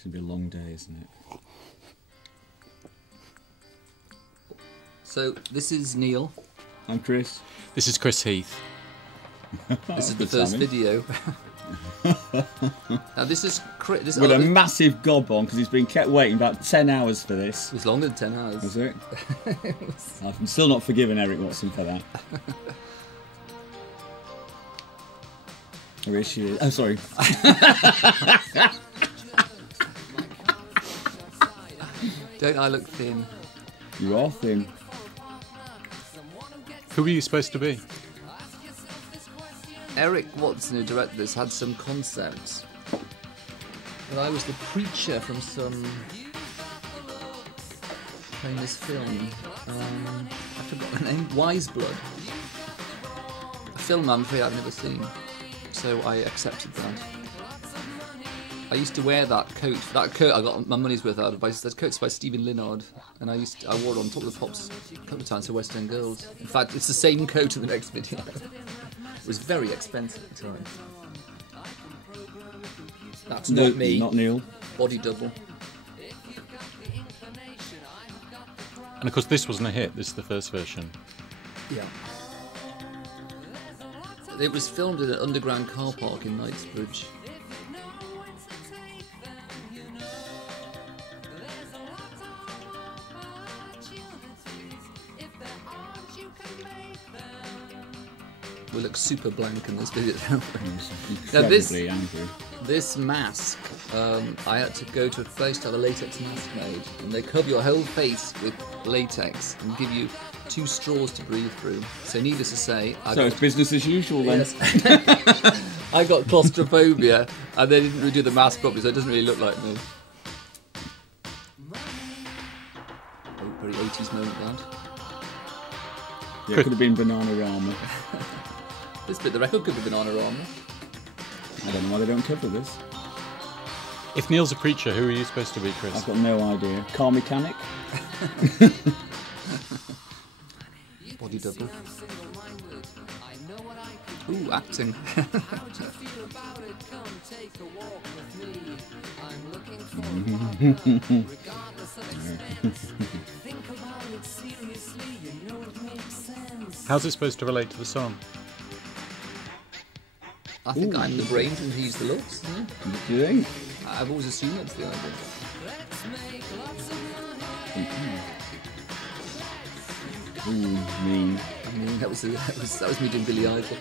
It's going to be a long day, isn't it? So, this is Neil. I'm Chris. This is Chris Heath. This is the first video. Now this is Chris. With a massive gob on, because he's been kept waiting about 10 hours for this. It was longer than 10 hours. Was it? I'm still not forgiving Eric Watson for that. Oh, here she is. Oh, sorry. Don't I look thin? You are thin. Who were you supposed to be? Eric Watson, who directed this, had some concepts. But I was the preacher from some famous film. I forgot the name. Wise Blood. A film I'm afraid I've never seen. So I accepted that. I used to wear that coat. That coat I got my money's worth out of. That coat's by Stephen Linnard, and I wore it on top of the pops a couple of times for West End Girls. In fact, it's the same coat in the next video. It was very expensive at the time. That's not me. Not Neil. Body double. And of course this wasn't a hit, this is the first version. Yeah. It was filmed in an underground car park in Knightsbridge. We look super blank in this video. Now this mask, I had to go to a place to have a latex mask made, and they cover your whole face with latex and give you 2 straws to breathe through. So needless to say, it's business as usual then. Yes. I got claustrophobia, and they didn't redo the mask properly, so it doesn't really look like me. Oh, very 80s moment that. Yeah, it could have been Bananarama. This bit, the record could be Bananarama. I don't know why they don't cover this. If Neil's a preacher, who are you supposed to be, Chris? I've got no idea. Car mechanic? Body double. Ooh, acting. How's it supposed to relate to the song? I think I'm the brains and he's the looks. Yeah. What do you think? I've always assumed that's the idea. Ooh, mean. I mean, that was me doing Billy Idol.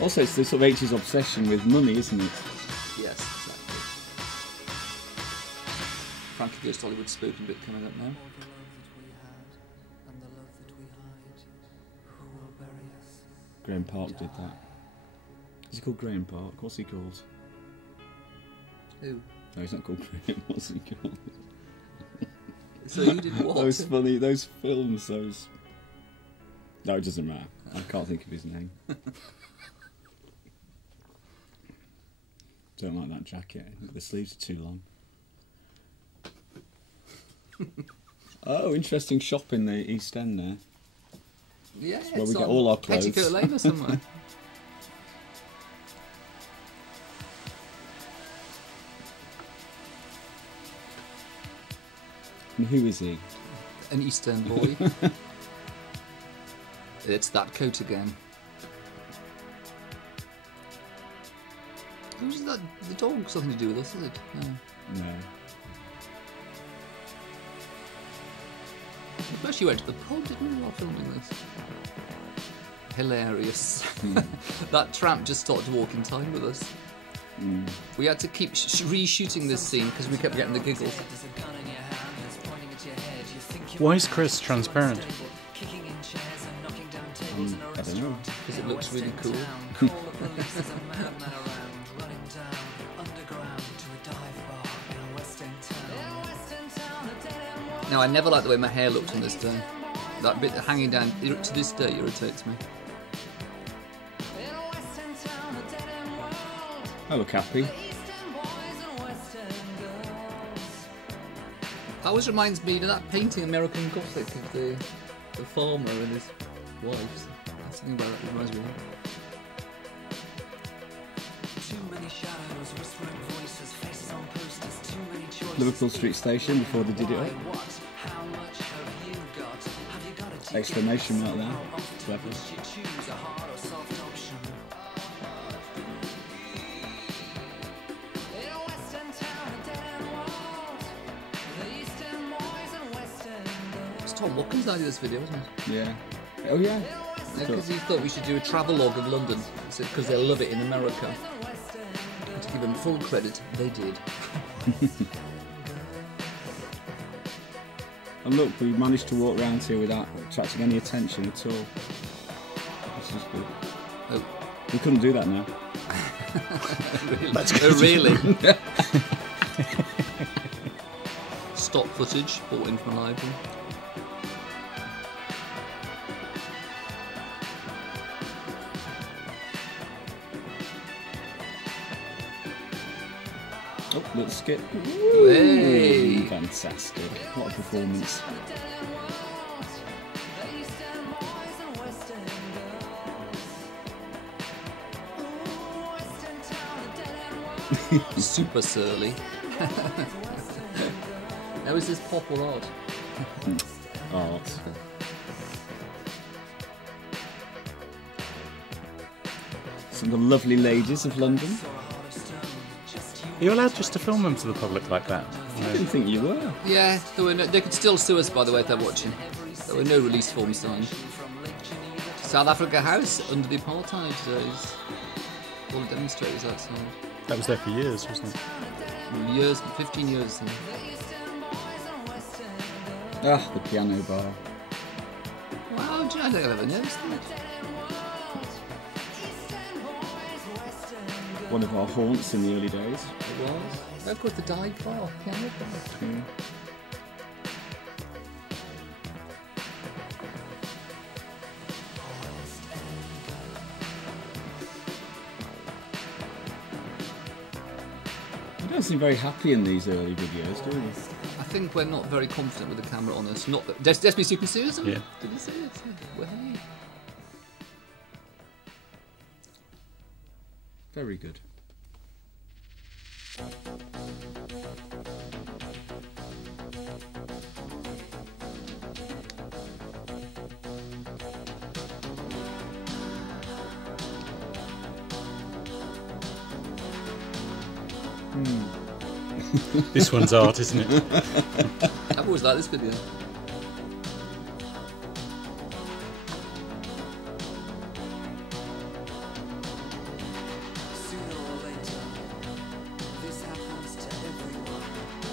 Also, it's the sort of 80s obsession with money, isn't it? Yes, exactly. Frankie Goes to Hollywood spoken bit coming up now. Graham Park did that. Is he called Graham Park? What's he called? Who? No, he's not called Graham. What's he called? So you did what? Those films, those... No, it doesn't matter. I can't think of his name. Don't like that jacket. The sleeves are too long. Oh, interesting shop in the East End there. Yeah, it's where we get all our clothes. Petticoat Lane or somewhere. And who is he? An East End boy. It's that coat again. Who's that? The dog something to do with us, is it? No. No. We actually went to the pub, didn't we, while filming this? Hilarious. That tramp just started to walk in time with us. We had to keep reshooting this scene because we kept getting the giggles. Why is Chris transparent? I don't know. Because it looks really cool. Now, I never liked the way my hair looked on this day. That bit hanging down, to this day, irritates me. I look happy. always reminds me of that painting, American Gothic, of the farmer and his wife. Something about that reminds me of that. Liverpool Street Station before they did it up. Exclamation mark there. Clever. It's Tom Watkins that did this video, wasn't it? Yeah. Oh yeah. Because he thought we should do a travelogue of London. He said because they love it in America. And to give him full credit, they did. And look, we managed to walk around here without attracting any attention at all. This is good. Oh. We couldn't do that now. Really? Oh, really? Stock footage bought in from a library. Oh, little skip. Hey. Fantastic. What a performance. Super surly. Now is this pop or art? Art. Some of the lovely ladies of London. Are you allowed just to film them to the public like that? I didn't think you were. Yeah, they could still sue us, by the way, if they're watching. There were no release forms signed. South Africa House under the apartheid days. All the demonstrators outside. That was there for years, wasn't it? Years, 15 years. Ah, the piano bar. Wow, I don't think I've ever noticed that. One of our haunts in the early days. It was. Of course, the dive bar, piano bar. Mm. You don't seem very happy in these early videos, do you? I think we're not very confident with the camera on us. Not that. Despy, you can see us? Yeah. Did you see it? Well, hey. Very good. This one's art, isn't it? I've always liked this video.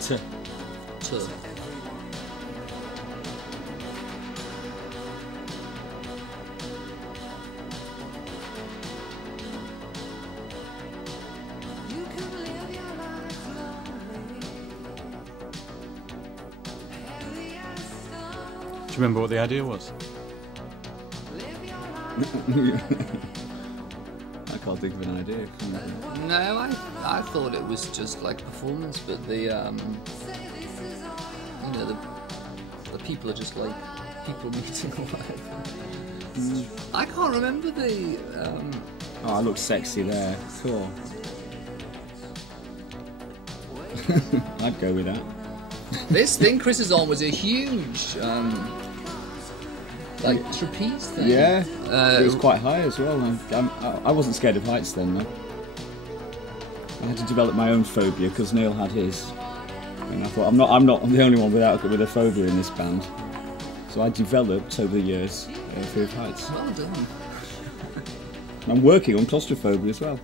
Tuh. Do you remember what the idea was? I can't think of an idea. No, I thought it was just like performance, but the you know, the people are just like people meeting or whatever. I can't remember the Oh, I look sexy there. Cool. I'd go with that. this thing Chris is on was a huge like trapeze thing. Yeah, it was quite high as well. I wasn't scared of heights then, though. I had to develop my own phobia because Neil had his, and I thought I'm not the only one with a phobia in this band. So I developed over the years a fear of heights. Well done. I'm working on claustrophobia as well.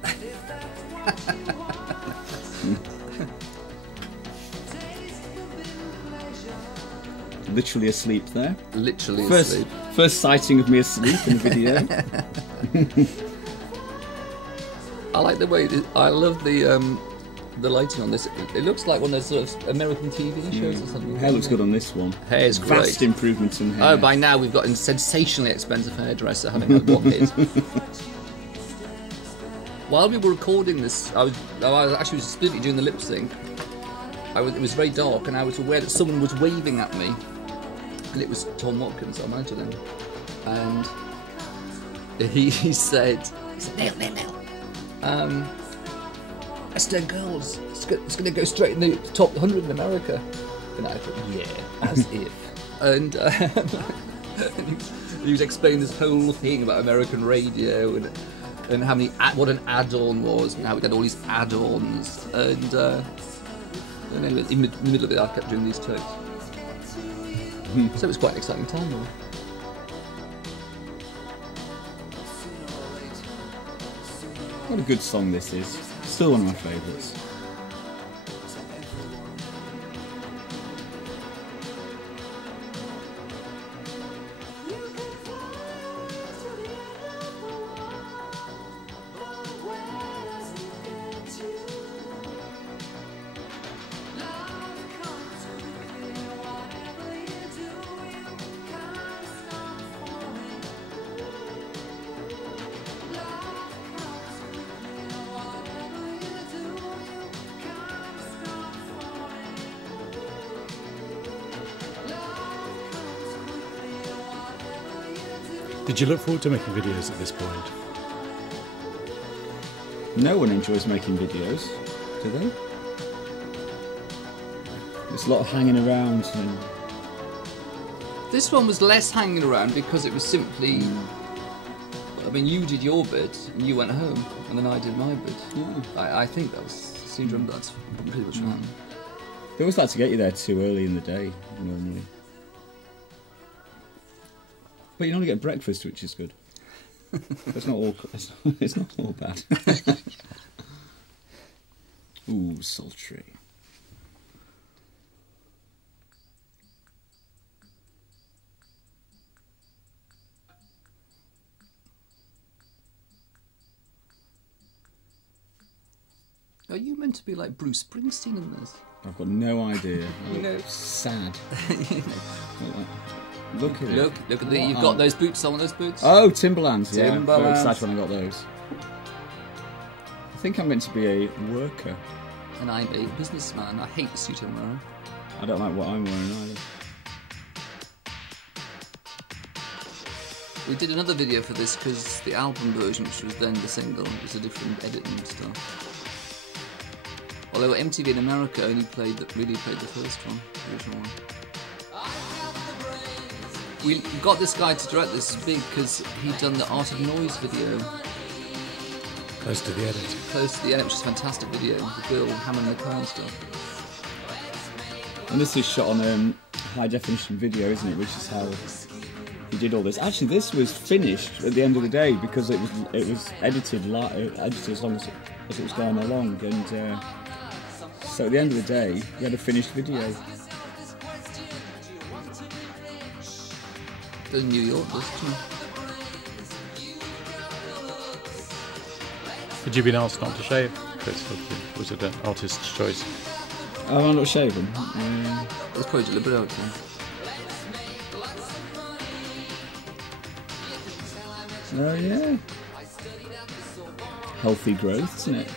Literally asleep there. Literally asleep. First sighting of me asleep in a video. I like the way I love the lighting on this. It looks like one of those sort of American TV shows or something. Hair looks good on this one. Hair's great. Vast improvements in hair. Oh, by now we've got a sensationally expensive hairdresser having a one hit. While we were recording this, I was actually specifically doing the lip sync. it was very dark, and I was aware that someone was waving at me, and it was Tom Watkins, our manager then, and he said, Neil, that's 10 girls. It's going to go straight in the top 100 in America. And I thought, yeah, as if. And he was explaining this whole thing about American radio and how what an add-on was, and how we had all these add-ons. And anyway, in the middle of it, I kept doing these takes. So it was quite an exciting time, though. What a good song this is. Still one of my favourites. Did you look forward to making videos at this point? No one enjoys making videos, do they? There's a lot of hanging around. And... This one was less hanging around because it was simply... I mean, you did your bit, and you went home, and then I did my bit. Yeah. I think that was... I seem to remember that's pretty much what happened. They always like to get you there too early in the day, normally. But you only get breakfast, which is good. It's not all bad. Ooh, sultry. Are you meant to be like Bruce Springsteen in this? I've got no idea. You know, sad. Look at it. Look at the. You've got those boots on. Those boots. Oh, Timberlands. Yeah, I'm very Timberlands. excited when I got those. I think I'm meant to be a worker. And I'm a businessman. I hate the suit I'm wearing. I don't like what I'm wearing either. We did another video for this because the album version, which was then the single, was a different edit and stuff. Although MTV in America only really played the first one, the original one. We got this guy to direct this big because he'd done the Art of Noise video. Close to the edit. Close to the edit, which is a fantastic video. With Bill hammering the car and stuff. And this is shot on high definition video, isn't it? Which is how he did all this. Actually, this was finished at the end of the day because it was edited as long as it was going along, and so at the end of the day, we had a finished video. Goes in New York, doesn't it? Had you been asked not to shave, Chris? Was it an artist's choice? Oh, I'm not shaving. It's probably deliberate, I would say. Oh yeah. Healthy growth, isn't it?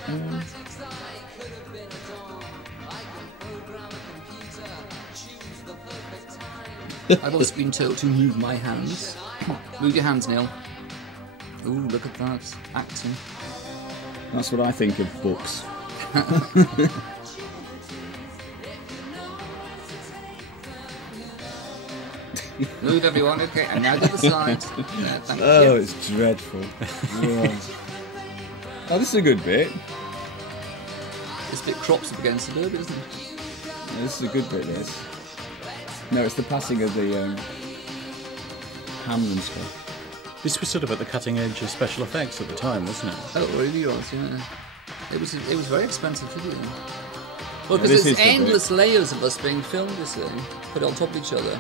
I've also been told to move my hands. Move your hands, Neil. Ooh, look at that. Acting. That's what I think of books. Move, everyone. Okay, and now to the side. Thank Oh, you. it's dreadful. Yeah. Oh, this is a good bit. This bit crops up against the derby, isn't it? Yeah, this is a good bit, this. No, it's the passing of the hammer and stuff. This was sort of at the cutting edge of special effects at the time, wasn't it? Oh, it really was, yeah. It was very expensive video. Well, Yeah, because this there's is the endless layers of us being filmed, you see, put on top of each other.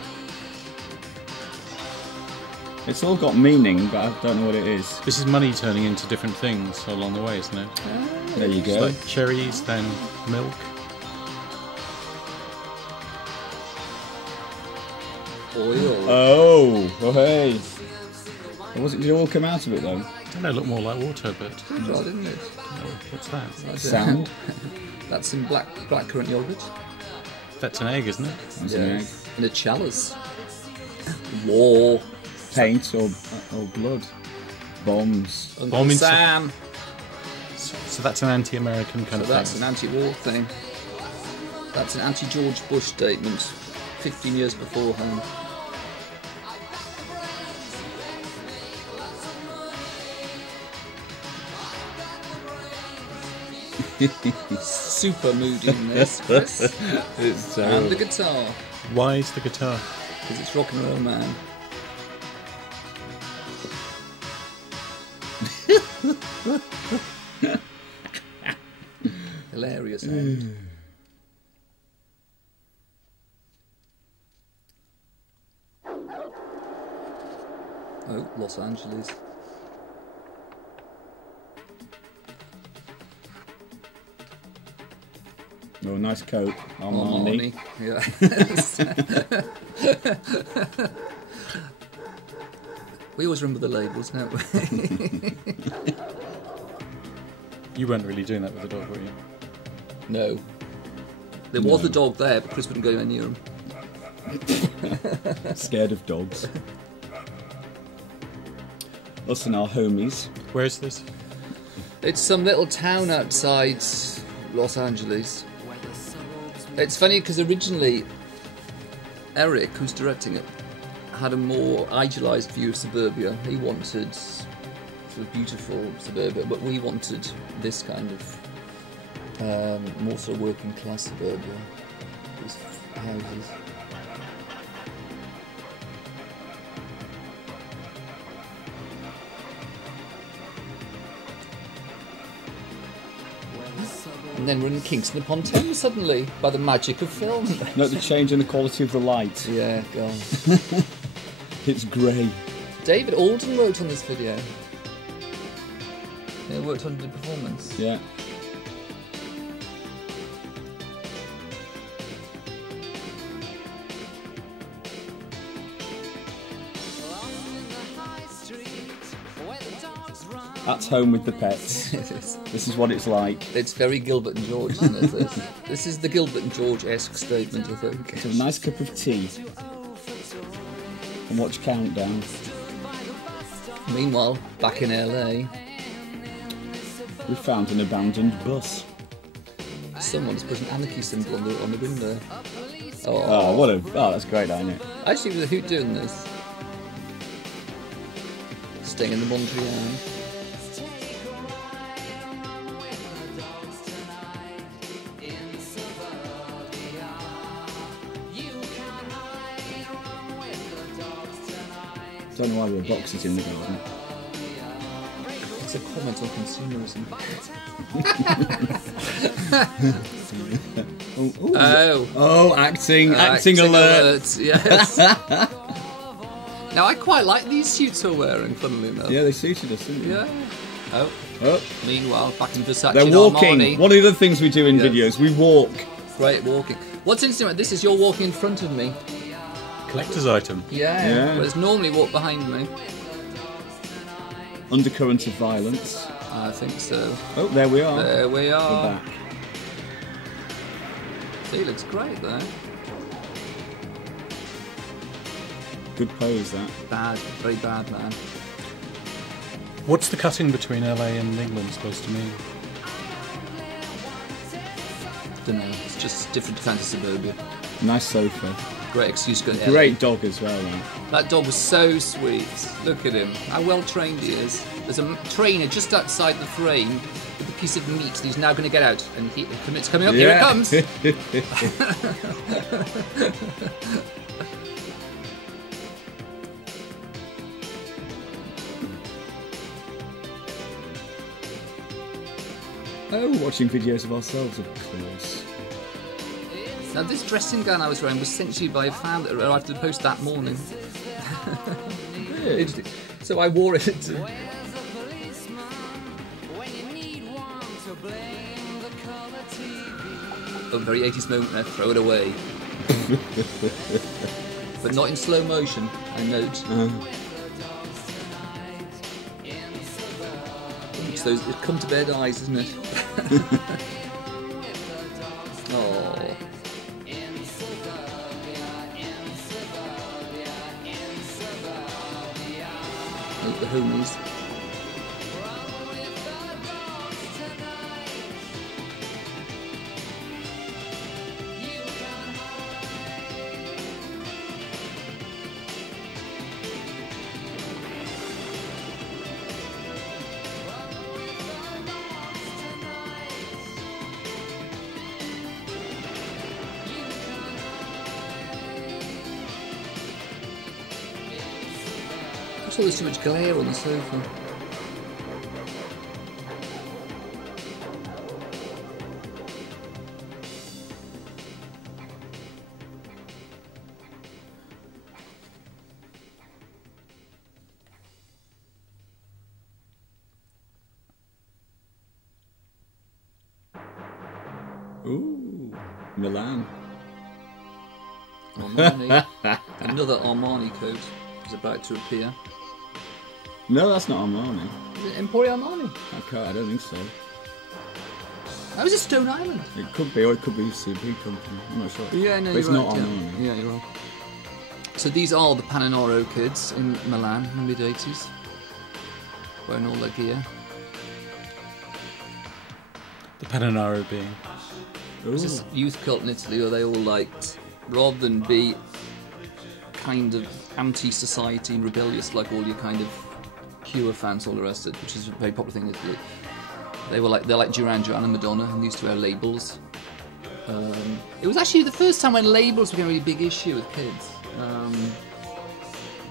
It's all got meaning, but I don't know what it is. This is money turning into different things along the way, isn't it? There you It's go. like cherries, then milk. Oil. Oh, hey. Did it all come out of it though? I don't know, look more like water, but Good didn't it? what's that? Sound? That's some black currant yogurt. That's an egg, isn't it? That's an egg. And a chalice. War. Paint or blood. Bombs. Uncle Bomb in Sam. So that's an anti-American kind of That's thing. an anti-war thing. That's an anti-George Bush statement 15 years beforehand. Super moody in this, Chris. It's And the guitar, Why is the guitar? because it's rock and roll, man. Hilarious, eh? Oh, Los Angeles. Oh, nice coat. Armani. Yeah. We always remember the labels, don't we? You weren't really doing that with the dog, were you? No. There was a dog there, but Chris wouldn't go anywhere near him. Scared of dogs. Us and our homies. Where is this? It's some little town outside Los Angeles. It's funny because originally Eric, who's directing it, had a more idealised view of suburbia. He wanted sort of beautiful suburbia, but we wanted this kind of more sort of working class suburbia. These houses. And then we're in Kingston upon Thames suddenly, by the magic of film. Note the change in the quality of the light. Yeah, God. It's grey. David Alden wrote on this video. He worked on the performance. Yeah. At home with the pets. This is what it's like. It's very Gilbert and George, isn't it? This is the Gilbert and George-esque statement, I think. So a nice cup of tea. And watch Countdown. Meanwhile, back in LA, We found an abandoned bus. someone's put an anarchy symbol on the window. Oh, that's great, isn't it? Actually, with who doing this? Staying in the Montreal. Don't know why there are boxes in the garden. It's a comment on consumerism. Oh, acting alert. Yes. Now, I quite like these suits we're wearing, funnily enough. Yeah, they suited us, didn't they? Yeah. Oh. Meanwhile, back in Versace They're and walking. Armani. One of the things we do in Yes. videos, we walk. Great walking. What's interesting about this is you're walking in front of me. Collector's item. Yeah. Whereas normally walk behind me. Undercurrent of violence. I think so. Oh, there we are. There we We're are. back. He looks great there. Good pose, that. Bad, very bad man. What's the cutting between LA and England supposed to mean? Don't know. It's just different kinds of suburbia. Nice sofa. Great excuse to go to LA. Great dog as well, that. That dog was so sweet. Look at him. How well trained he is. There's a trainer just outside the frame with a piece of meat that he's now going to get out. And it's coming up. Here it comes. Oh, watching videos of ourselves, of course. Now, this dressing gown I was wearing was sent to you by a fan that arrived at the post that morning. Really? So I wore it. A very 80s moment now, throw it away. But not in slow motion, I note. It's those come to bed eyes, isn't it? Oh. the homies. I saw there's too much glare on the sofa. Ooh, Milan. Armani. Another Armani coat is about to appear. No, that's not Armani. Is it Emporio Armani? Okay, I don't think so. That was a Stone Island. It could be, or it could be CB company. I'm not sure. Yeah, no, but it's you're not right. Armani. Yeah, you're right. So these are the Pananaro kids in Milan in the mid-80s. Wearing all their gear. The Pananaro being. It was this youth cult in Italy where they all liked, rather than be kind of anti-society and rebellious like all your kind of Cure fans, all the rest of it, which is a very popular thing in Italy. They're like Duran Duran and Madonna and used to wear labels. It was actually the first time when labels became a really big issue with kids.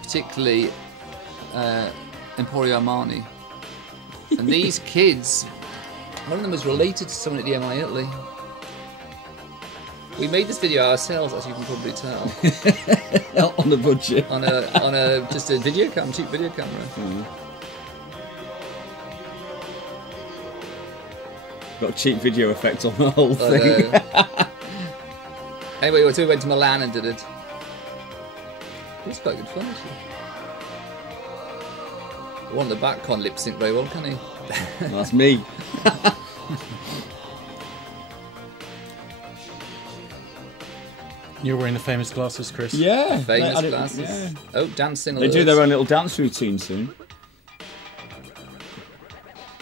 Particularly Emporio Armani. And these kids, one of them was related to someone at the MI Italy. We made this video ourselves, as you can probably tell. On the budget. on a just a video camera, cheap video camera. Mm. Got a cheap video effect on the whole thing. Anyway, so we went to Milan and did it. It's quite good fun, actually. The one in the back can't lip sync very well, can he? That's me. You're wearing the famous glasses, Chris. Yeah. Famous I glasses. yeah. Oh, dancing. They do their own little dance routine soon.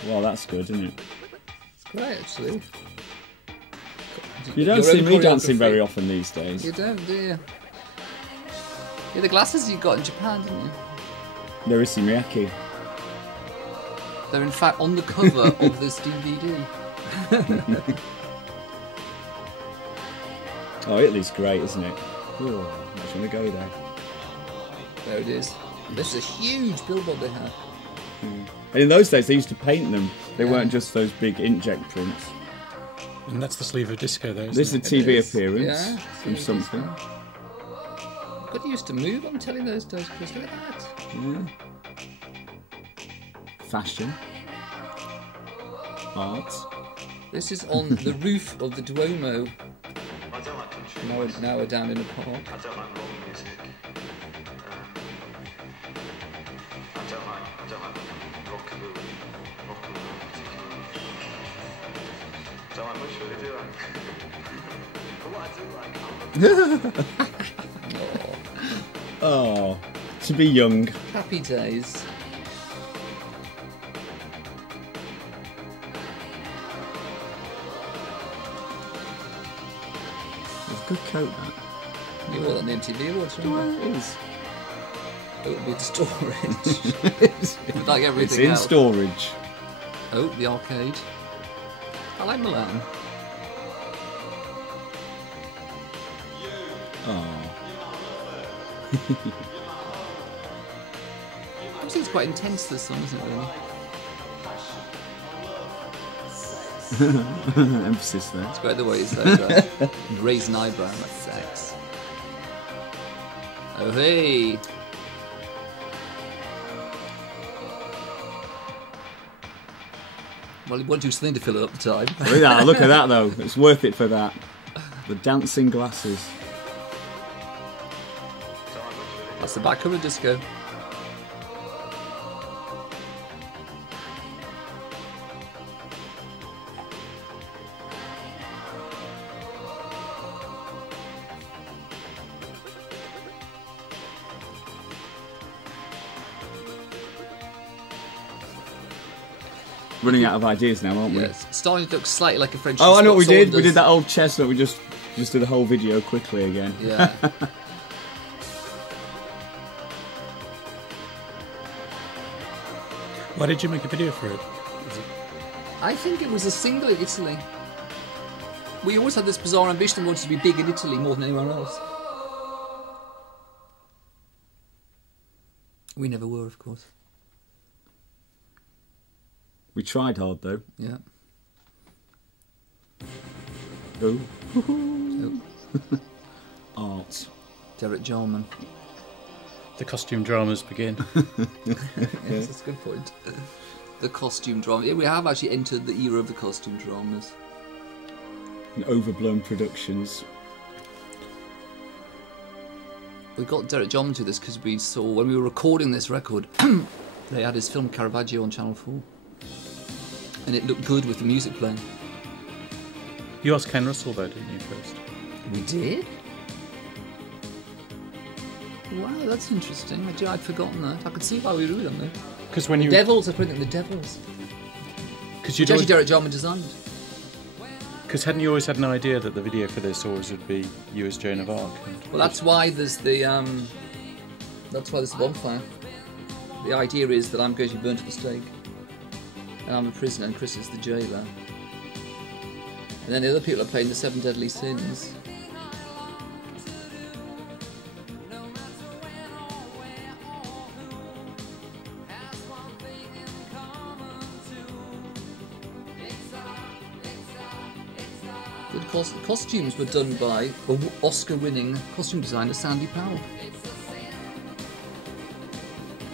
Well, that's good, isn't it? It's great, actually. You don't Your see own me dancing choreography. very often these days. You don't, do you? Yeah, the glasses you got in Japan, didn't you? No, it's Miyake. They're in fact on the cover of this DVD. Oh, Italy's great, isn't it? Oh, I just want to go there. There it is. This is a huge billboard they had. And in those days, they used to paint them. They Yeah. weren't just those big inkjet prints. And that's the sleeve of disco, though, isn't This is a it? TV is. appearance Yeah, from TV something. God, you used to move, I'm telling those days, Chris. Look at that. Yeah. Fashion. Art. This is on the roof of the Duomo. I don't like country. Now we're down in a park. I don't like rock music. I don't like rockabilly. Rockabilly particularly. Don't like much really, do I? But what I do like, Oh, to be young. Happy days. It's a good coat, that. You wore that on the MTV Awards, remember? Well, it is. It would be the storage. It's Like in everything else. storage. Oh, the arcade. I like Milan. Oh. Obviously it's quite intense, this song, isn't it, really? Emphasis there. It's great the way you say that. Raise an eyebrow, that's sex. Oh, hey! Well, you want to do something to fill up the time. Look at that, though. It's worth it for that. The dancing glasses. That's the back cover of Disco. running out of ideas now, aren't we? Yes, starting to look slightly like a French. Oh, I know what we did. We Saunders. did that old chestnut. We just did the whole video quickly again. Yeah. Why did you make a video for it? I think it was a single in Italy. We always had this bizarre ambition and wanted to be big in Italy more than anywhere else. We never were, of course. We tried hard though. Yeah. Oh. Oh, Art. Derek Jarman. The costume dramas begin. Yes, that's a good point. The costume drama. Yeah, we have actually entered the era of the costume dramas. And overblown productions. We got Derek Jarman to this because we saw, when we were recording this record, they had his film Caravaggio on Channel 4. And it looked good with the music playing. You asked Ken Russell though, didn't you, first? We did? Wow, that's interesting. I'd forgotten that. I could see why we were doing that. Because when you... Devils, I put it in the Devils. Because Which actually Derek Jarman designed. Because hadn't you always had an idea that the video for this always would be you as Joan of Arc? Well, that's why there's the bonfire. The idea is that I'm going to be burnt at the stake, and I'm a prisoner, and Chris is the jailer. And then the other people are playing the 7 Deadly Sins. The costumes were done by Oscar-winning costume designer Sandy Powell.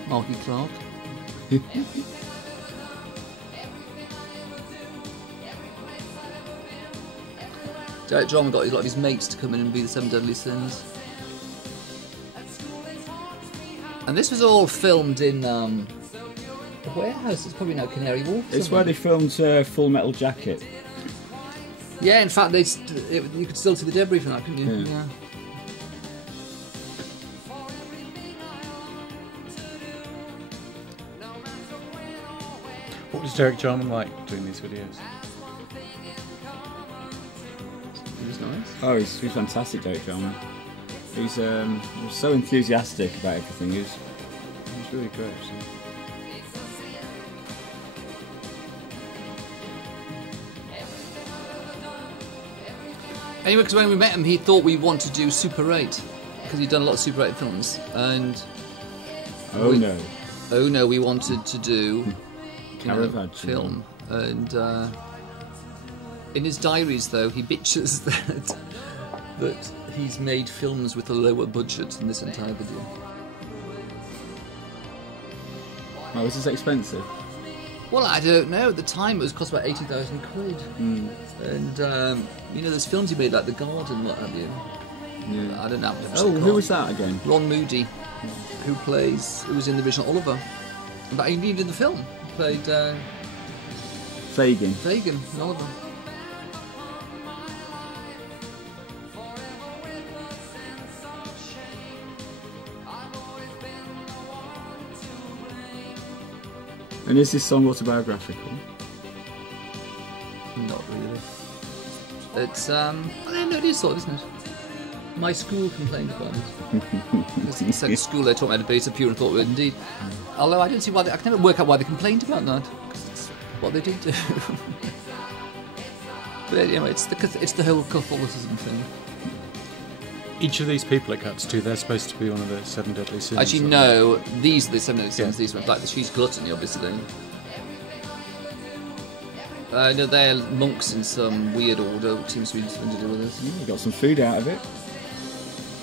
Marky Clark. Derek Jarman got a lot of his mates to come in and be the 7 Deadly Sins. And this was all filmed in a warehouse. It's probably now Canary Wharf. It's where they filmed Full Metal Jacket. Yeah, in fact, you could still see the debris from that, couldn't you? Yeah. What was Derek Jarman like doing these videos? It was nice. Oh, he's fantastic, Derek Jarman. He's so enthusiastic about everything. He's really great, actually. Anyway, because when we met him, he thought we wanted to do Super 8 because he'd done a lot of Super 8 films, and Oh no, we wanted to do Caravaggio. film. And in his diaries, though, he bitches that he's made films with a lower budget than this entire video. Oh, is this expensive? Well, I don't know. At the time, it was cost about 80,000 quid. Mm. And there's films he made like The Garden, what have you. Yeah. I don't know. Oh, who was that again? Ron Moody, who was in the original Oliver. But he did the film. He played Fagin. Fagin in Oliver. And is this song autobiographical? Not really. It's I don't know, it is sort of, isn't it? My school complained about it. This is the school they taught me how to base a pure and thought indeed. Although I don't see why I can never work out why they complained about that. 'Cause it's what they did do. But anyway, it's the whole Catholicism thing. Each of these people it cuts to, they're supposed to be one of the 7 Deadly Sins. Actually, aren't no, these are the 7 Deadly Sins. Yeah. These ones, like the she's gluttony, obviously. No, they're monks in some weird order, which seems to be something to do with this. We got some food out of it.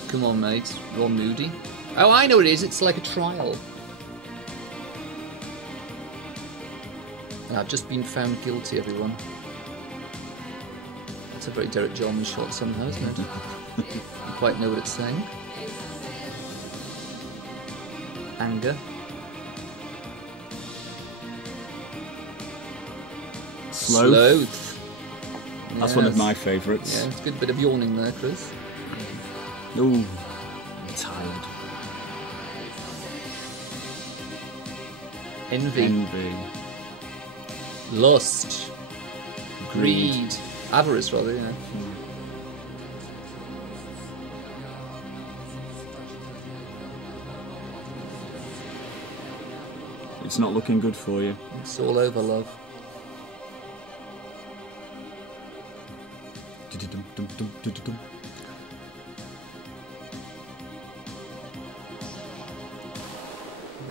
Come on, mate. Ron Moody. Oh, I know what it is. It's like a trial. And I've just been found guilty, everyone. It's a very Derek Jarman shot somehow, isn't it? You quite know what it's saying. Anger. Sloth. That's one of Yes. my favourites. Yeah, it's a good bit of yawning there, Chris. Ooh, I'm tired. Envy. Envy. Lust. Greed. Avarice, rather, yeah. It's not looking good for you. It's all over, love.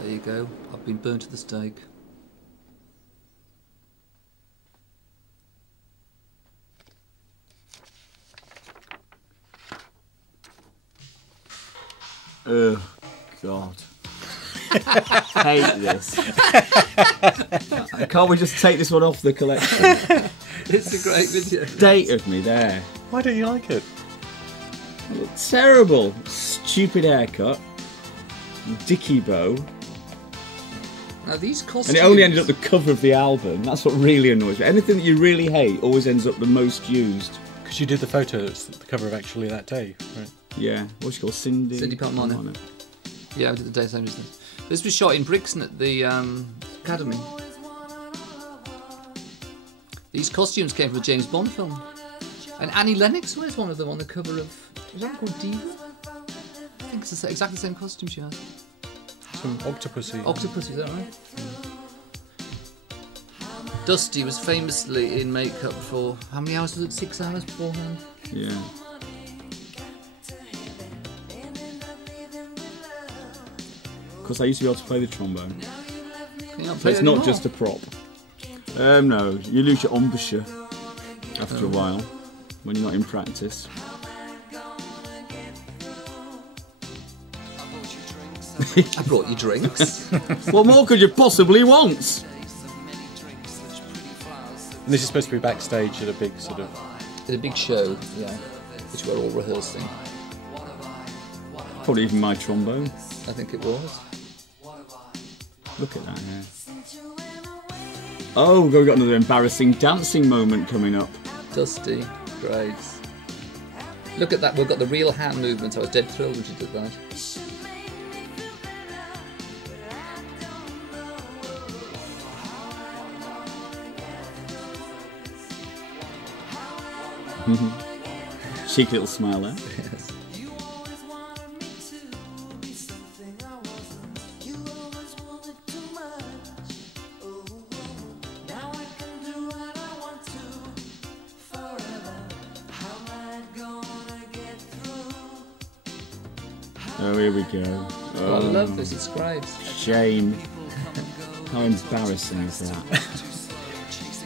There you go. I've been burnt to the stake. Oh, God. Hate this. Can't we just take this one off the collection? It's a great video. State of me there. Why don't you like it? Terrible. Stupid haircut. Dicky bow. Now these costumes... And it only ended up the cover of the album. That's what really annoys me. Anything that you really hate always ends up the most used. Because you did the photo that's the cover of Actually That Day, right? Yeah. What's she called? Cindy? Cindy Palmano. Yeah, I did the daytime business. This was shot in Brixton at the Academy. These costumes came from a James Bond film. And Annie Lennox wears one of them on the cover of... Is that called Diva? I think it's exactly the same costume she has. Some Octopussy. Octopussy, is that right? Dusty was famously in makeup for... How many hours was it? 6 hours beforehand? Yeah. Because I used to be able to play the trombone. Can you not So play it's it not anymore? just a prop. No, you lose your embouchure after a while when you're not in practice. I brought you drinks. What more could you possibly want? And this is supposed to be backstage at a big sort of... Did a big show, yeah, which we're all rehearsing. Probably even my trombone. I think it was. Look at that hair. Oh, we've got another embarrassing dancing moment coming up. Dusty, great. Look at that, we've got the real hand movement. I was dead thrilled when she did that. Cheeky little smile there. Yes. Oh, here we go. Oh, I love this, it's great. Shame. How embarrassing is that?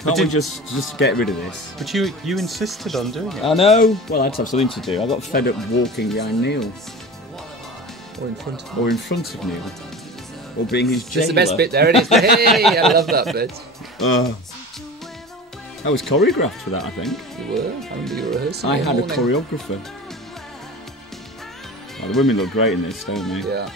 Can't we just get rid of this? But you insisted on doing it. I know. Well, I had to have something to do. I got fed up walking behind Neil. Or in front of Or in front of Neil. Or being his jailer. It's the best bit, there it is. Hey, I love that bit. I was choreographed for that, I think. You were? I remember you were rehearsing. I all had a morning. choreographer. Oh, the women look great in this, don't they? Yeah.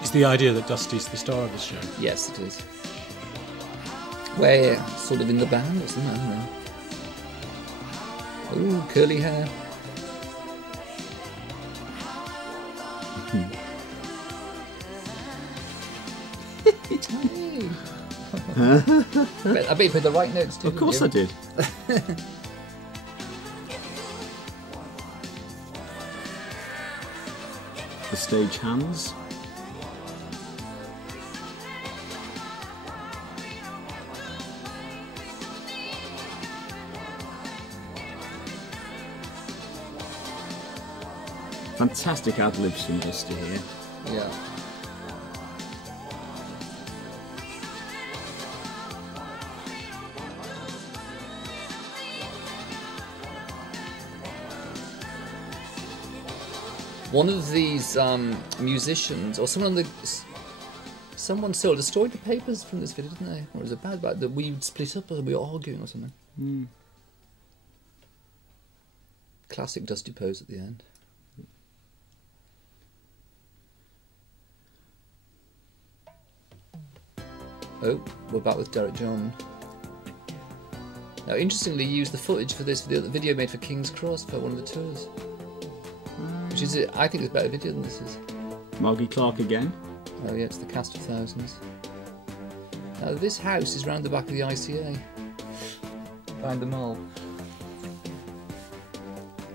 It's the idea that Dusty's the star of the show. Yes, it is. We're sort of in the band, isn't that? Ooh, curly hair. I bet you put the right notes too. Of course I did. The stage hands. Fantastic ad-libs from Dusty here. Yeah. One of these musicians, or someone sort of destroyed the papers from this video, didn't they? Or was it bad about that we split up or we were arguing or something? Mm. Classic Dusty pose at the end. Oh, we're back with Derek John. Now, interestingly, he used the footage for this video made for King's Cross for one of the tours. Which is, I think, it's a better video than this is. Margie Clark again. Oh yeah, it's the Cast of Thousands. Now, this house is round the back of the ICA. Behind the mall.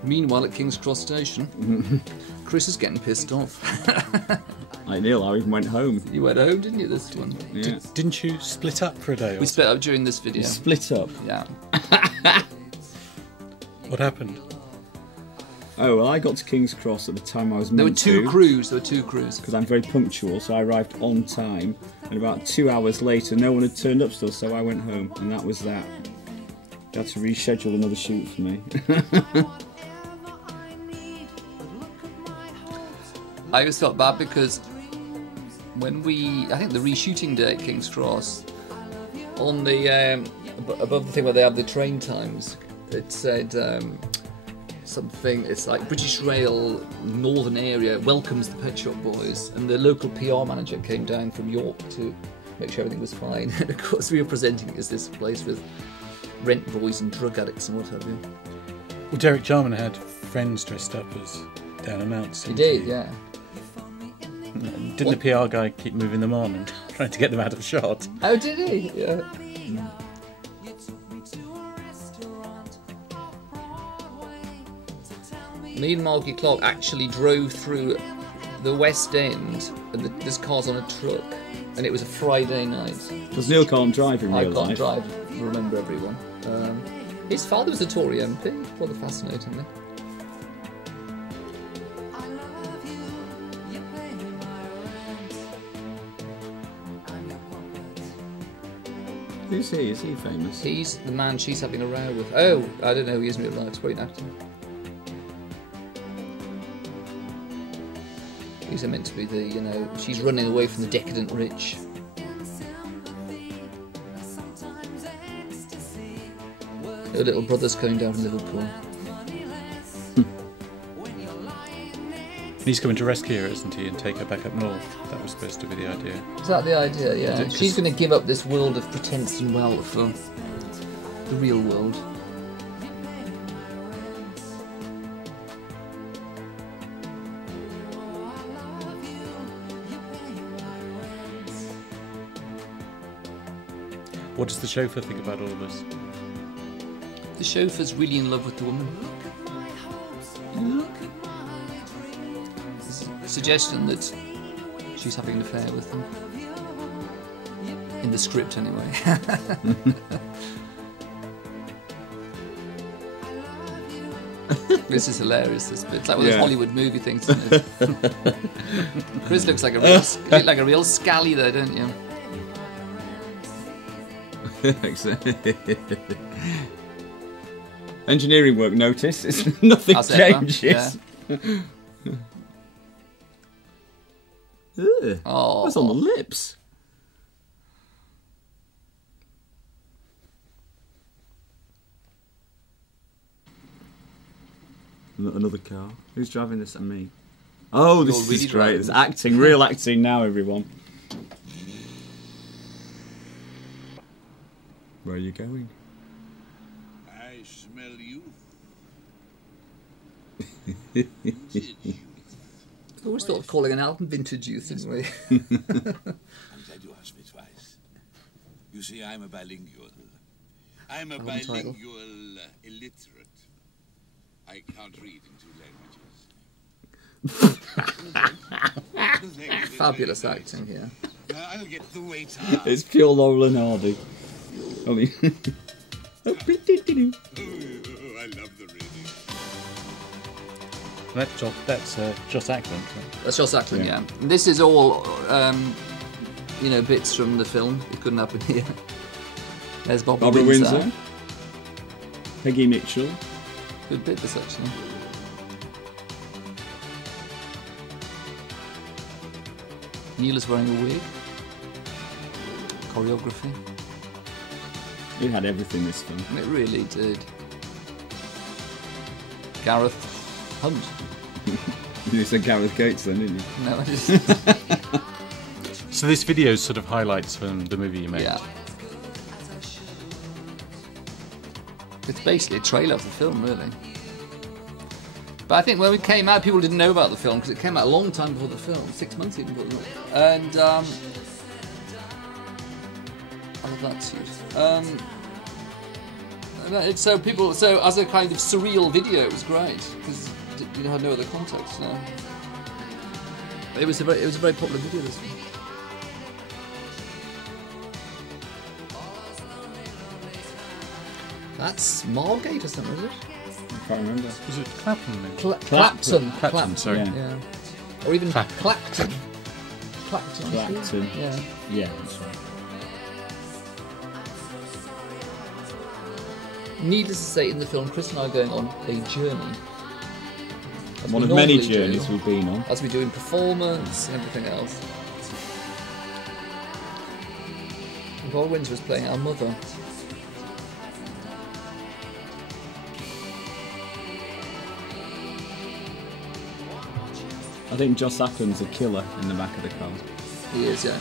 Meanwhile, at King's Cross Station, Chris is getting pissed off. Like Neil, I even went home. You went home, didn't you, this one? Yeah. Didn't you split up for a day? Or We split up during this video. Split up. Yeah. What happened? Oh, well, I got to King's Cross at the time I was There were meant two to. crews. There were two crews. Because I'm very punctual, so I arrived on time. And about 2 hours later, no one had turned up still, so I went home. And that was that. They had to reschedule another shoot for me. I always felt bad because when I think the reshooting day at King's Cross, on the above the thing where they have the train times, it said something. It's like British Rail Northern Area welcomes the Pet Shop Boys, and the local PR manager came down from York to make sure everything was fine. And of course, we were presenting it as this place with rent boys and drug addicts and what have you. Well, Derek Jarman had friends dressed up as down and outs. He did, yeah. Didn't the PR guy keep moving them on and trying to get them out of shot? Oh, did he? Yeah. Me and Margie Clark actually drove through the West End, and this car's on a truck, and it was a Friday night. Because Neil can't drive in I real can't life. drive, remember everyone. His father was a Tory MP, rather fascinatingly. Who's he? Is he famous? He's the man she's having a row with. Oh, I don't know who he is in real life. It's probably an actor. These are meant to be the, she's running away from the decadent rich. Her little brother's coming down from Liverpool. He's coming to rescue her, isn't he, and take her back up north. That was supposed to be the idea. Is that the idea? Yeah. Is it She's 'cause- going to give up this world of pretense and wealth for the real world. What does the chauffeur think about all of this? The chauffeur's really in love with the woman. Suggestion that she's having an affair with them. In the script, anyway. This is hilarious. This bit. It's like one of those Yeah. Hollywood movie things, isn't it? Chris looks like a real scally there, don't you? Engineering work notice. It's nothing I'll say that, changes. Ugh, Oh, what's on the lips? Another car. Who's driving this? And me. Oh, this You're is really great. driving It's this. acting, real acting now, everyone. Where are you going? I smell youth. I always thought of calling an album Vintage Youth, didn't we? I'm glad you asked me twice. You see, I'm a bilingual. I'm a Album title. bilingual illiterate. I can't read in two languages. Fabulous acting here. I'll get the waiter. It's pure Laurel and Hardy. I mean, Oh, I love the reading. That's Joss Ackland, right? That's Joss Ackland, Yeah. yeah. And this is all, bits from the film. It couldn't happen here. There's Barbara Windsor. Peggy Mitchell. Good bit, this actually. Neil is wearing a wig. Choreography. It had everything, this film. It really did. Gareth Hunt. You said Gareth Gates then, didn't you? No, I just... So this video is sort of highlights from the movie you made. yeah. It's basically a trailer of the film, really. But I think when it came out, people didn't know about the film because it came out a long time before the film, 6 months even before the film. And I love that suit. So as a kind of surreal video, it was great because you had no other context. No. It was a very popular video. This one. That's Margate or something, is it? I can't remember. Was it Clapham? Clapton. Clapton, sorry. Yeah. Or even Clapton. Clapton. Clapton. Clapton. Yeah. Yeah, that's right. Needless to say, in the film, Chris and I are going on a journey. As One we of many normally journeys do, we've been on. as we do in performance and everything else. And Paul Winter is playing our mother. I think Joss Appleton's a killer in the back of the car. He is, yeah.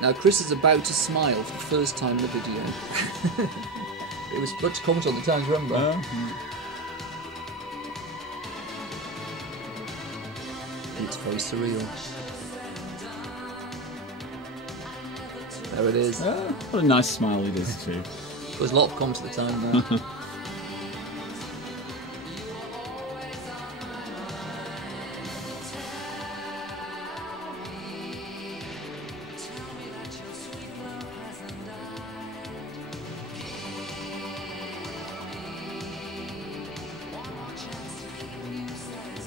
Now Chris is about to smile for the first time in the video. It was much comment on the Times, remember? It's very surreal. There it is. What a nice smile it is too. There was a lot of comments at the time there.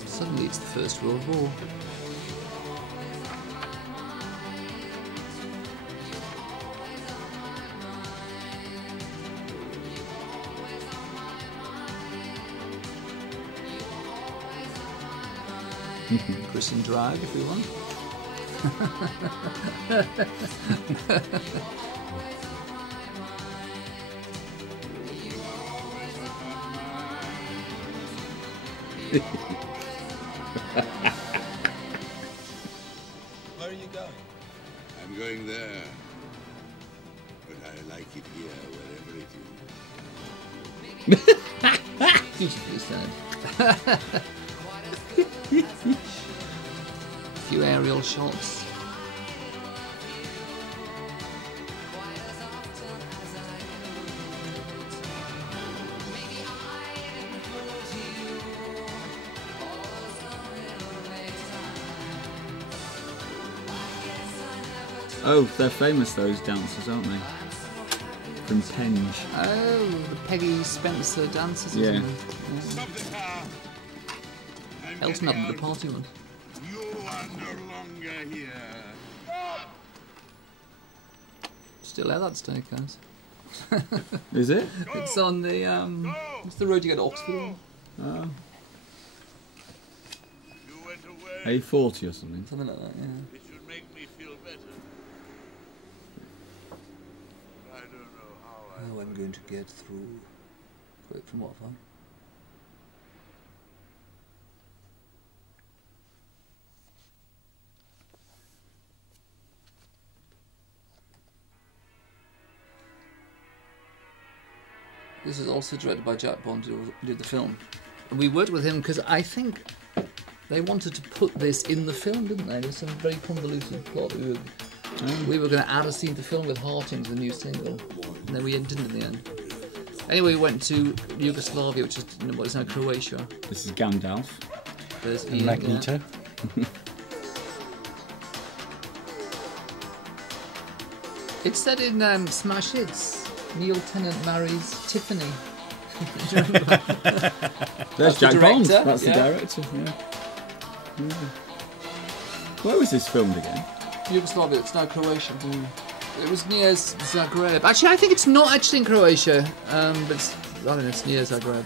Suddenly it's the First World War. Chris in drag if we want. Where are you going? I'm going there. But I like it here, wherever it is. Beautifully said. A few aerial shots. Oh, they're famous, those dancers, aren't they? From Penge. Oh, the Peggy Spencer dances. Yeah. Isn't it? Elton had the party one. You are no longer here. Still there, that stakehouse. Is it? It's on the it's the road you get to Oxford. Oh. You went away. A40 or something. Something like that, yeah. It should make me feel better. I don't know how Oh, I'm going to get through. Quote from what, fine? This is also directed by Jack Bond, who did the film. And we worked with him because I think they wanted to put this in the film, didn't they? There's some very convoluted plot. We were going to add a scene to film with Harting, the new single. And then we didn't in the end. Anyway, we went to Yugoslavia, which is what is now Croatia. This is Gandalf. There's And Ian, Magneto. yeah. It's said in Smash Hits. Neil Tennant marries Tiffany. There's the Jack Bond. director, That's yeah. the director. Yeah. Where was this filmed again? Yugoslavia, it's now Croatia. It was near Zagreb. Actually, I think it's not actually in Croatia, but it's, I don't know, it's near Zagreb.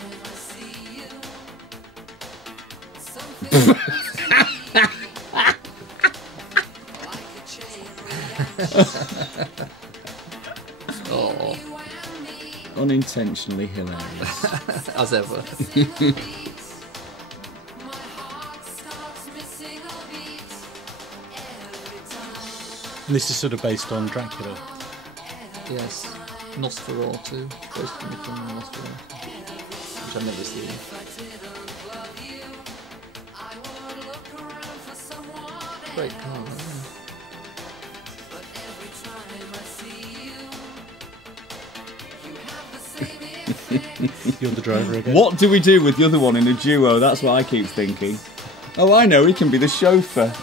Oh, Unintentionally hilarious. as ever. And this is sort of based on Dracula. Yes, Nosferatu, based on the film Nosferatu, which I've never seen. Great car, isn't it? You're the driver again. What do we do with the other one in a duo? That's what I keep thinking. Oh, I know, he can be the chauffeur.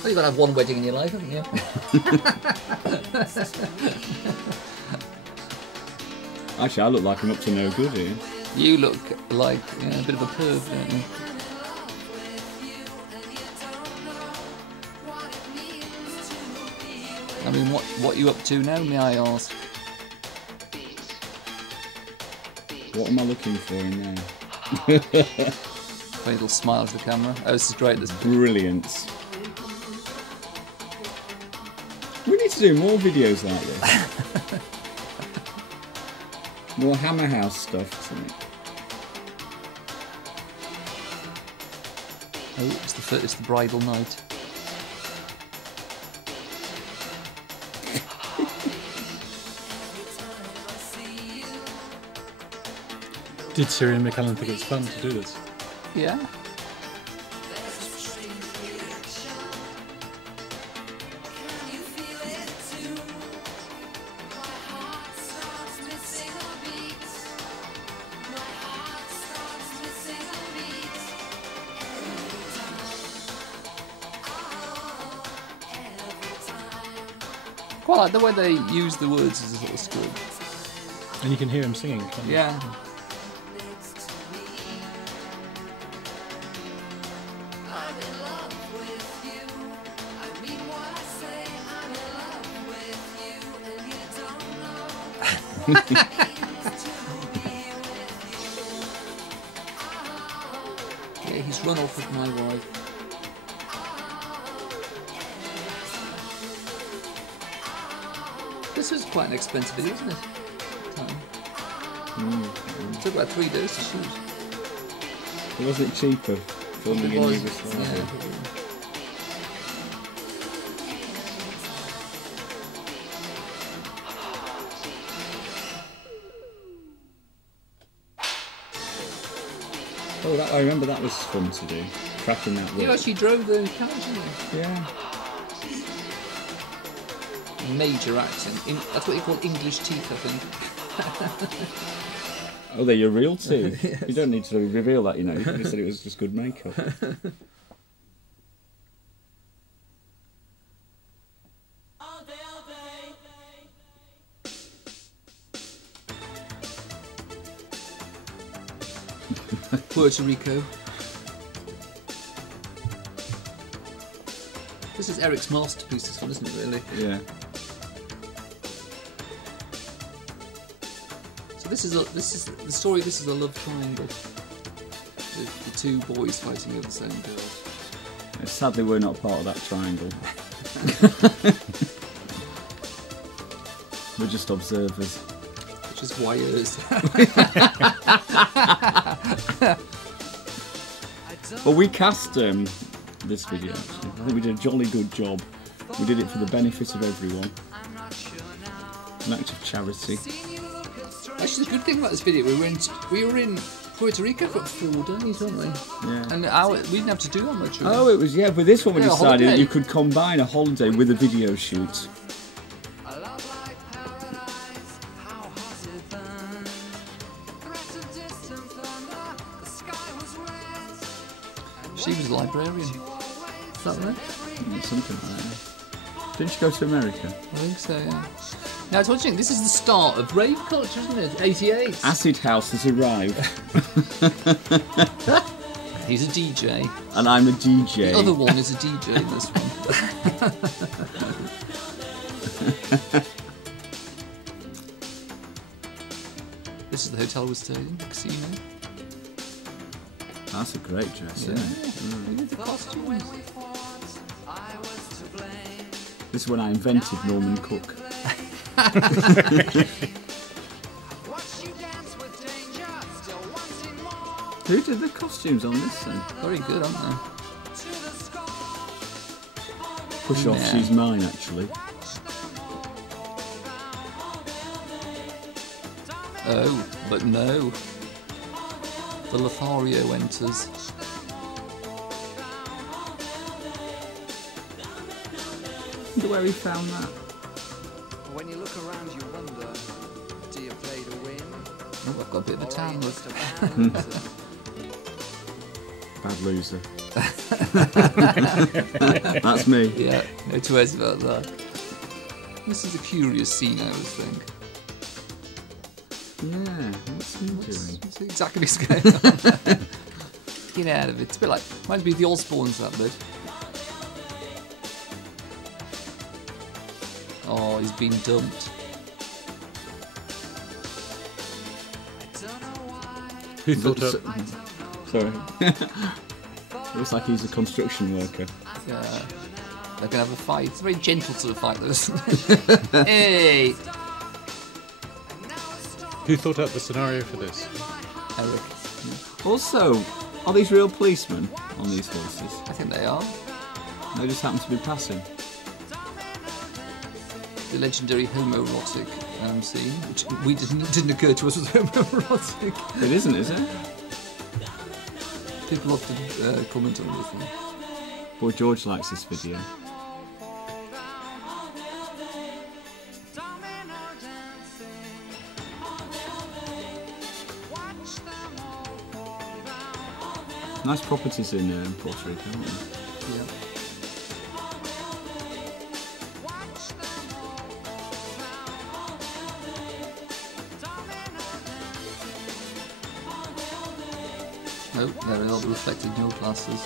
Well, you've got to have one wedding in your life, haven't you? Actually, I look like I'm up to no good here. You look like a bit of a perv, don't you? I mean, what are you up to now, may I ask? What am I looking for in there? Funny little smile to the camera. Oh, this is great. This Brilliant. We need to do more videos like this. More Hammer House stuff, isn't it? Oh, it's the bridal night. Did Siri and McAllen think it's fun to do this? Yeah. Quite like the way they use the words as a sort of score. And you can hear him singing, can't you? Yeah. Yeah, he's run off with my wife. This was quite an expensive video, isn't it? It took about 3 days to shoot. It wasn't cheaper filming in Yugoslavia. Yeah. Oh, I remember that was fun to do. Cracking that whip. You actually drove the car, didn't you? Yeah. Major accent. That's what you call English teeth, I think. Oh, they're your real teeth. Yes. You don't need to reveal that, you know. You could have said it was just good makeup. Puerto Rico. This is Eric's masterpiece, this one, isn't it, really? Yeah. So this is the story. This is a love triangle. The two boys fighting over the same girl. Sadly, we're not part of that triangle. We're just observers. Just voyeurs. Well, we cast this video, actually. I think we did a jolly good job. We did it for the benefit of everyone. An act of charity. Actually, the good thing about this video, we were in Puerto Rico for 4 days, weren't we? Yeah. And we didn't have to do that much. Really. Oh, it was, yeah, with this one we Yeah, decided holiday. you could combine a holiday with a video shoot. She was a librarian. Is that right? Something like that. Didn't you go to America? I think so, yeah. Now, it's watching. This is the start of rave culture, isn't it? 88. Acid House has arrived. He's a DJ. And I'm a DJ. The other one is a DJ in this one. This is the hotel we're staying in, the casino. That's a great dress, Yeah. isn't it? Look at the costumes. This is when I invented Norman Cook. Who did the costumes on this then? Very good, aren't they? Push off, Yeah. she's mine actually. Oh, but no. The Lothario enters. I wonder where he found that. When you look around, you wonder, do you play to win? Oh, I've got a bit of a Or are tan you look. just a bad loser? Bad loser. That's me. Yeah, no two ways about that. This is a curious scene, I would think. Yeah, what's he doing? It's exactly what's going on. Get out of it. It's a bit like, might be the Osbournes, that bit. Oh, he's been dumped. Who thought up? Sorry. Looks like he's a construction worker. Yeah. They're going to have a fight. It's a very gentle sort of fight, this. Hey! Who thought up the scenario for this? Eric. Also, are these real policemen on these horses? I think they are. They just happen to be passing. The legendary homoerotic scene, which we didn't occur to us was homoerotic. It isn't, is it? People often comment on this one. Boy, George likes this video. Nice properties in Puerto Rico, aren't there? Yeah. Oh, there are a lot of reflected no classes.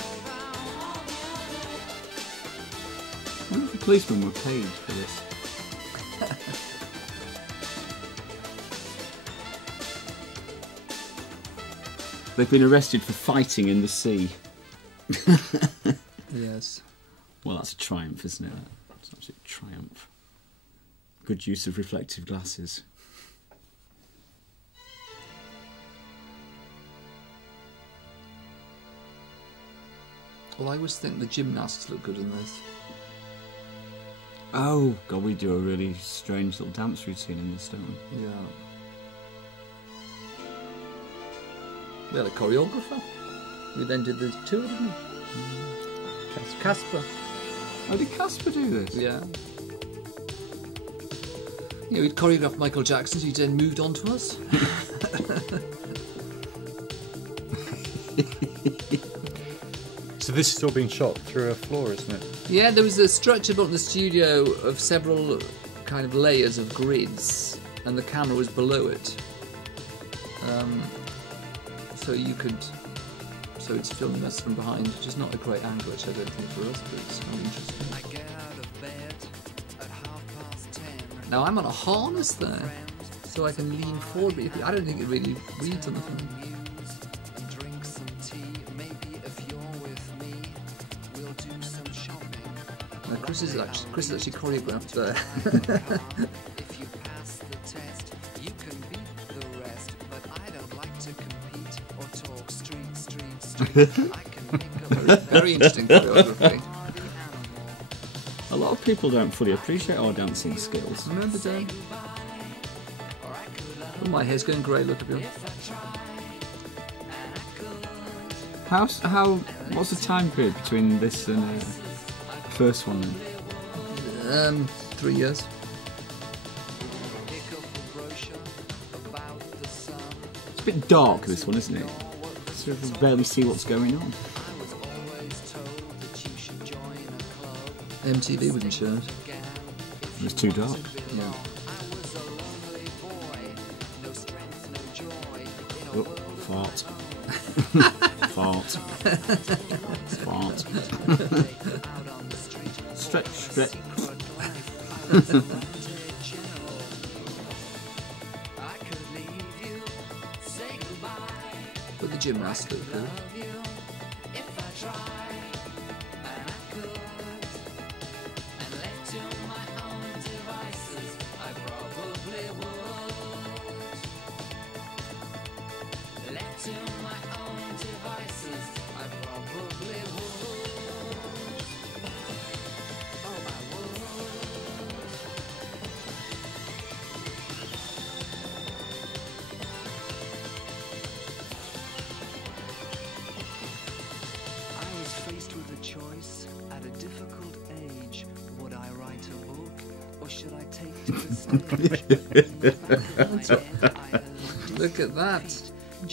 I wonder if the policemen were paid for this. They've been arrested for fighting in the sea. Yes. Well, that's a triumph, isn't it? It's an absolute triumph. Good use of reflective glasses. Well, I always think the gymnasts look good in this. Oh, God, we do a really strange little dance routine in this, don't we? Yeah. We had a choreographer. We then did the tour, didn't we? Casper. Oh, did Casper do this? Yeah. Yeah, we'd choreographed Michael Jackson, so he then moved on to us. So this is all being shot through a floor, isn't it? Yeah, there was a structure built in the studio of several kind of layers of grids, and the camera was below it. So it's filming us from behind, which is not a great angle, which I don't think for us, but it's kind of interesting. I get out of bed at 10:30. Now I'm on a harness there, so I can lean forward, but I don't think it really reads on the phone. And drink some tea. Maybe if you're with me, we'll do some shopping. Now Chris is actually choreographed there. If you pass the test, you can beat the rest. But I don't like to compete or talk street. I can make a Very interesting choreography. A lot of people don't fully appreciate our dancing skills. Remember Dan? Oh, my hair's going grey, look at you. What's the time period between this and the first one then? 3 years. It's a bit dark, this one, isn't it? Sort of barely see what's going on. MTV wouldn't show it. It's too dark. Yeah. Oh, fart. Fart. Fart. Stretch. But the gymnasts look cool. choice at a difficult age. Would I write a book or should I take to the stage? Look at that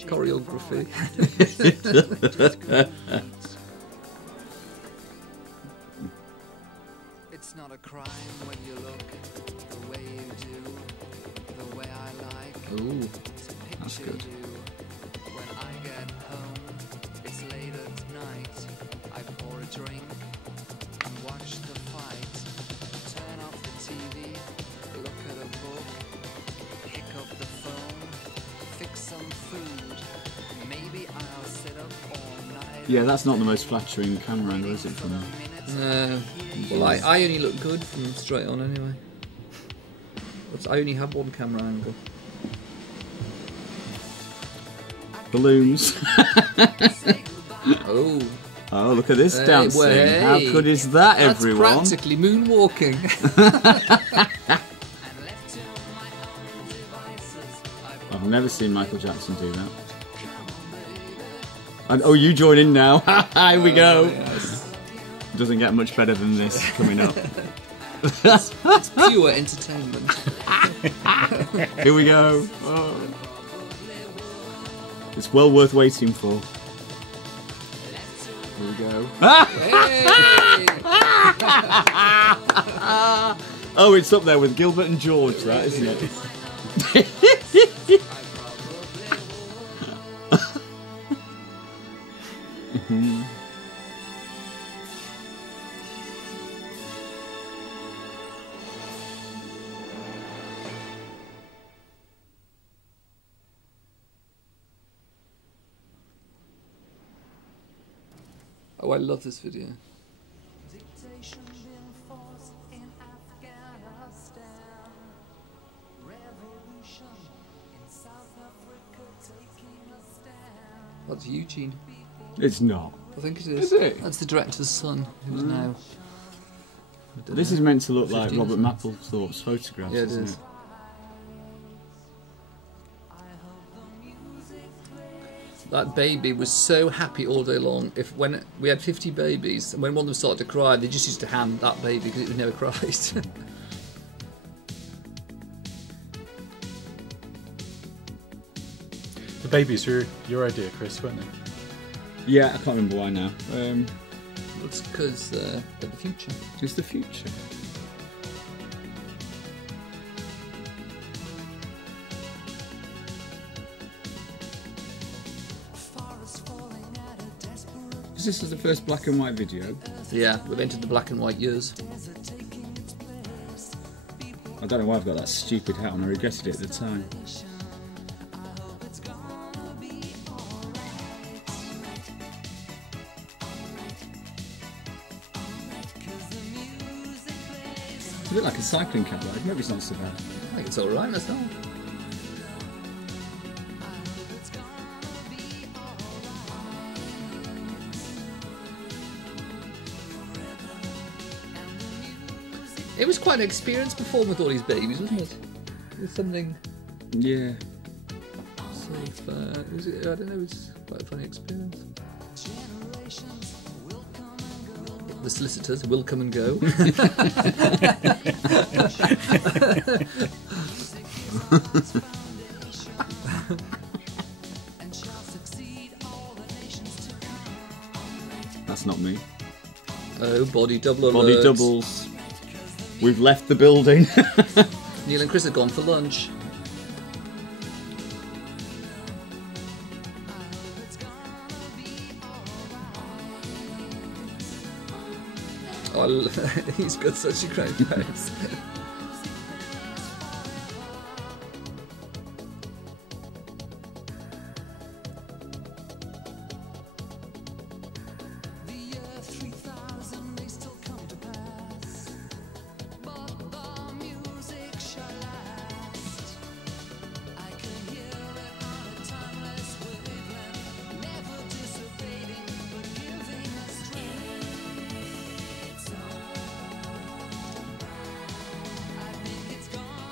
choreography. It's not a crime when you look the way you do, the way I like Ooh, to that's picture good. you. When I get home, it's late at night. I pour a drink and watch the fight. Turn off the TV, look at a book, pick up the phone, fix some food. Maybe I'll sit up all night. Yeah, that's not the most flattering camera angle, is it, from them? No. Well, I only look good from straight on anyway. I only have one camera angle. Balloons. Oh. Oh, look at this Hey, dancing. well, hey. How good is that, That's everyone? practically moonwalking. I've never seen Michael Jackson do that. And, oh, you join in now. Here we go. Yes. Doesn't get much better than this coming up. It's pure entertainment. Here we go. Oh. It's well worth waiting for. Here we go. Oh, it's up there with Gilbert and George, that, isn't it? Oh, I love this video. Dictation being forced in Afghanistan. Revolution in South Africa taking a stand. That's Eugene. It's not. I think it is. Is it? That's the director's son, who's now. I don't This know. is meant to look like 15. Robert Mapplethorpe's photographs, Yeah, it isn't is. it? That baby was so happy all day long. When we had 50 babies, and when one of them started to cry, they just used to hand that baby because it never cried. The babies were your idea, Chris, weren't they? Yeah, I can't remember why now. It's because they're the future. It's the future. This is the first black and white video. Yeah, we've entered the black and white years. I don't know why I've got that stupid hat on. I regretted it at the time. It's a bit like a cycling cab ride. Maybe it's not so bad. I think it's alright myself. It was quite an experience performing with all these babies, wasn't it? It was something Yeah. sort of, I don't know, it was quite a funny experience. The solicitors will come and go. That's not me. Oh, body double alert. Body doubles. We've left the building. Neil and Chris have gone for lunch. Oh, he's got such a great face.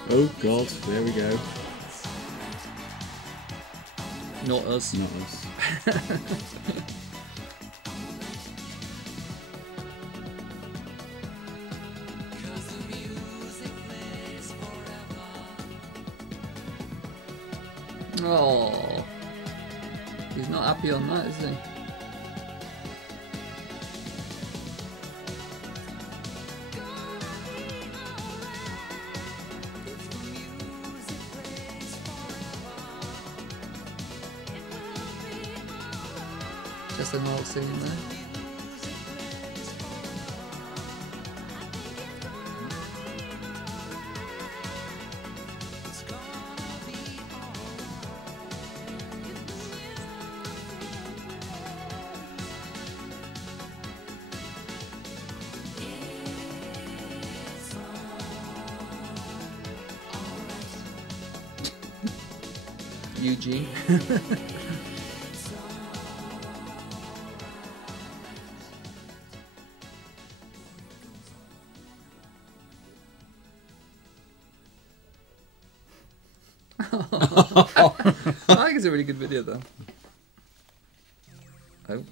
Oh God, there we go. Not us. Not us. Oh, he's not happy on that, is he? Just a note singing there. Eugene. I think it's a really good video though. Oh,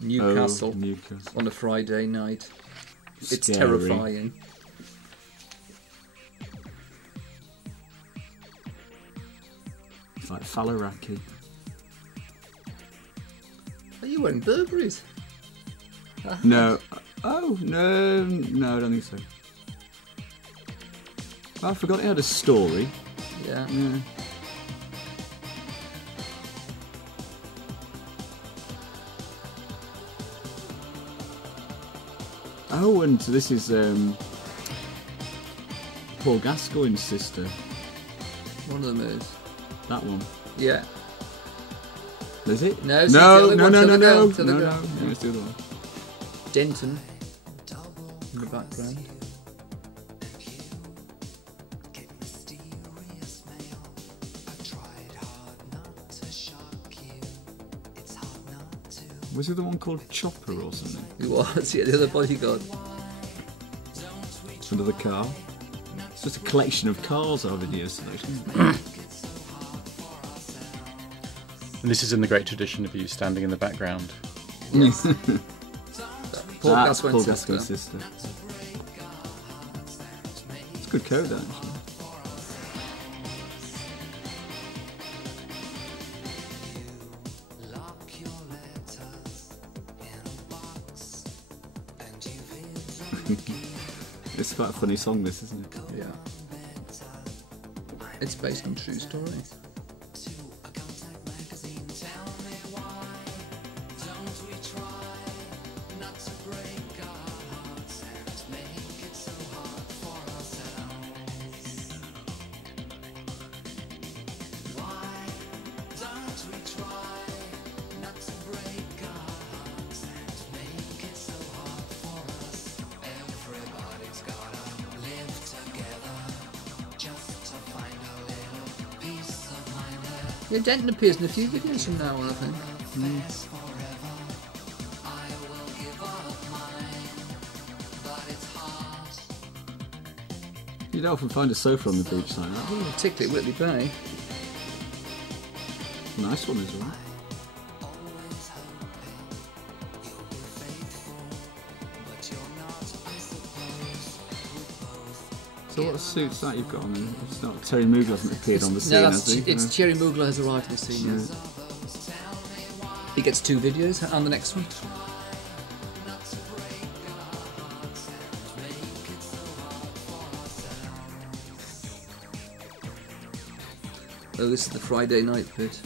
Newcastle, Newcastle. on a Friday night. It's Scary. terrifying. It's like Faliraki. Are you wearing Burberry's? No. Oh, no, no, I don't think so. I forgot it had a story. Yeah. Yeah. Oh, and this is Paul Gascoigne's sister. One of them is. That one. Yeah. Is it? No, it's no, the no, other no, one, no, to the no, girl, to the no, girl. no. It's the other one. Denton in the background. Was it the one called Chopper or something? He was, yeah, the other bodyguard. Another car. It's just a collection of cars, our video selection. And this is in the great tradition of you standing in the background. Yes. Paul That's Paul Gascoigne's Gascoigne's sister. sister. It's a good code, that, actually. It's quite a funny song, this, isn't it? Yeah. It's based on true story. Yeah, Denton appears in a few videos from now on, I think. You don't often find a sofa on the beach like that. Particularly at Whitley Bay. Nice one as well. So what suit's that you've got on then? It's not Terry Moogler hasn't appeared on the scene, No, has he? it's No. Thierry Mugler has arrived on the scene, Yeah. yes. He gets 2 videos on the next one. Oh, this is the Friday night bit.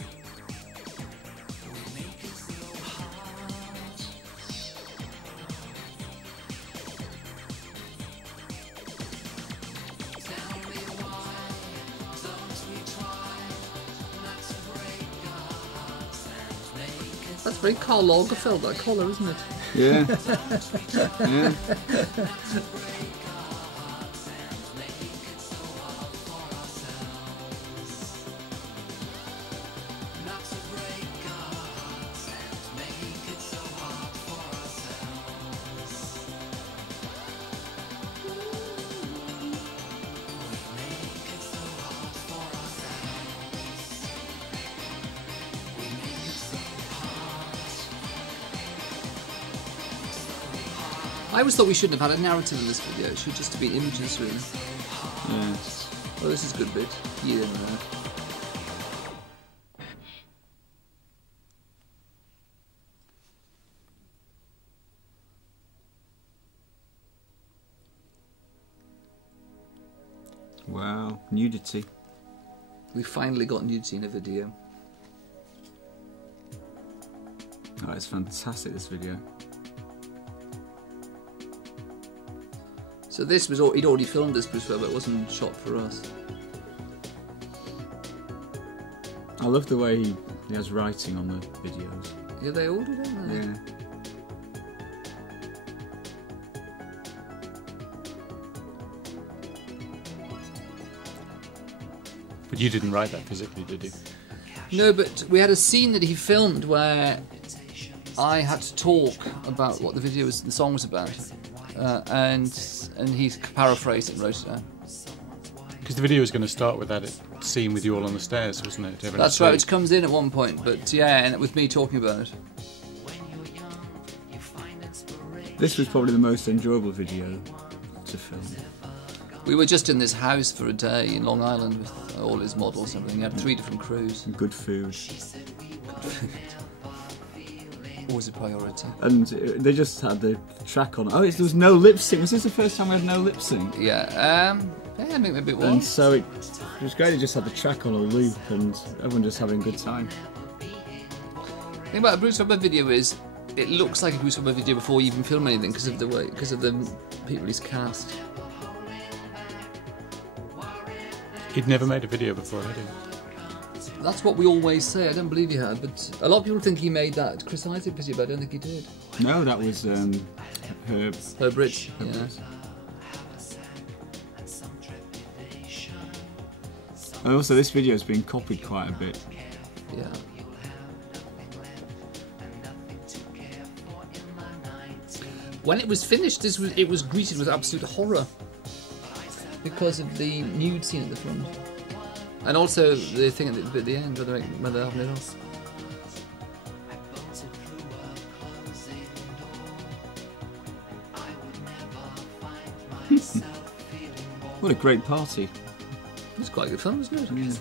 That's very Karl Lagerfeld, that collar, isn't it? Yeah. Yeah. I always thought we shouldn't have had a narrative in this video. It should just have been images, really. Yeah. Oh, this is a good bit. Yeah. Wow, nudity. We finally got nudity in a video. Oh, it's fantastic, this video. So this was, he'd already filmed this, Bruce Weber, it wasn't shot for us. I love the way he has writing on the videos. Yeah, they all do, don't they? Yeah. But you didn't write that physically, did you? No, but we had a scene that he filmed where I had to talk about what the song was about, and he paraphrased it and wrote it down. Because the video was going to start with that scene with you all on the stairs, wasn't it? That's right, which comes in at one point, but yeah, and with me talking about it. This was probably the most enjoyable video to film. We were just in this house for a day in Long Island with all his models and everything. He had 3 different crews. Good food. Always a priority. And they just had the track on. Oh, there was no lip sync. Was this the first time we had no lip sync? Yeah, yeah, maybe it was. And so it was great. They just had the track on a loop and everyone just having a good time. The thing about a Bruce Weber video is it looks like a Bruce Weber video before you even film anything because of the people he's cast. He'd never made a video before, had he? That's what we always say. I don't believe he had, but a lot of people think he made that Chris Isaac video, but I don't think he did. No, that was Herb. Herb Rich, yeah. Rich. And also, this video has been copied quite a bit. Yeah. When it was finished, it was greeted with absolute horror because of the nude scene at the front, and also the thing at the end where they're having it off. What a great party! It was quite a good film, wasn't it? Yeah.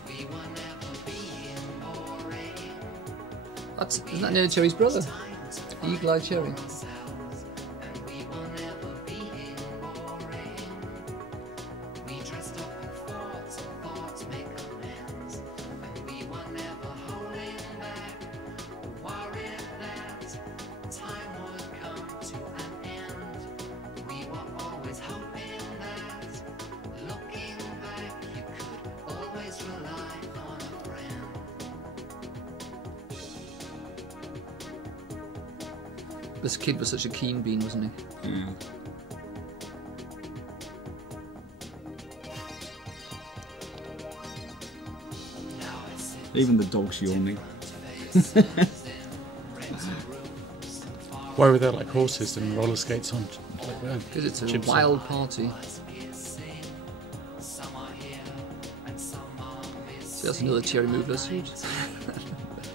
Isn't that Nana Cherry's brother? Eagle-eyed Cherry. This kid was such a keen bean, wasn't he? Yeah. Even the dog's yawning. Why were there like horses and roller skates on? Because it's a Chips wild party. So that's another Cherry Moveler suit.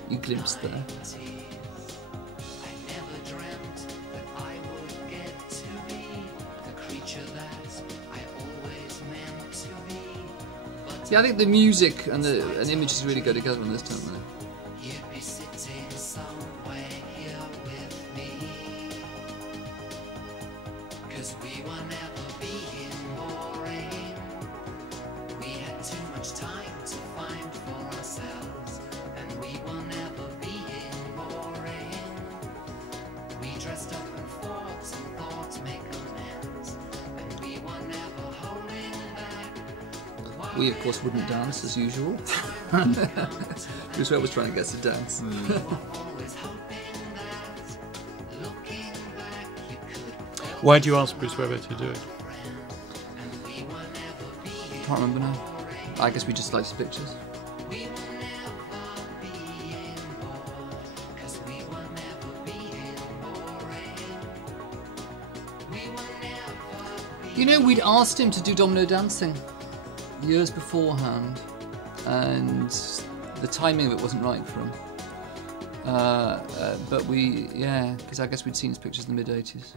You glimpsed there. Yeah, I think the music and the images really go together on this, don't they? We, of course, wouldn't dance as usual. Bruce Weber was trying to get us to dance. Why did you ask Bruce Weber to do it? Can't remember now. I guess we just liked his pictures. You know, we'd asked him to do domino dancing years beforehand, and the timing of it wasn't right for him. But because I guess we'd seen his pictures in the mid-80s.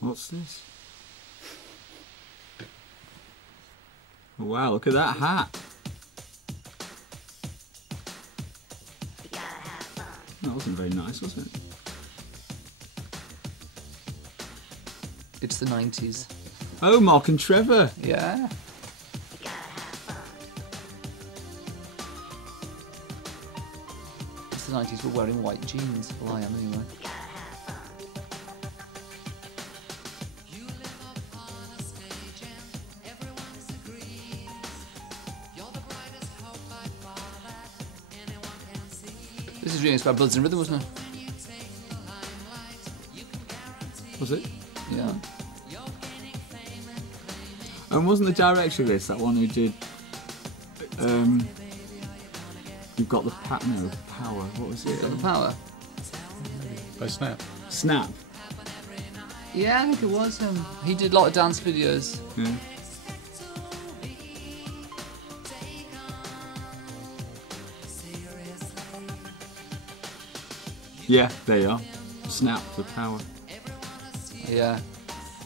What's this? Wow, look at that hat. That wasn't very nice, was it? It's the 90s. Oh, Mark and Trevor. Yeah. It's the 90s. We're wearing white jeans. Well, I am anyway. This is remixed by Bloods and Rhythm, wasn't it? Was it? Yeah. And wasn't the director of this that one who did? You've got the no power. What was it? Got the power. By Snap. Snap. Yeah, I think it was him. He did a lot of dance videos. Yeah. Yeah, there you are. Snap, the power. Yeah.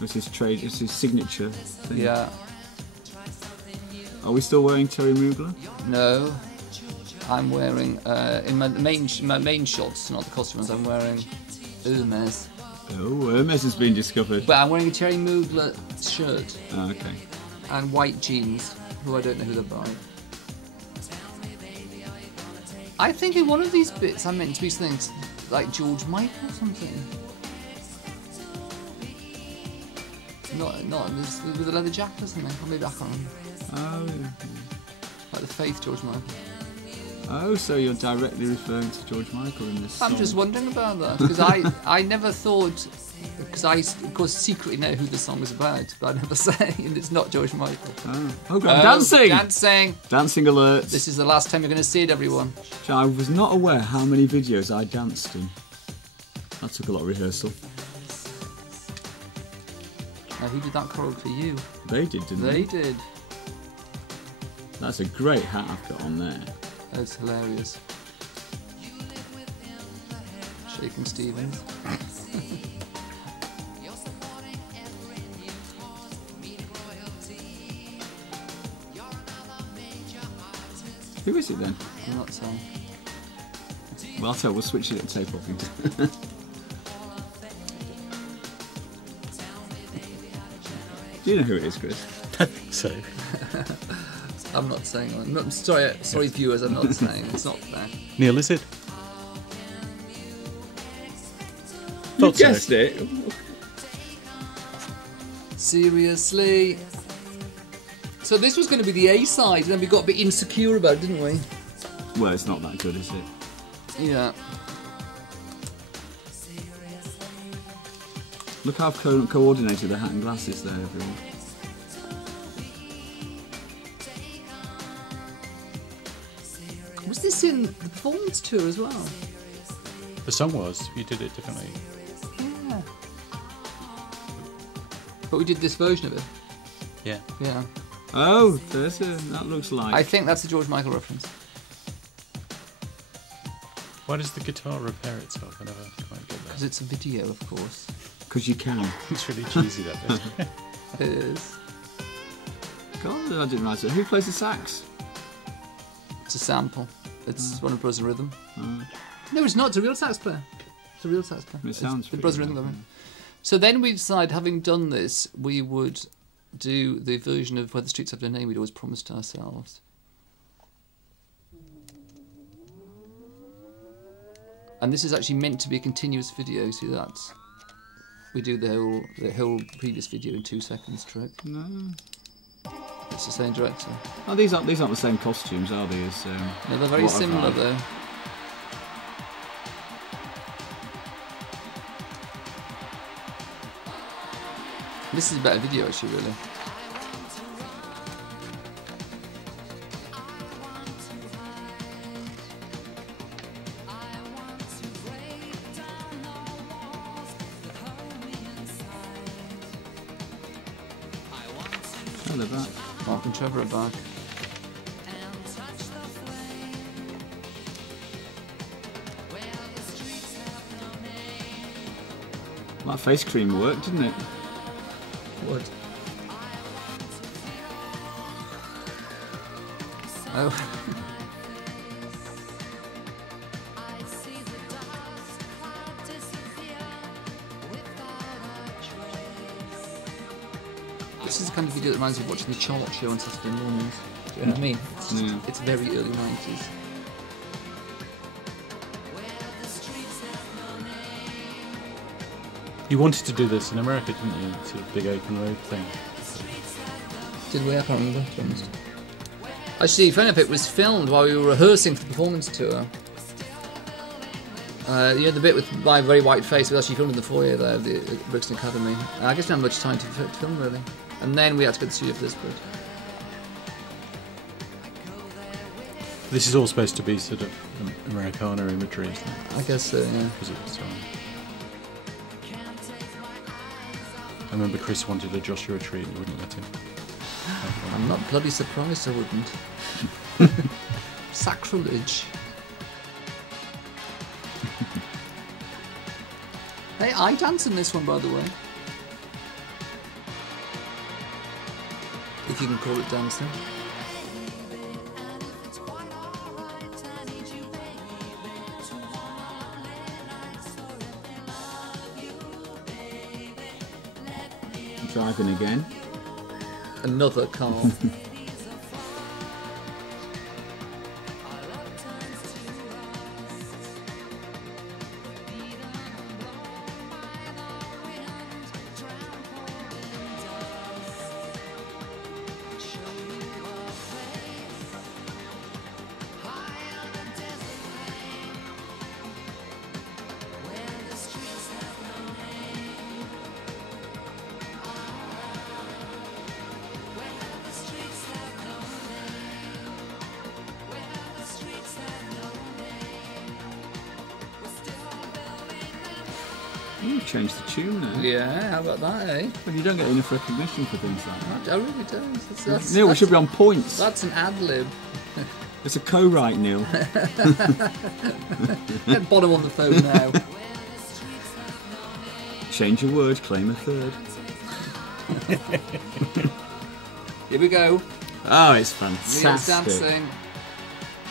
It's his trade. It's his signature thing. Yeah. Are we still wearing Terry Mugler? No. I'm wearing in my main shots, not the costumes. I'm wearing Hermes. Oh, Hermes has been discovered. But I'm wearing a Terry Mugler shirt Oh, okay. and white jeans, who I don't know who they're by. I think in one of these bits I meant to be something like George Michael or something. Not this, with a leather jacket or something. Or maybe I can't remember. Oh, yeah. Like the Faith George Michael. Oh, so you're directly referring to George Michael in this I'm song. just wondering about that because I never thought, because I of course secretly know who the song is about, but I never say, and it's not George Michael. Oh, God, dancing! Dancing! Dancing alerts. This is the last time you're going to see it, everyone. I was not aware how many videos I danced in. That took a lot of rehearsal. Now, who did that choreo for you? They did, didn't they? They did. That's a great hat I've got on there. That's hilarious. Shaking Stevens. Who is it then? I'm not saying. Well, I'll tell. We'll switch it at tape off. Do you know who it is, Chris? So. I'm not saying. I'm not, sorry, viewers. I'm not saying. It's not fair. Neil, is it? You Thought so. guessed it. Seriously. So this was going to be the A side, and then we got a bit insecure about it, didn't we? Well, it's not that good, is it? Yeah. Look how I've coordinated the hat and glasses there, everyone. Was this in the performance tour as well? The song was. You did it differently. Yeah. But we did this version of it. Yeah. Yeah. Oh, that looks like. I think that's a George Michael reference. Why does the guitar repair itself? I never quite get Because that. it's a video, of course. Because you can. It's really cheesy, that bit. It is. God, I didn't realise it. Who plays the sax? It's a sample. It's one of Brothers in Rhythm. No, it's not. It's a real sax player. It's a real sax player. It sounds the pretty Brothers in good. Rhythm. So then we decided, having done this, we would do the version of Where the Streets Have No Name we'd always promised ourselves. And this is actually meant to be a continuous video. See that? We do the whole previous video in 2 seconds trick. No. It's the same director. Oh, these aren't the same costumes, are they? As No, they're very what I've similar had? though. This is a better video actually, really. Oh, they're back. Mark and Trevor are back. That face cream worked, didn't it? What? Oh. is the kind of video that reminds me of watching the chart show on Saturday mornings. Do you know what I mean? It's just, Yeah. it's very early 90s. You wanted to do this in America, didn't you? Sort of big open road thing. Did we? I can't remember, to be honest. Actually, funny enough, it was filmed while we were rehearsing for the performance tour. You know, the bit with my very white face was actually filmed in the foyer there at the Brixton Academy. I guess we didn't have much time to film, really. And then we had to go to the studio for this bit. This is all supposed to be sort of Americana imagery, isn't it? I guess so, yeah. Because of the time. I remember Chris wanted a Joshua tree and he wouldn't let him. I'm not bloody surprised I wouldn't. Sacrilege. Hey, I dance in this one, by the way. If you can call it dancing. Driving again. Another car. You've changed the tune now. Yeah, how about that, eh? Well, you don't get enough recognition for things like that. I really don't. Neil, we should be on points. That's an ad-lib. It's a co-write, Neil. Get Bottom on the phone now. Change your word, claim a third. Here we go. Oh, it's Neil's fantastic. dancing.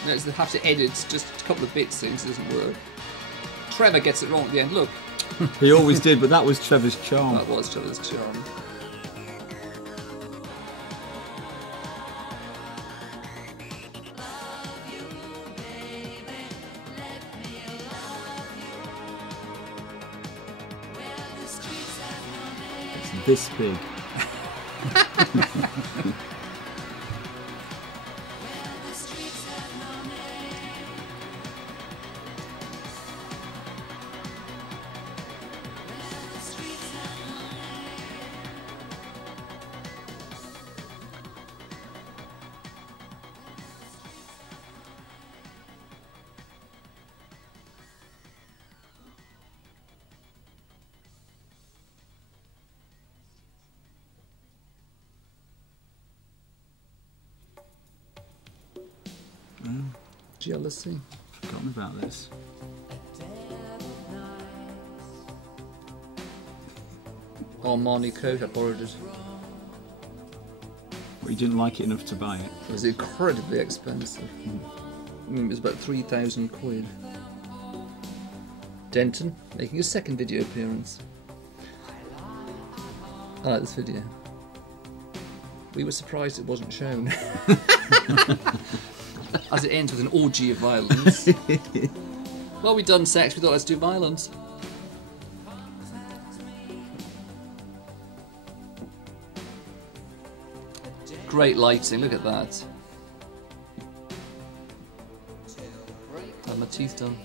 No, they have to edit just a couple of bits, things doesn't work. Trevor gets it wrong at the end, look. He always did, but that was Trevor's charm. That was Trevor's charm. It's this big. Jealousy. Forgotten about this. Armani coat, I borrowed it. But you didn't like it enough to buy it. It was incredibly expensive. I mean, it was about 3,000 quid. Denton, making a second video appearance. I like this video. We were surprised it wasn't shown. As it ends with an orgy of violence. Well, we'd done sex, we thought let's do violence. Great lighting, look at that. I have my teeth done.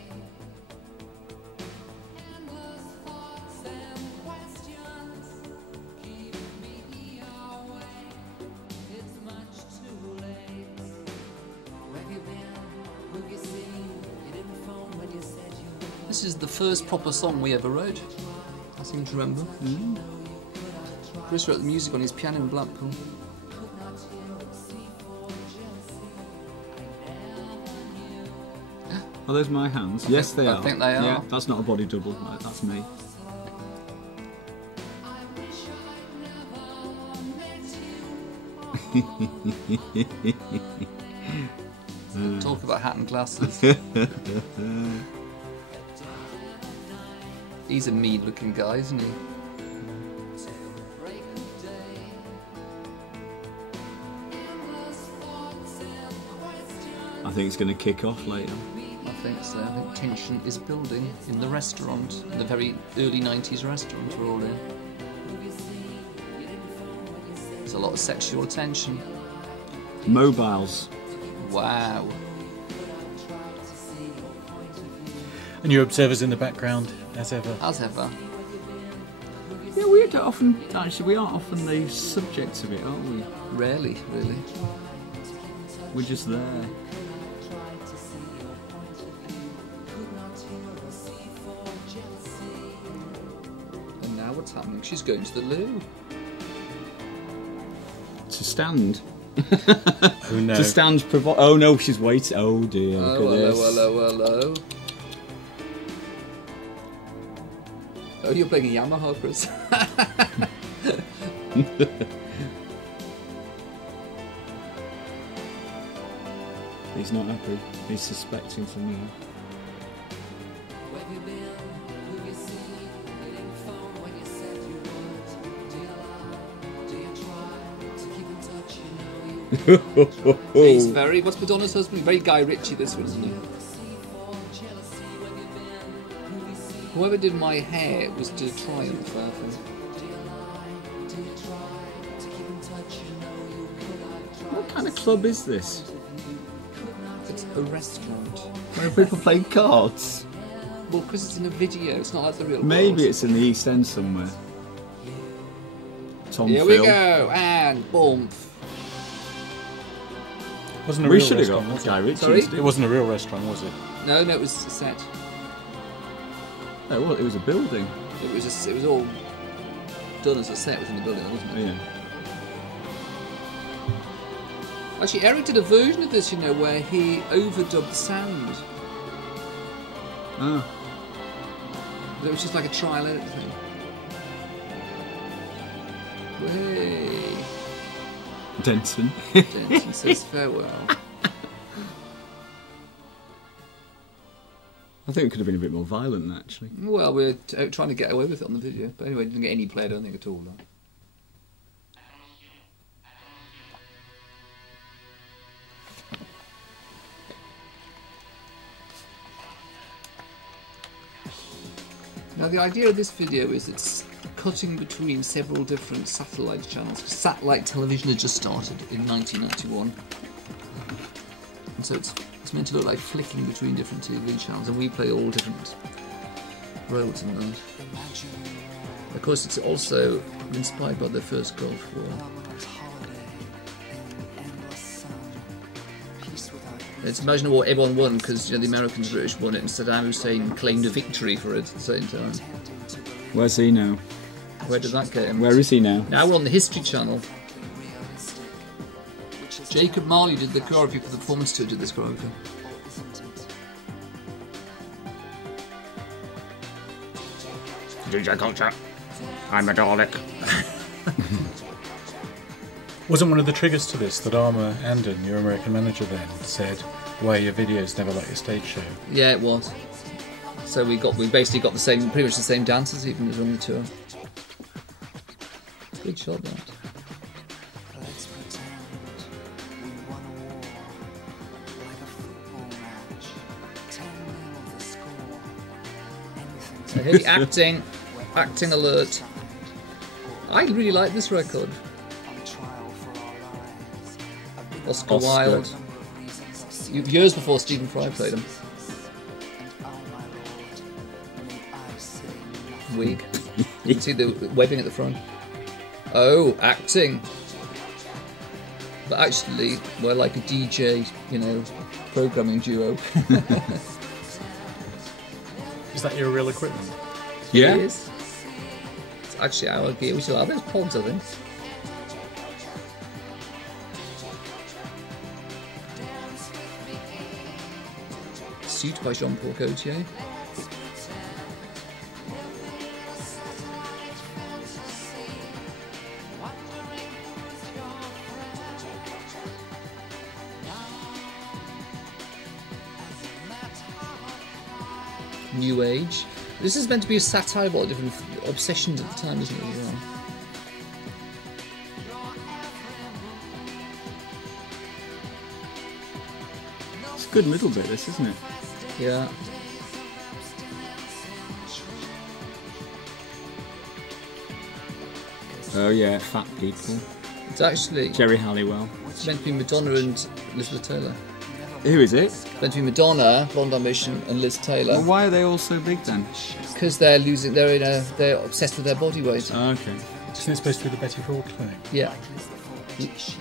This is the first proper song we ever wrote, I seem to remember. Chris wrote the music on his piano in Blackpool. Are those my hands? Yes, they are. I think they are. Yeah, that's not a body double. That's me. Talk about hat and glasses. He's a mean looking guy, isn't he? think it's going to kick off later. I think so. I think tension is building in the restaurant, the very early 90s restaurant we're all in. There's a lot of sexual tension. Mobiles. Wow. And your observers in the background, as ever. As ever. Yeah, we aren't often the subject of it, aren't we? Rarely, really. We're just there. And now what's happening? She's going to the loo. To stand. Oh no. To stand oh no, she's waiting. Oh dear, look Oh, at hello, this. hello. Oh, you're playing a Yamaha, Chris. He's not happy. He's suspecting something. He's very... What's Madonna's husband? Very Guy Ritchie, this one, isn't he? Whoever did my hair was to triumph, I think. What kind of club is this? It's a restaurant. Where are people playing cards? Well, because it's in a video, it's not like the real Maybe world. it's in the East End somewhere. Tom Here Phil. we go, and boom. Wasn't a We real should have restaurant, got was Guy it? Ritchie. Sorry? It wasn't a real restaurant, was it? No, it was a set. Oh, well, it was a building. It was all done as a set within the building, wasn't it? Yeah. Actually, Eric did a version of this, you know, where he overdubbed sound. Ah. It was just like a trial edit thing. Way. Denton. Denton says farewell. I think it could have been a bit more violent, actually. Well, we're trying to get away with it on the video, but anyway, didn't get any play, I don't think, at all. No. Now, the idea of this video is it's cutting between several different satellite channels. Satellite television had just started in 1991. And so it's meant to look like flicking between different TV channels, and we play all different roles in that. Of course, it's also inspired by the first Gulf War. It's Imagine a War everyone won because, you know, the Americans and British won it, and Saddam Hussein claimed a victory for it at the same time. Where's he now? Where did that get him? Where is he now? Now we're on the History Channel. Jacob Marley did the choreography for the performance tour, did this choreography. DJ Culture. I'm a Dalek. Wasn't one of the triggers to this that Armour Andon, your American manager then, said, why your videos never like your stage show? Yeah, it was. So we basically got the same, pretty much the same dancers even as on the tour. Good shot, that. Let's pretend we won a war like a football match. 10-0 the score. Anything So here, acting alert. I really like this record. on trial for our lives. A big Oscar Oscar. Wilde. Years before Stephen Fry played him. oh my lord, may I say nothing. Wig. You can see the webbing at the front. Oh, acting. But actually, we're like a DJ, you know, programming duo. Is that your real equipment? Yeah? It is. It's actually our gear. We still have those pods, I think. Suit by Jean-Paul Gaultier. New Age. This is meant to be a satire about different obsessions at the time, isn't it? As well? It's a good middle bit, this, isn't it? Yeah. Oh yeah, fat people. It's actually Jerry Halliwell. it's meant to be Madonna and Elizabeth Taylor. Who is it? It's meant to be Madonna, Blonde Ambition, and Liz Taylor. Well, why are they all so big then? Because they're obsessed with their body weight. Oh, okay. Isn't it supposed to be the Betty Ford clinic? Yeah.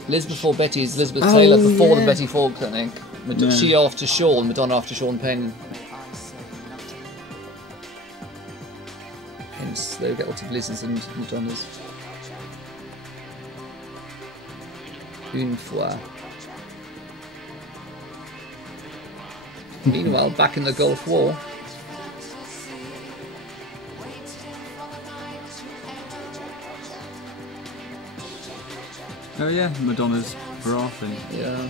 Liz before Betty is Elizabeth Taylor before the Betty Ford clinic. Yeah. She after Sean, Madonna after Sean Penn. Hence, they get lots of Liz's and Madonnas. Une fois. Meanwhile, back in the Gulf War. Oh yeah, Madonna's bra thing. Yeah.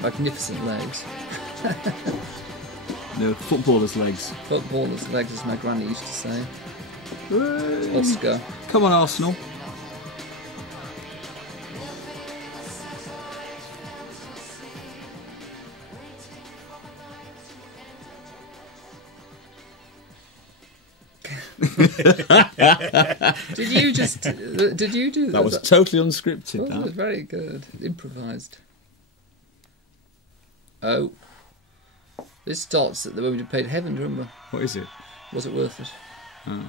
Magnificent legs. No, footballers' legs. Footballers' legs, as my granny used to say. Hooray. Oscar. Come on, Arsenal. Did you just? Did you do that? That was totally unscripted. Oh, that was That. very good. Improvised. Oh. This starts at the moment we played Heaven, remember? What is it? Was it worth it? Oh.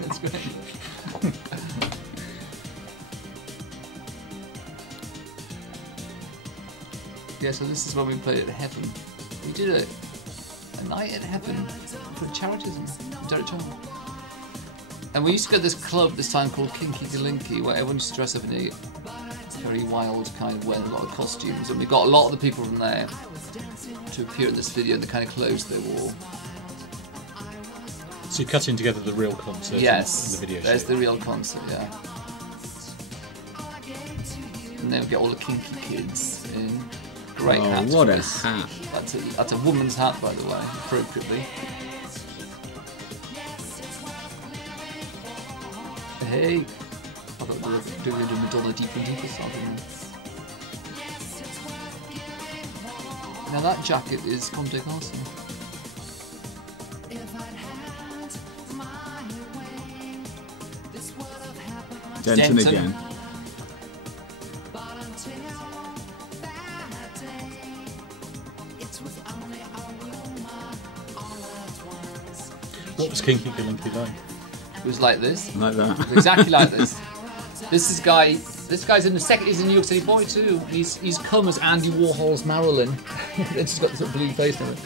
That's great. Yeah, so this is when we played at Heaven. We did a night at Heaven for charities and Derek Channel. And we used to go to this club this time called Kinky Galinky, where everyone used to dress up in a very wild kind of way, a lot of costumes, and we got a lot of the people from there to appear in this video in the kind of clothes they wore. So you're cutting together the real concert Yes, and the video there's shoot. the real concert, yeah. And then we get all the kinky kids in great Oh, hats. what for a this. hat. That's a woman's hat, by the way, appropriately. Hey! I thought we were doing a Madonna Deeper and Deeper song. Now that jacket is from Dick Olsen. Denton Denton. again. What was Kinky Galinky like? It was like this. Like that. Exactly like this. This guy's in the second. He's a New York City boy too. He's come as Andy Warhol's Marilyn. It's just got this sort of blue face on it.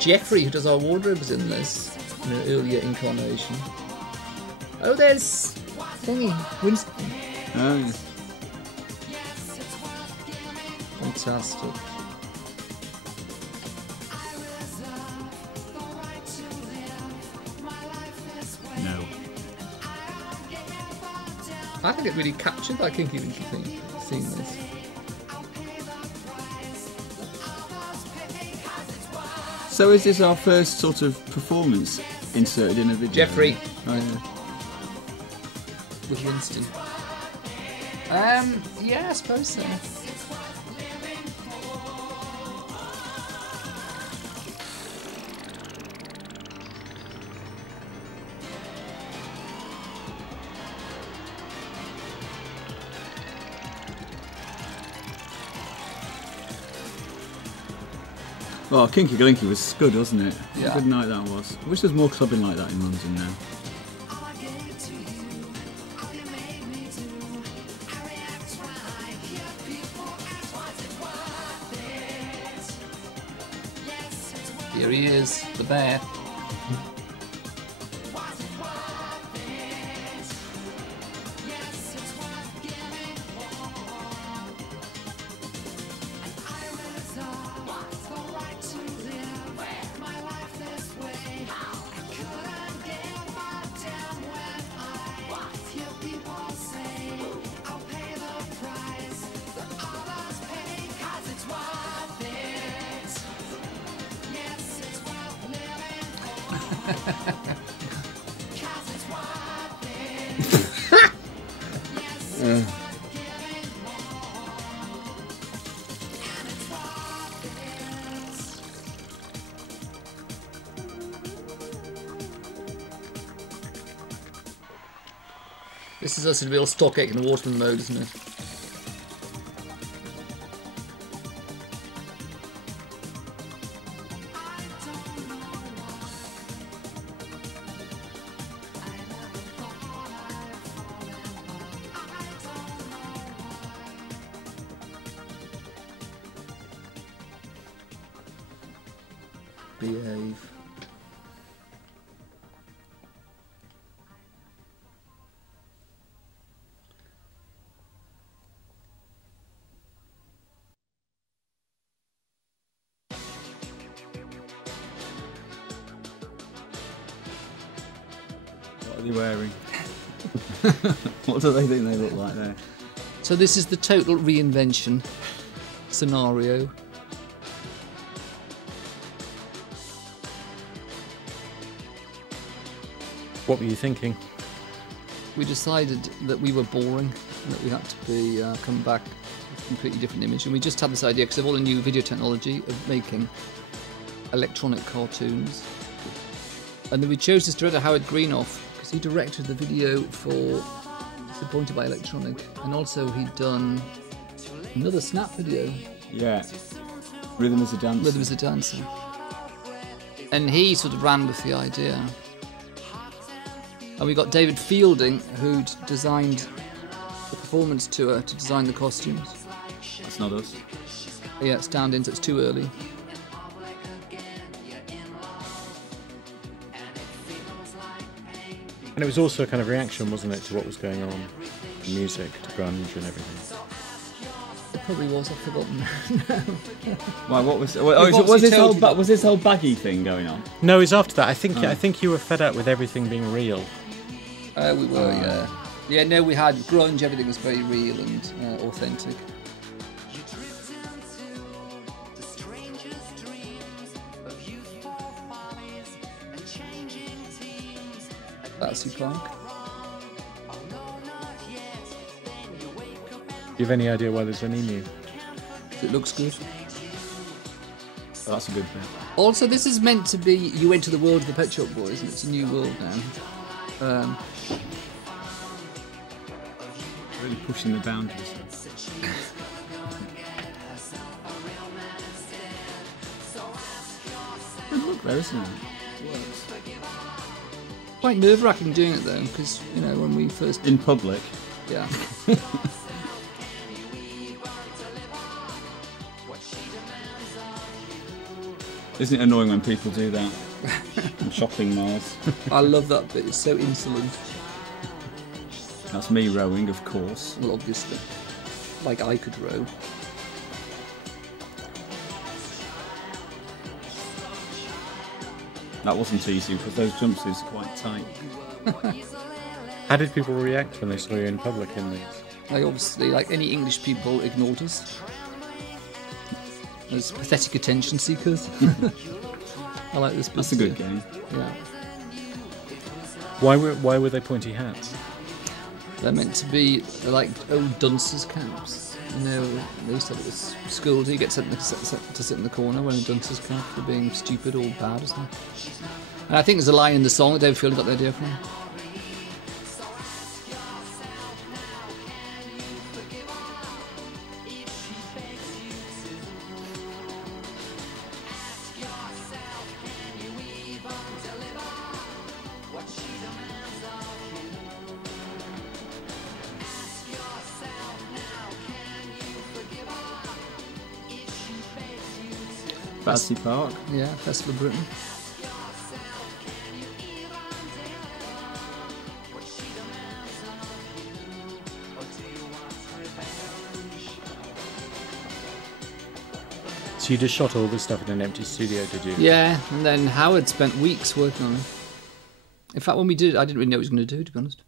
Jeffrey, who does our wardrobe, is in this in an earlier incarnation. Oh, there's thingy Winston. Oh, yeah. Fantastic. No. I think it really captured that Kinky Winky thing. Seeing this. So is this our first sort of performance inserted in a video? Jeffrey. Oh, yeah. With Winston. Yeah, I suppose so. Well, Kinky Galinky was good, wasn't it? Yeah. What a good night that was. I wish there was more clubbing like that in London now. Here he is, the bear. This is us in real stock ache and Waterman mode, isn't it? Behave. What are they wearing? What do they think they look like there? So this is the total reinvention scenario. What were you thinking? We decided that we were boring, and that we had to be come back with a completely different image, and we just had this idea because of all the new video technology of making electronic cartoons. And then we chose this director Howard Greenoff because he directed the video for Disappointed by Electronic, and also he'd done another Snap video, Yeah. Rhythm is a Dancer. Rhythm is a Dancer. And he sort of ran with the idea. And we got David Fielding, who'd designed the performance tour to design the costumes. That's not us. Yeah, it's down in, so it's too early. And it was also a kind of reaction, wasn't it, to what was going on, the music, to grunge and everything. It probably was, I've forgotten. Why? What was? Oh, We've was obviously this told you that. was this whole baggy thing going on? No, it was after that. I think you were fed up with everything being real. We were, yeah. Yeah, no, we had grunge, everything was very real and authentic. That's Park. Do you have any idea why there's any new? It looks good. Oh, that's a good thing. Also, this is meant to be you went to the world of the Pet Shop Boys, and it's a new world now. Really pushing the boundaries. Good look there, isn't it? Quite nerve-wracking doing it though, because you know when we first In public. yeah. Isn't it annoying when people do that? In shopping malls. I love that bit. It's so insolent. That's me rowing, of course. Well, obviously, like I could row. That wasn't easy because those jumpsuits are quite tight. How did people react when they saw you in public in these? Like obviously, like any English people, ignored us as pathetic attention seekers. I like this bit. That's a good game. Yeah, Why were they pointy hats? they're meant to be like old dunces caps. You know, they used to have it at school. Do you get to sit in the corner wearing a dunce's cap for being stupid or bad or something? And I think there's a line in the song that David Fielding got the idea from. Battersea Park. Yeah, Festival of Britain. So you just shot all this stuff in an empty studio, did you? Yeah, and then Howard spent weeks working on it. In fact, when we did it, I didn't really know what he was going to do, to be honest.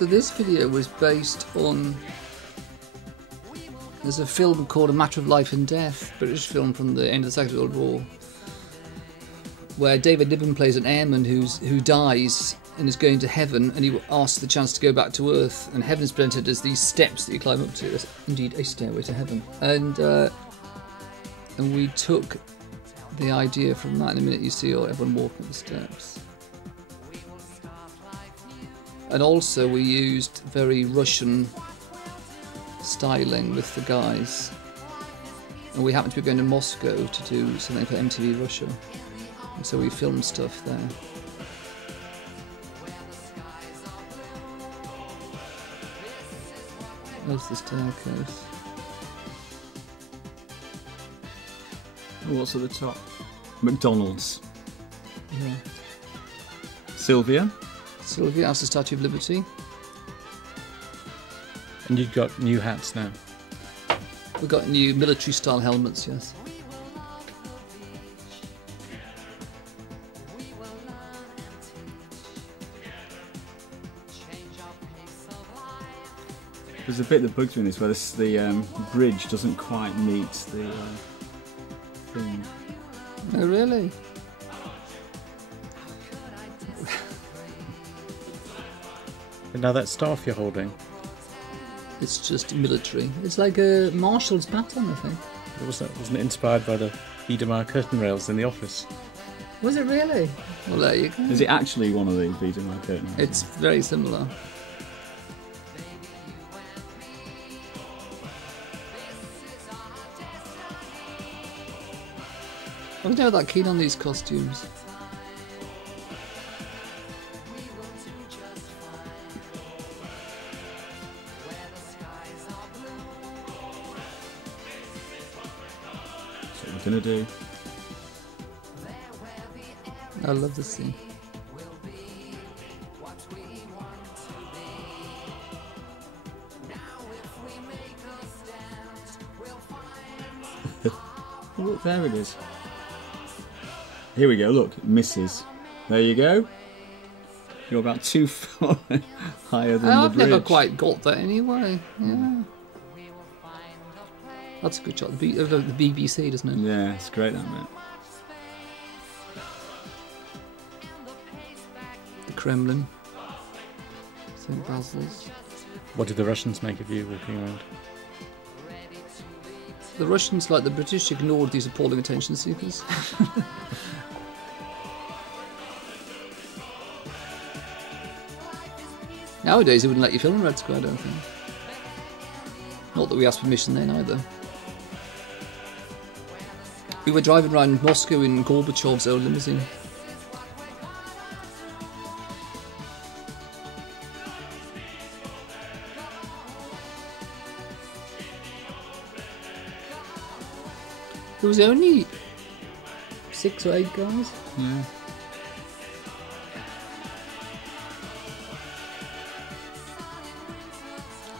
So this video was based on... There's a film called A Matter of Life and Death, British film from the end of the Second World War, where David Niven plays an airman who dies and is going to heaven, and he asks the chance to go back to Earth, and heaven is presented as these steps that you climb up to. There's indeed a stairway to heaven. And we took the idea from that. In a minute you see everyone walking up the steps. And also we used very Russian styling with the guys. And we happened to be going to Moscow to do something for MTV Russia. And so we filmed stuff there. There's the staircase. Oh, what's at the top? McDonald's. Yeah. Sylvia. Sylvia, that's the Statue of Liberty. And you've got new hats now. We've got new military style helmets, yes. There's a bit that bugs me in this where the bridge doesn't quite meet the thing. Oh, really? And now that staff you're holding, It's just military. It's like a marshal's baton, I think. wasn't it inspired by the Biedermeier curtain rails in the office? Was it really? Well, there you go. Is it actually one of the Biedermeier curtains? It's very similar. I was never that keen on these costumes. That's what we're gonna do. I love this scene. Oh, look, there it is. Here we go, look, misses. There you go. You're about 2 foot higher than the I've bridge. never quite got that anyway. Yeah. That's a good shot. The BBC, doesn't it? Yeah, it's great, that bit. The Kremlin. St. Basil's. What did the Russians make of you walking around? The Russians, like the British, ignored these appalling attention seekers. Nowadays, they wouldn't let you film in Red Square, I don't think. Not that we asked permission then either. We were driving around Moscow in Gorbachev's old limousine. There was only 6 or 8 guys. Yeah.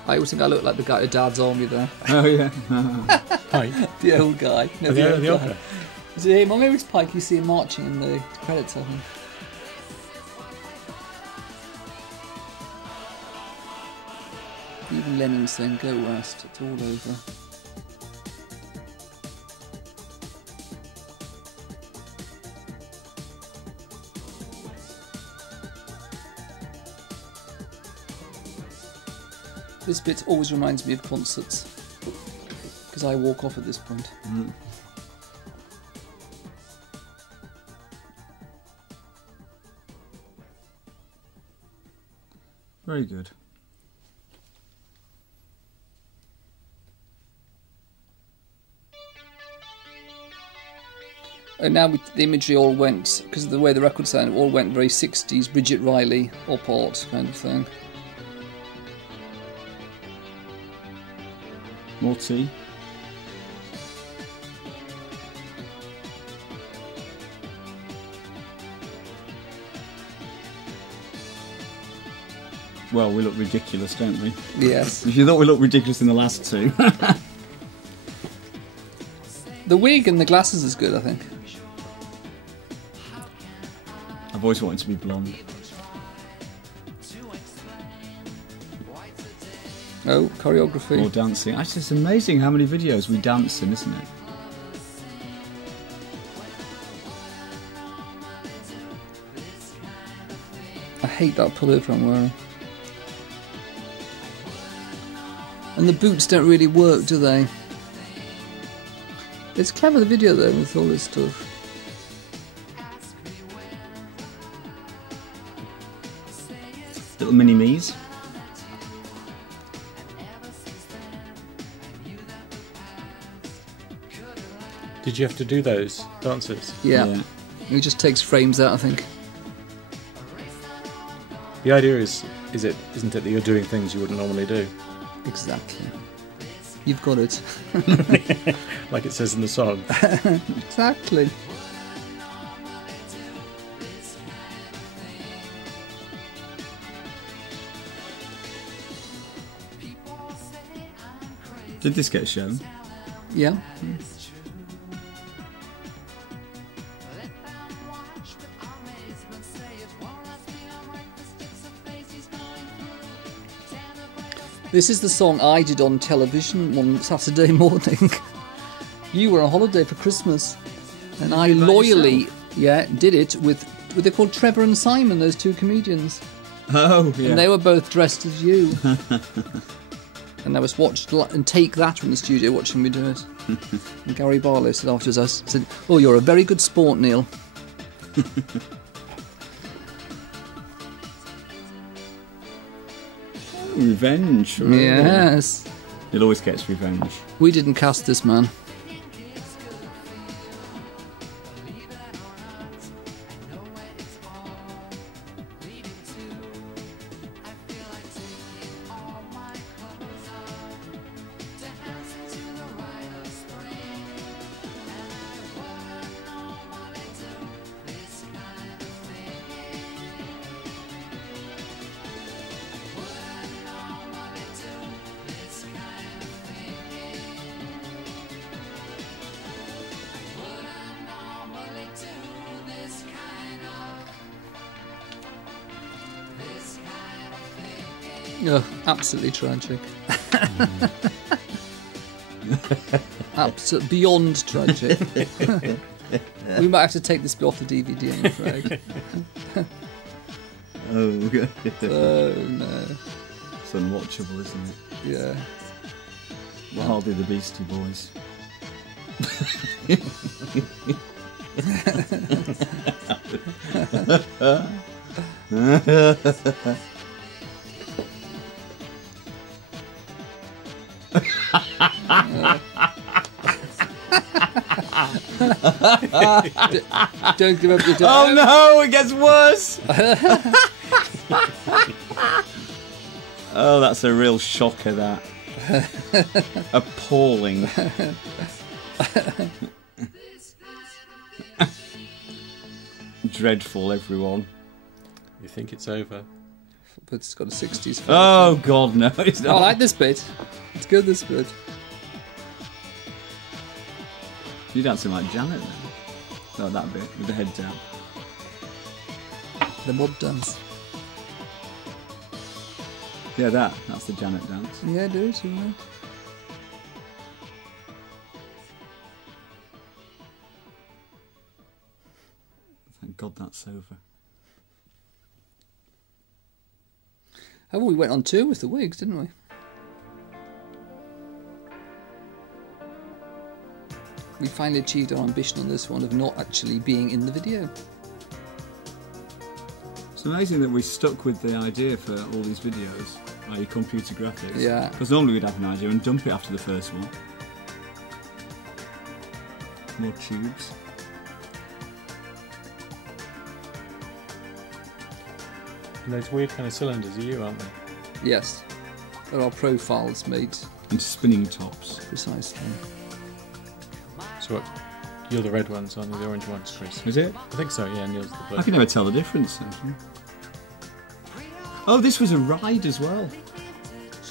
I always think I look like the guy at Dad's Army there. Oh, yeah. Pike? The old guy. No, The old guy. Is it him? Or maybe it's Pike. You see him marching in the credits, I think. Even Lennon's saying, "Go west, it's all over." This bit always reminds me of concerts, because I walk off at this point. Mm. Very good. And now the imagery all went, because of the way the record sounded, it all went very 60s, Bridget Riley, PopArt kind of thing. More tea. Well, we look ridiculous, don't we? Yes. If you thought we looked ridiculous in the last two. The wig and the glasses is good, I think. I've always wanted to be blonde. Oh, choreography. More dancing. Actually, it's amazing how many videos we dance in, isn't it? I hate that pullover I'm wearing. And the boots don't really work, do they? It's clever, the video though, with all this stuff. Little mini-me's. Did you have to do those dances? Yeah. It just takes frames out, I think. The idea isn't it that you're doing things you wouldn't normally do? Exactly. You've got it. Like it says in the song. Exactly. Did this get shown? Yeah. This is the song I did on television one Saturday morning. You were on holiday for Christmas, and I loyally, did it with they're called Trevor and Simon, those two comedians. Oh, yeah. And they were both dressed as you. And I was watched and take that from the studio watching me do it. And Gary Barlow said afterwards, I said, "Oh, you're a very good sport, Neil." Revenge. Really. Yes. It always gets revenge. We didn't cast this man. Oh, absolutely tragic. Beyond tragic. We might have to take this bit off the DVD, I'm afraid. Oh, okay. Oh, no. It's unwatchable, isn't it? Yeah. Hardly the Beastie Boys. Don't give up your Oh no, it gets worse! Oh, that's a real shocker, that. Appalling. Dreadful, everyone. You think it's over? But it's got a 60s feel. Oh god, no, it's I not. like this bit. It's good, this bit. You're dancing like Janet then. Oh, that bit, with the head down. The mob dance. Yeah, that's the Janet dance. Yeah, do it, you know. Thank God that's over. Oh, well, we went on tour with the Wigs, didn't we? We finally achieved our ambition on this one of not actually being in the video. It's amazing that we stuck with the idea for all these videos, i.e. computer graphics. Yeah. Because normally we'd have an idea and dump it after the first one. More tubes. And those weird kind of cylinders are you, aren't they? Yes. There are profiles made And spinning tops. precisely. So what, you're the red ones, aren't you? The orange ones, Chris? Is it? I think so, yeah, Neil's the blue. I can never tell the difference. Actually. Oh, this was a ride as well.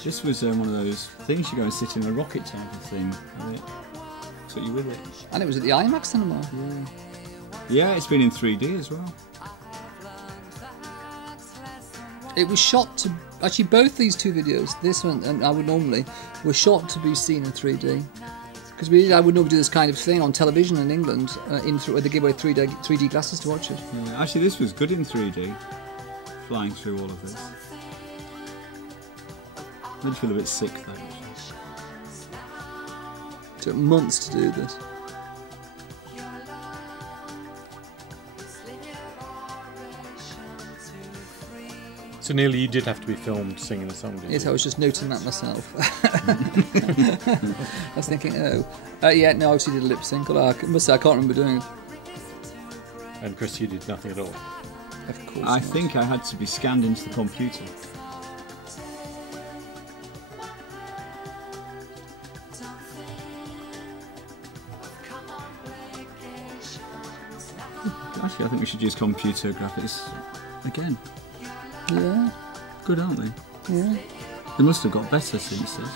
This was one of those things you go and sit in a rocket type of thing. Took you with it. And it was at the IMAX cinema. Yeah, it's been in 3D as well. It was shot to... Actually, both these two videos, this one and I Would Normally, were shot to be seen in 3D. Because I would normally do this kind of thing on television in England, where they give away 3D glasses to watch it. Yeah, actually, this was good in 3D, flying through all of this. I did feel a bit sick though. It took months to do this. So nearly you did have to be filmed singing the song, didn't Yes, you? I was just noting that myself. I was thinking, yeah, no, I obviously did a lip sync. Although I must say, I can't remember doing it. And Chris, you did nothing at all. Of course I not. think I had to be scanned into the computer. Actually, I think we should use computer graphics again. Yeah, Good, aren't they? yeah. They must have got better since this.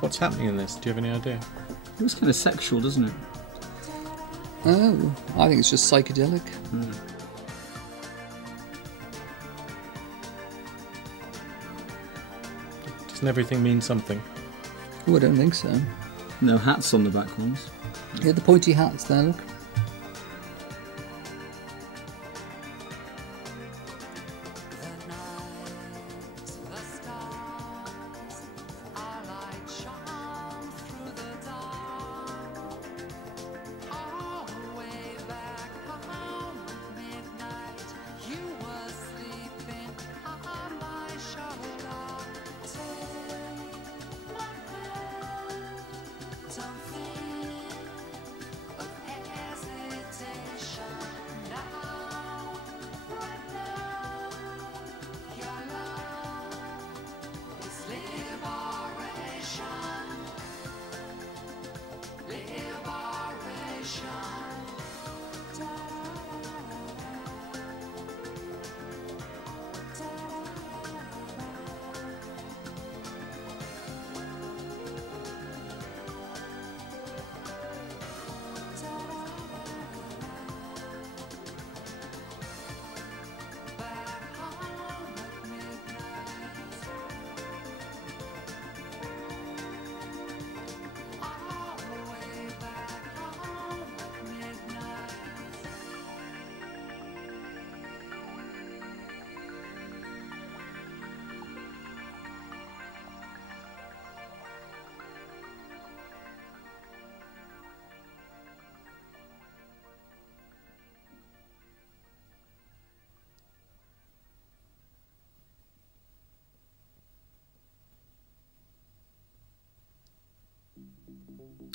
What's happening in this? Do you have any idea? It was kind of sexual, doesn't it? Oh, I think it's just psychedelic. Doesn't everything mean something? Oh, I don't think so. No hats on the back ones. Yeah, the pointy hats there, look.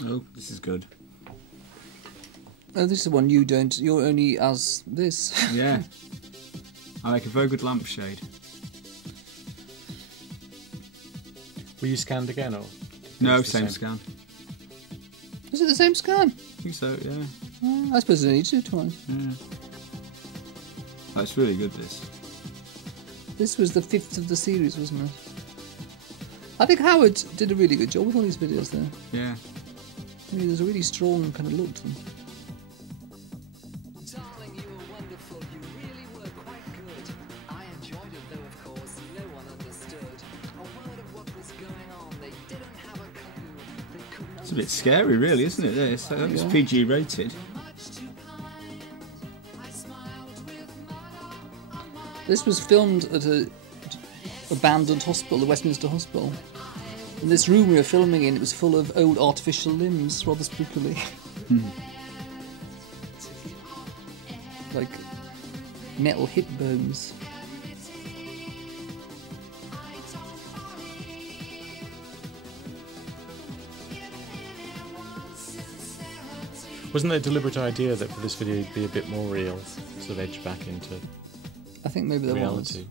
Oh, this is good. Oh, this is the one you don't. You're only as this. Yeah. I make a very good lampshade. Were you scanned again, or? No, It's the same scan. Is it the same scan? I think so, yeah. I suppose I need to twice. Yeah. Oh, it's really good, this. This was the 5th of the series, wasn't it? I think Howard did a really good job with all these videos there. Yeah. I mean, there's a really strong kind of look to them. Darling, you were wonderful. You really were quite good. I enjoyed it, though, of course, no one understood a word of what was going on. They didn't have a clue. They couldn't It's a bit scary, really, isn't it, this? I think it's Yeah. PG rated. This was filmed at a abandoned hospital, the Westminster Hospital. And this room we were filming in, it was full of old artificial limbs, rather spookily. Like metal hip bones. Wasn't there a deliberate idea that for this video it'd be a bit more real, sort of edge back into I think maybe there reality?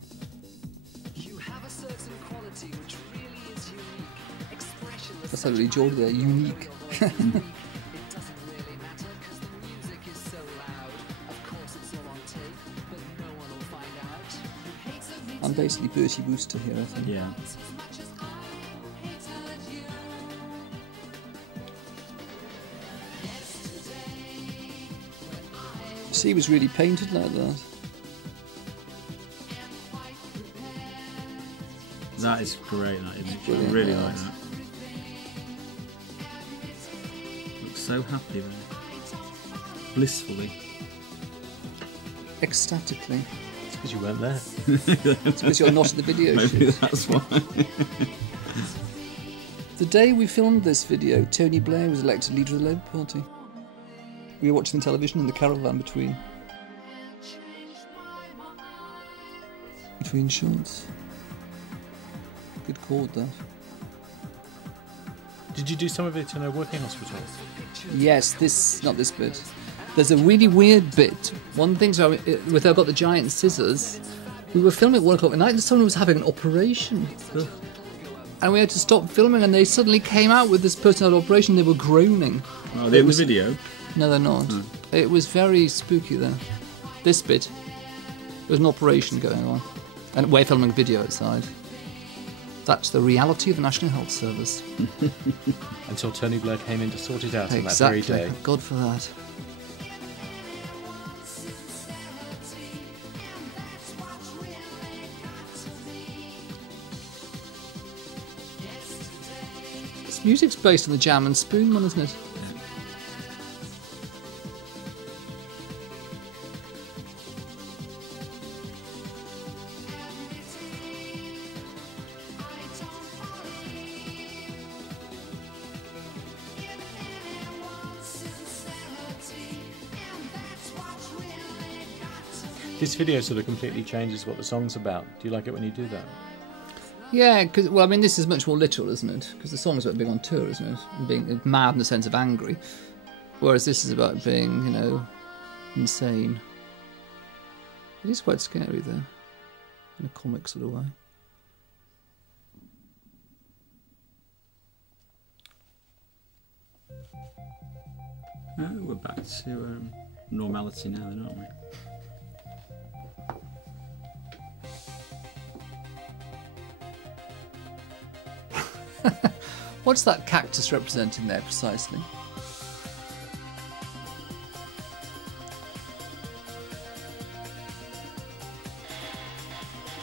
You have a certain quality which really is unique. Expression was. That's how really enjoyed there, unique. it doesn't really matter because the music is so loud. Of course it's all on tape, but no one will find out. I'm basically Bertie Wooster here, I think. Yeah. sea was really painted like that. That is great, that image. I Brilliant, really yeah. like that. Looks so happy there. Blissfully. Ecstatically. It's because you weren't there. It's because you're not at the video Maybe shoot. that's why. The day we filmed this video, Tony Blair was elected leader of the Labour Party. We were watching the television in the caravan between shots. Good chord, that. Did you do some of it in a working hospital? Yes, not this bit. There's a really weird bit. One thing, so with I've got the giant scissors, we were filming at 1 o'clock at night and someone was having an operation. And we had to stop filming and they suddenly came out with this person had an operation, they were groaning. Oh, they're in the video? No, they're not. No. It was very spooky there. This bit, there was an operation going on. And we're filming a video outside. That's the reality of the National Health Service. Until Tony Blair came in to sort it out on that Exactly. very day. Thank God for that. This music's based on the Jam and Spoon one, isn't it? This video sort of completely changes what the song's about. Do you like it when you do that? Yeah, because, well, I mean, this is much more literal, isn't it? Because the song's about being on tour, isn't it? And being mad in the sense of angry. Whereas this is about being, you know, insane. It is quite scary, though. In a comic sort of way. We're back to normality now, then, aren't we? What's that cactus representing there precisely?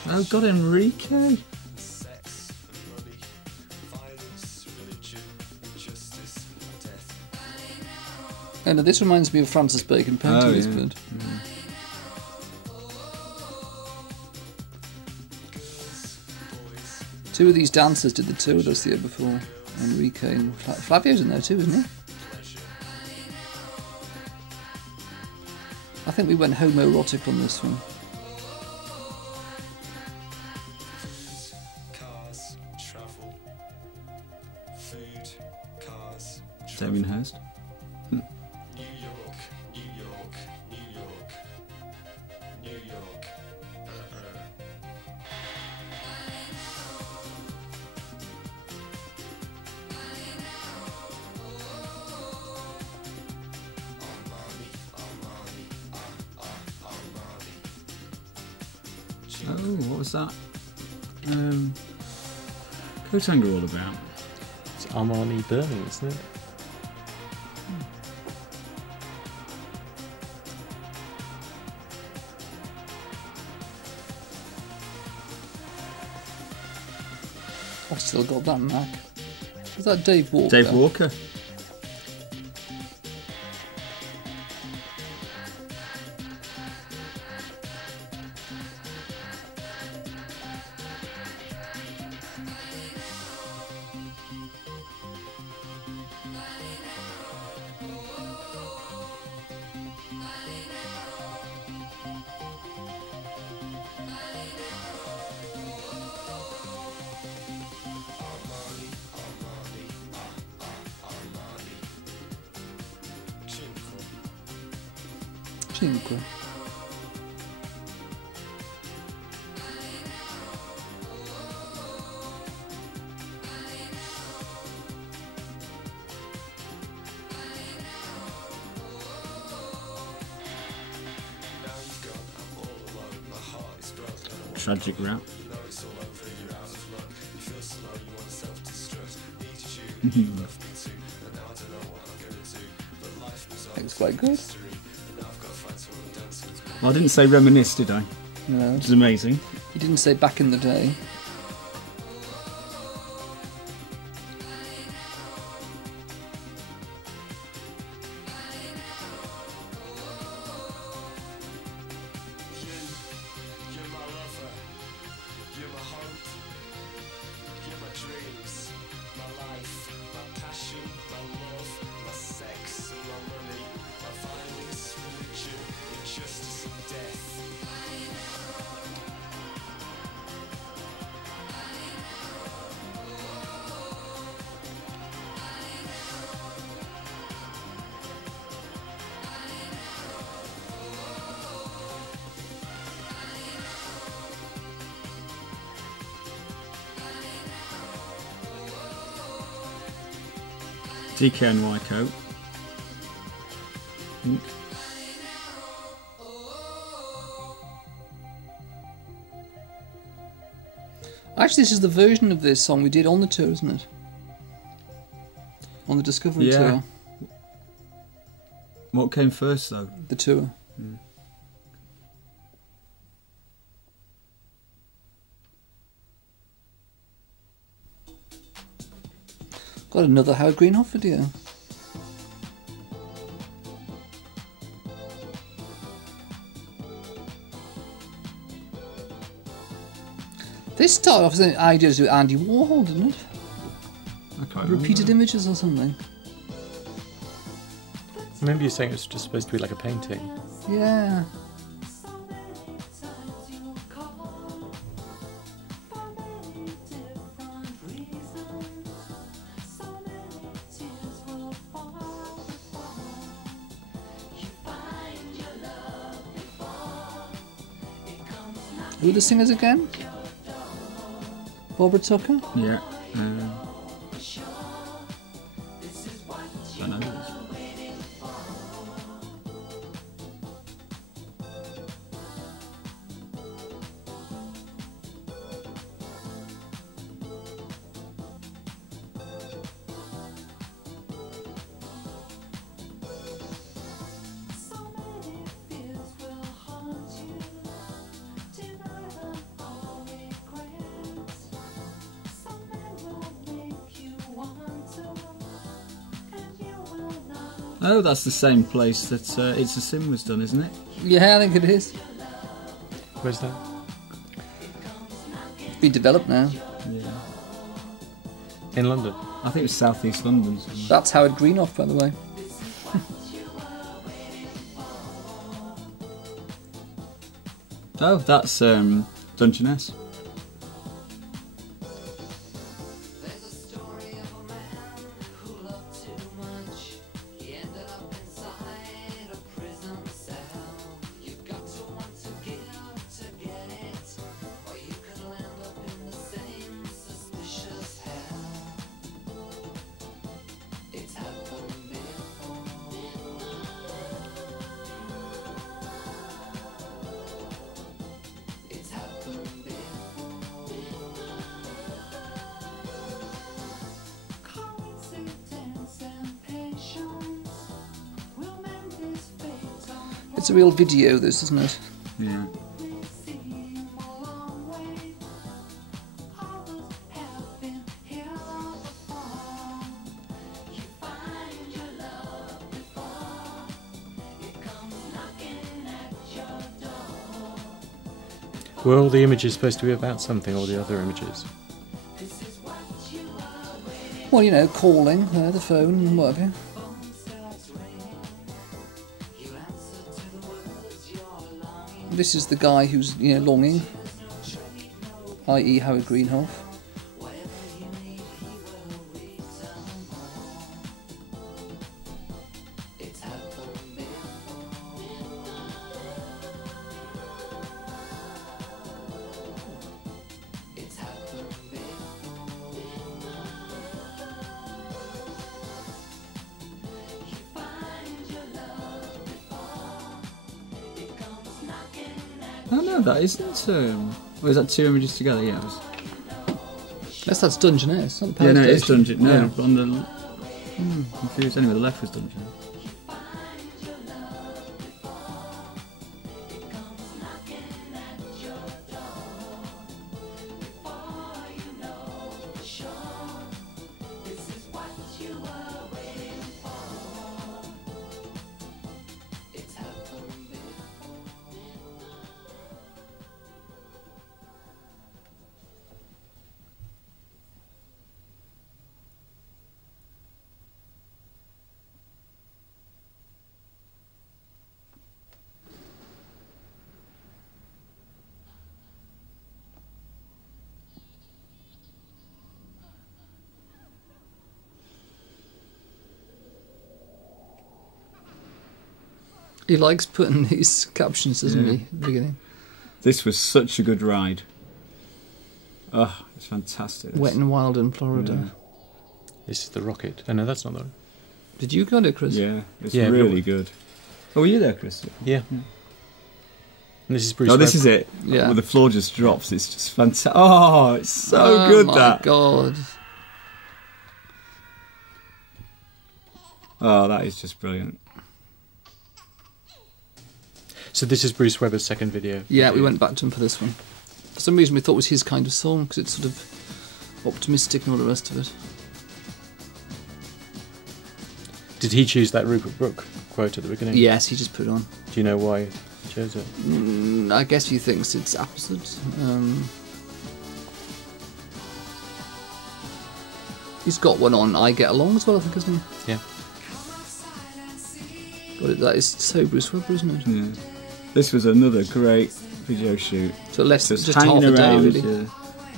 Oh God, Enrique! Oh no, this reminds me of Francis Bacon painting this bit. Two of these dancers did the tour with us the year before. Enrique and Flavio's in there too, isn't he? I think we went homoerotic on this one. Damien Hirst. Oh, what was that? Coat hanger all about? It's Armani Burning, isn't it? I've still got that Mac. Is that Dave Walker? Dave Walker. Cinque. Tragic rap. Looks quite good. Well, I didn't say reminisce, did I? No. Which is amazing. You didn't say back in the day. You're my lover, you're my hope, you're my dreams, my life, my passion, my love, my sex and my money, my violence, religion, injustice and death. DKNY coat. Pink. Actually, this is the version of this song we did on the tour, isn't it? On the Discovery Yeah. tour. What came first, though? The tour. Got another Howard Greenhoff video. This started off as an idea to do Andy Warhol, didn't it? I can't remember. Repeated images or something. I remember you saying it was just supposed to be like a painting. Yeah. Who are the singers again? Barbara Tucker? Yeah. I don't know. Oh, that's the same place that It's a Sin was done, isn't it? Yeah, I think it is. Where's that? It's been developed now. Yeah. In London. I think it was South East London. Somewhere. That's Howard Greenhoff, by the way. Oh, that's Dungeness. There's a story of a man who loved too much. He ended up inside a prison cell. You've got to want to give to get it, or you could land up in the same suspicious hell. It's happened before. It's happened before. Coincidence and patience will mend this fate. It's a real video, this, isn't it? Yeah. Seem a long way. Others have been here before. You find your love before it comes knocking at your door. Were all the images supposed to be about something, or the other images? This is what you are waiting Well, you know, calling, the phone, and what have you. for. Starts ringing. You answer to the words you're longing. This is the guy who's, you know, longing, i.e. Howard Greenhoff. Whatever you need, he will return more. It's happened before. It's happened before. You find your love before it comes knocking at. Oh no, that isn't. Or is that two images together? Yeah. It was, That's Dungeness, not the yeah, Power no, it's Station. Dungeon. No, on the. Confused. Anyway, the left was Dungeon. He likes putting these captions, doesn't he, at the beginning? This was such a good ride. Oh, it's fantastic. Wet and Wild in Florida. This is the rocket. Oh no, that's not the one. Did you go there, Chris? Yeah, it's Yeah, really good. Oh, were you there, Chris? Yeah. And this is Bruce. Oh, this Webb. is it. Yeah. Where the floor just drops. It's just fantastic. Oh, it's so good, my that. God. Oh, that is just brilliant. So this is Bruce Webber's second video. Yeah, we went back to him for this one. For some reason we thought it was his kind of song, because it's sort of optimistic and all the rest of it. Did he choose that Rupert Brooke quote at the beginning? Yes, he just put it on. Do you know why he chose it? I guess he thinks it's opposite. He's got one on I Get Along as well, I think, isn't he? Yeah. God, that is so Bruce Webber, isn't it? Yeah. This was another great video shoot. So less Just just half hanging a day, around, really. yeah.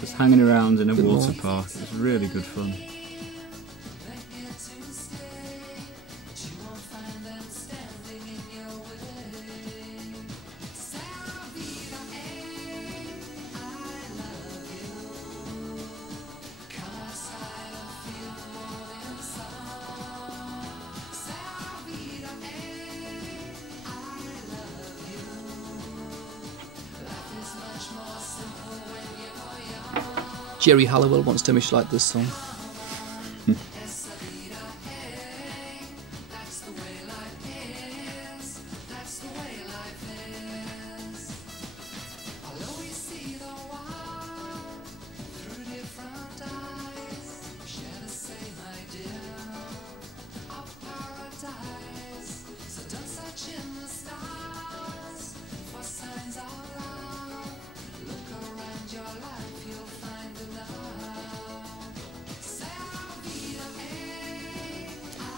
Just hanging around in a Bit water more. park. It was really good fun. Jerry Halliwell wants to tell me she liked this song.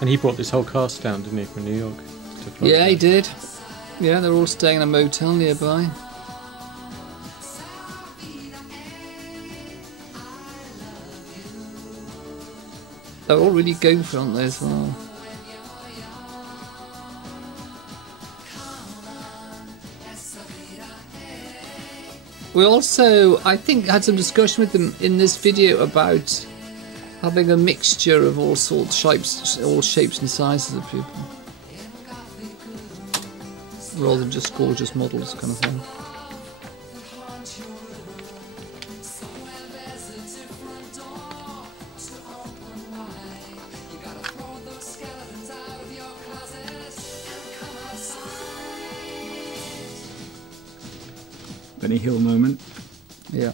And he brought this whole cast down, didn't he, from New York to Florida? Yeah, he did. Yeah, they're all staying in a motel nearby. They're all really going for it, aren't they, as well? We also, I think, had some discussion with them in this video about having a mixture of all sorts, shapes, all shapes and sizes of people, rather than just gorgeous models, kind of thing. Benny Hill moment. Yeah.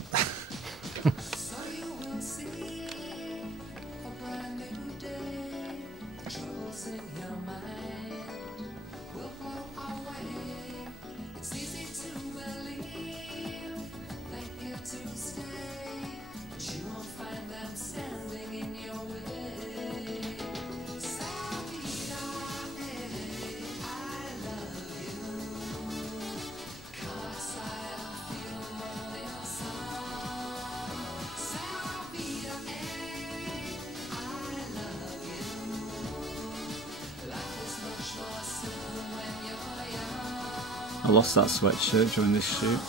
I lost that sweatshirt during this shoot.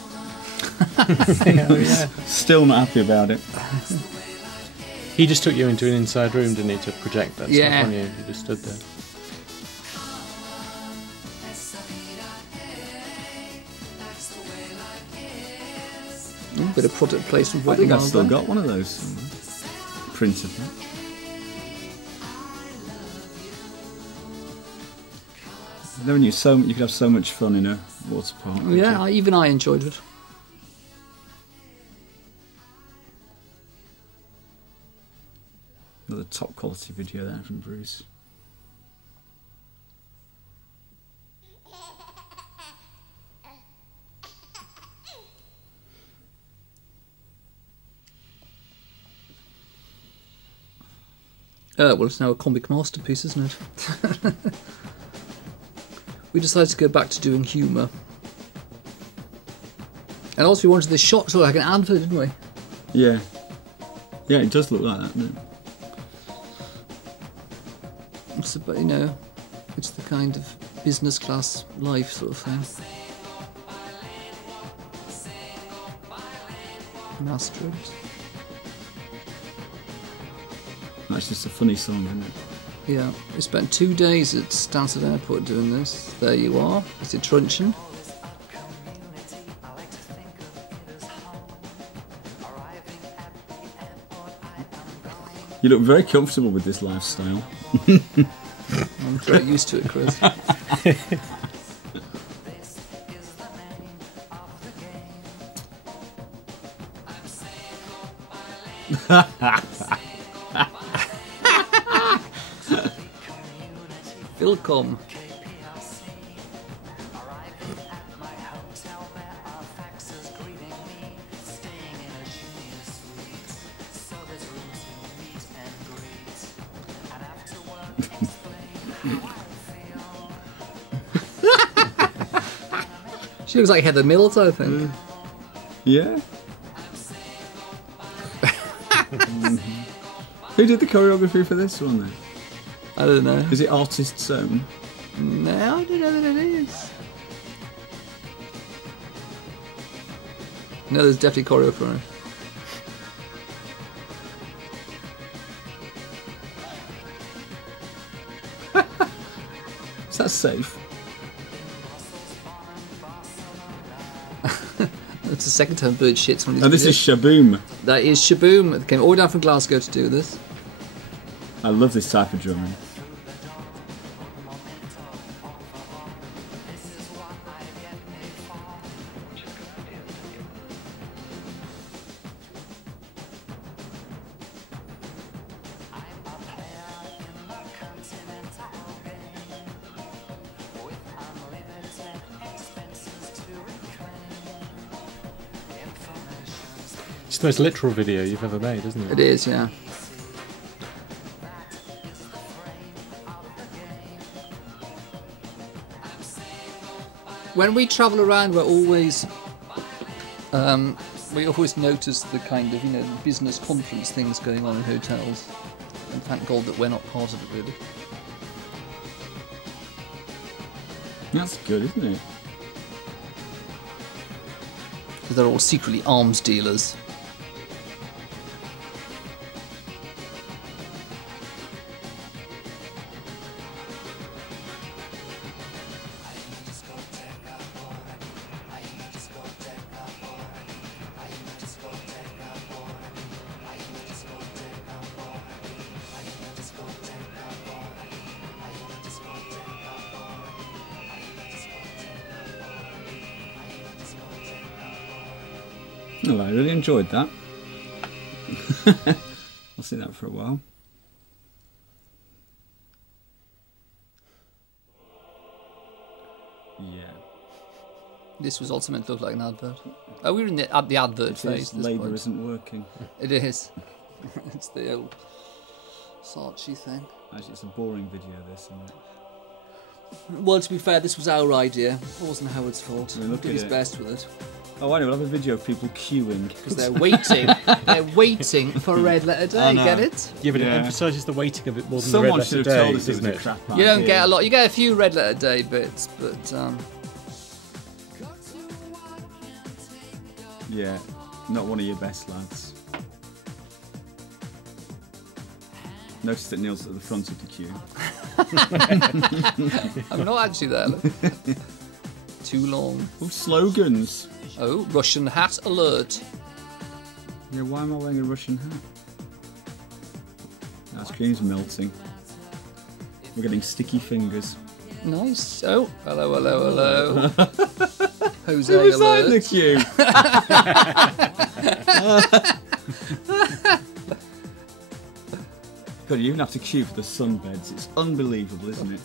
Yeah. Still not happy about it. He just took you into an inside room, didn't he, to project that Yeah. stuff on you? You just stood there. Bit of product placement. I think I've Wild still there. got one of those somewhere. Printed. Never knew you could have so much fun in a water park. could Yeah, you? even I enjoyed it. Another top quality video there from Bruce. Well, it's now a comic masterpiece, isn't it? We decided to go back to doing humour. And also we wanted this shot to look like an advert, didn't we? Yeah. Yeah, it does look like that, doesn't it? It's about, you know, it's the kind of business class life sort of thing. Master's. That's just a funny song, isn't it? Yeah, we spent 2 days at Stansted Airport doing this. There you are. It's a truncheon. You look very comfortable with this lifestyle. I'm very used to it, Chris. Philcom. She looks like Heather Mills, I think. Yeah. Who did the choreography for this one then? I don't know. Is it artist's own? No, I don't know that it is. No, there's definitely choreo for it. Is that safe? That's the second time Bird shits when he's Oh, this is Shaboom. That is Shaboom. They came all down from Glasgow to do this. I love this type of drumming. It's the most literal video you've ever made, isn't it? It is, yeah. When we travel around, we always notice the kind of, business conference things going on in hotels. And thank God that we're not part of it, really. That's good, isn't it? Because they're all secretly arms dealers. Well, I really enjoyed that. I'll see that for a while. Yeah. This was also meant to look like an advert. Oh, we were in the advert phase. at this Labour point. isn't working. It is. It's the old Saatchi thing. Actually, it's a boring video, this, isn't it? Well, to be fair, this was our idea. It wasn't Howard's fault. I mean, He look did at his it. best with it. Oh, I know, we'll have a video of people queuing. Because they're waiting. They're waiting for Red Letter Day. know. Get it? Yeah, but it Yeah. emphasises the waiting of it more than Someone the should red have letter told day, us it was isn't a it? crap You don't idea. get a lot. You get a few Red Letter Day bits, but Yeah, not one of your best lads. Notice that Neil's at the front of the queue. I'm not actually there. Look. Too long. Oh, slogans. Oh, Russian hat alert. Yeah, why am I wearing a Russian hat? That screen's melting. We're getting sticky fingers. Nice. Oh, hello, hello, hello. Jose Who was that in alert. the queue? God, you even have to queue for the sunbeds. It's unbelievable, isn't it?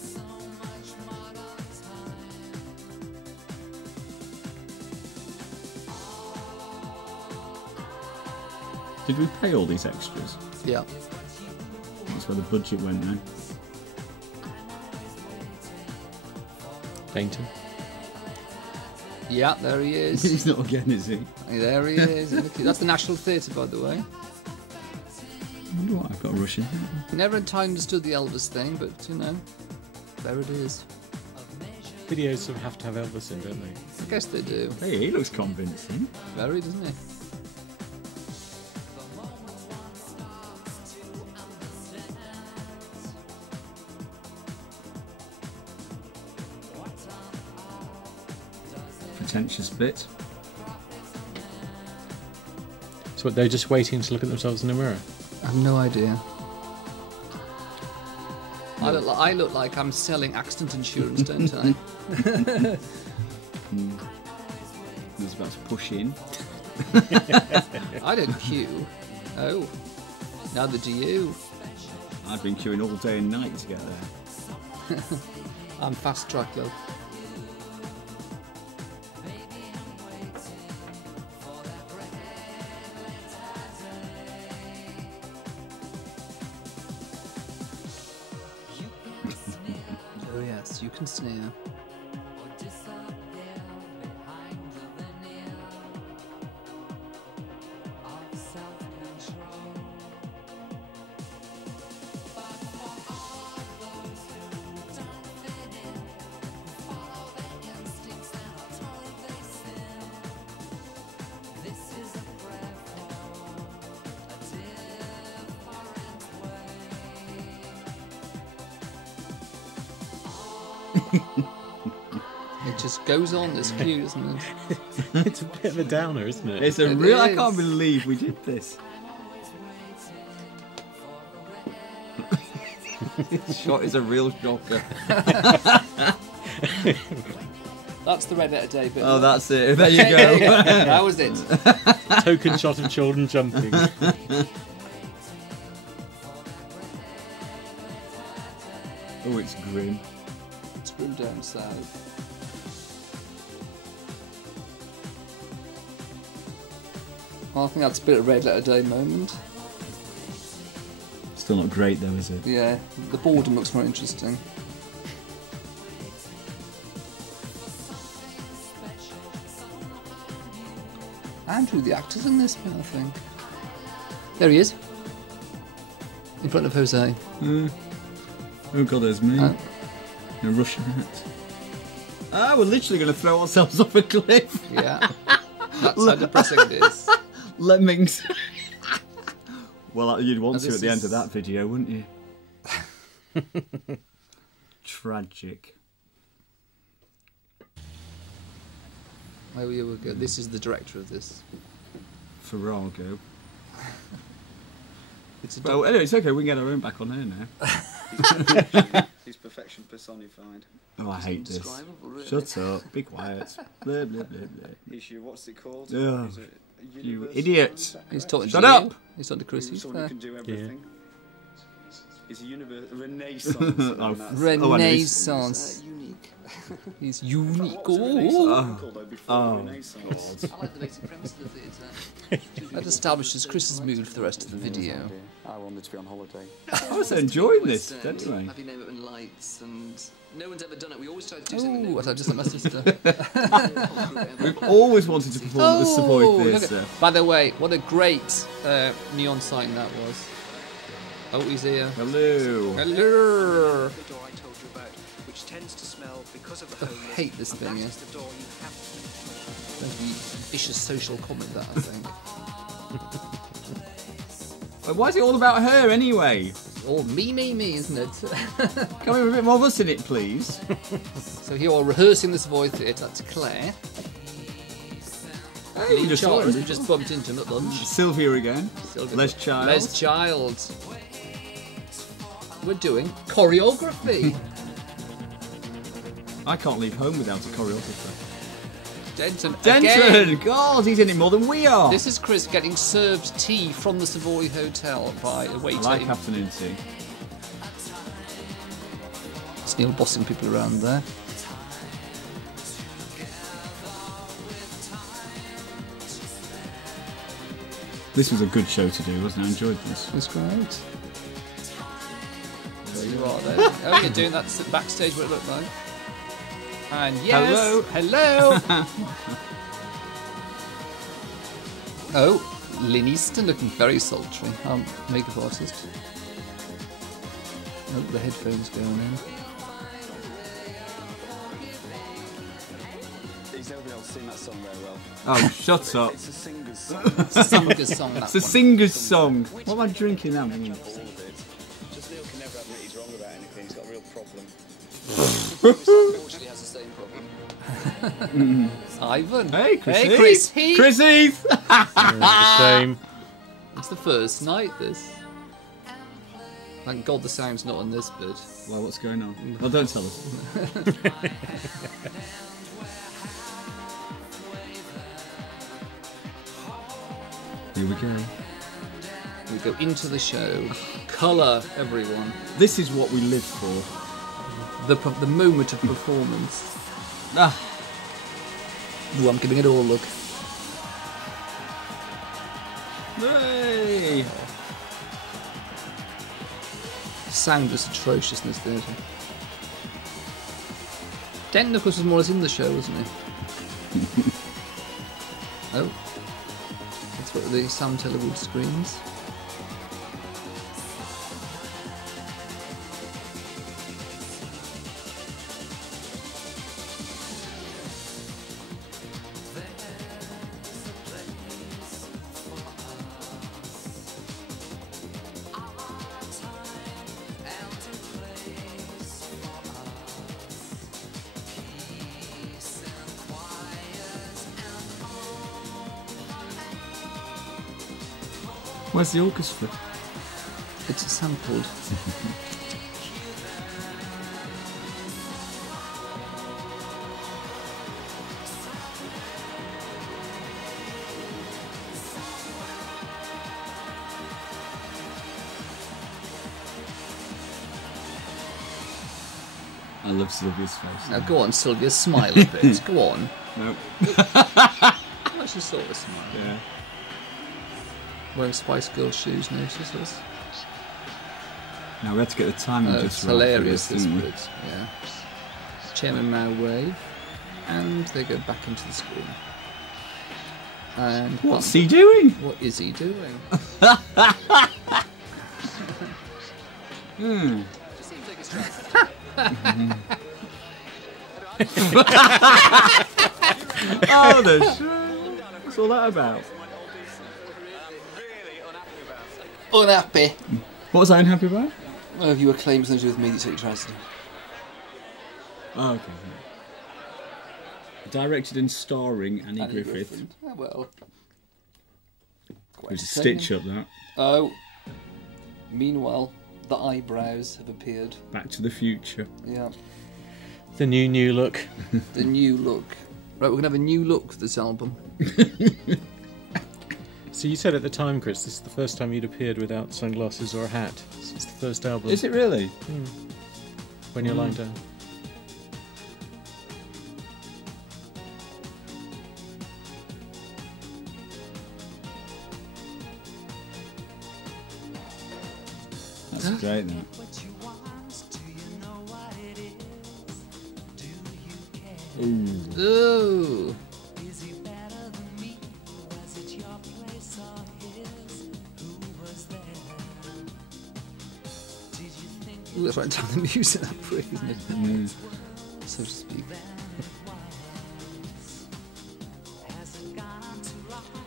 Did we pay all these extras? Yeah. That's where the budget went then. Painting. Yeah, there he is. He's not again, is he? There he is. That's the National Theatre, by the way. I wonder what I've got a Russian hat. Never entirely understood the Elvis thing, but, there it is. videos sort of have to have Elvis in, don't they? I guess they do. Hey, he looks convincing. Very, doesn't he? Pretentious bit. So what, they're just waiting to look at themselves in the mirror? I have no idea. I look like I'm selling accident insurance, don't I? I was about to push in. I don't queue. Oh, neither do you. I've been queuing all day and night to get there. I'm fast track though. Oh yes, you can sneer. It just goes on this queue, isn't it? It's a bit of a downer, isn't it? It's a It real. I is. can't believe we did this. This shot is a real shocker. That's the red letter day bit. Oh, that's it. There you go. That was it. Token shot of children jumping. Oh, it's grim. Screw down south. Well, I think that's a bit of red letter day moment. Still not great though, is it? Yeah, the boredom looks more interesting. Andrew, the actor's in this bit, I think. There he is. In front of Jose. Oh god, there's me. Oh. In a Russian hat. Ah, we're literally going to throw ourselves off a cliff. Yeah. That's how depressing it is. Lemmings. Well, you'd want Now, to at this the end of is- that video, wouldn't you? Tragic. There we go. This is the director of this. Farrago. It's a Well, anyway, it's okay. We can get our own back on here now. He's perfection personified. Oh, I hate this. indescribable, really. Shut up. Be quiet. Blah, blah, blah, blah. Issue, what's it called? Ugh. Is it a You universe? idiot. He's talking Shut to up! you. He's talking to Chris. He's Someone who there. can do everything. He's a universe, a renaissance. Oh, and that's- Renaissance. Unique. He's unique. What's a renaissance Oh. uncle, though, before Oh, Renaissance? I like the basic premise of the theatre. That establishes Chris's mood for the rest of the video. I wanted to be on holiday. I was enjoying this, anyway. Have you name it in lights and no one's ever done it. We always try to do something Oh, new. what I just like my sister. We've always wanted to perform at the Savoy look Theatre. at- By the way, what a great neon sign that was. Oh, he's here. Hello. Hello. The door I told you about, which tends to smell because of the I homeless. hate this and thing, that yeah. is the door you have to That's the vicious social comment that I think. Why is it all about her anyway? Oh, me, isn't it? Can we have a bit more of us in it, please? So here we're rehearsing this voice theatre. That's Claire. Hey, Lee just saw Charles, him. we just bumped into him at lunch. Sylvia again. Sylvia- Les Child. Les Child. We're doing choreography. I can't leave home without a choreographer. Denton. Denton! Again. God, he's in it more than we are. This is Chris getting served tea from the Savoy Hotel by a waiter. I like afternoon tea. It's Neil bossing people around there. This was a good show to do, wasn't it? I enjoyed this. That's great. There you are there. Oh, you're doing that backstage what it looked like. And yes, hello. Oh, Lynn Easton looking very sultry. Makeup artist. Oh, the headphones going in. sing that song very well. Oh, shut up. It's a singer's song. It's a singer's song, that It's a one. singer's song. What am I drinking now? All of it. Just Neil can never admit he's wrong about anything. He's got a real problem. Unfortunately has the same problem. Ivan. Hey, Chris Hey, Heath. Chris Heath. Chris Heath. The same. It's the first night, this. Thank God the sound's not on this bit. Well, what's going on? Well, don't tell us. Here we go. We go into the show. Colour, everyone. This is what we live for. The moment of performance. Ah, Ooh, I'm giving it all a look. hey. Sound was atrocious in this theatre. Denton, of course, was more or less in the show, wasn't he? Oh. That's what the Sam Tellerwood screams. Where's the orchestra? It's sampled. I love Sylvia's face. Now go on, Sylvia, smile a bit. Go on. No. I should sort of smile. Yeah. Wearing Spice Girls shoes, notice us. Now we have to get the timing It's just right. for hilarious, this didn't we? bit. Yeah. Chairman Mao wave. And they go back into the screen. And What's he doing? What is he doing? Oh, the show. What's all that about? Unhappy. What was I unhappy about? Well, if you were claiming something to do with media city tragedy. Oh, okay. Directed and starring Annie Griffith. Oh, well. Quite There's a entertaining. stitch up that. Oh. Meanwhile, the eyebrows have appeared. Back to the Future. Yeah. The new look. The new look. Right, we're going to have a new look for this album. So you said at the time, Chris, this is the first time you'd appeared without sunglasses or a hat. It's the first album. Is it really? When you're lying down. That's great, isn't it? Ooh. Ooh, that's right down the music that quick, isn't it? So to speak.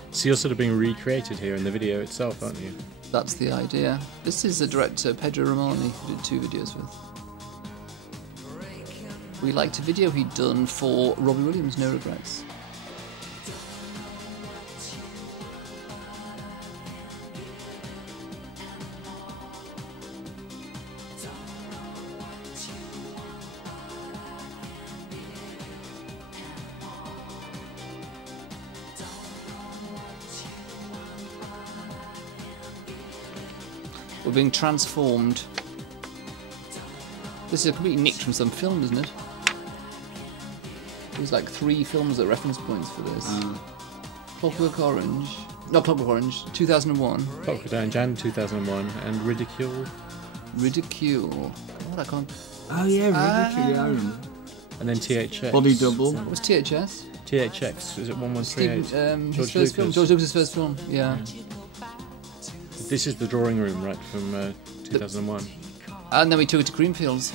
So you're sort of being recreated here in the video itself, aren't you? That's the idea. This is the director, Pedro Romani, who did 2 videos with. We liked a video he'd done for Robbie Williams, No Regrets. We're being transformed. This is a completely nicked from some film, isn't it? There's like 3 films at reference points for this. Clockwork Orange. Not Clockwork Orange, 2001. Clockwork Orange and 2001 and Ridicule. Ridicule. What, I can't... Oh yeah, Ridicule. And then THX. Body Double. What was THS? THX, is it 1138? His George first film. Lucas. George Lucas' first film, yeah. This is the drawing room, right, from 2001. And then we took it to Creamfields.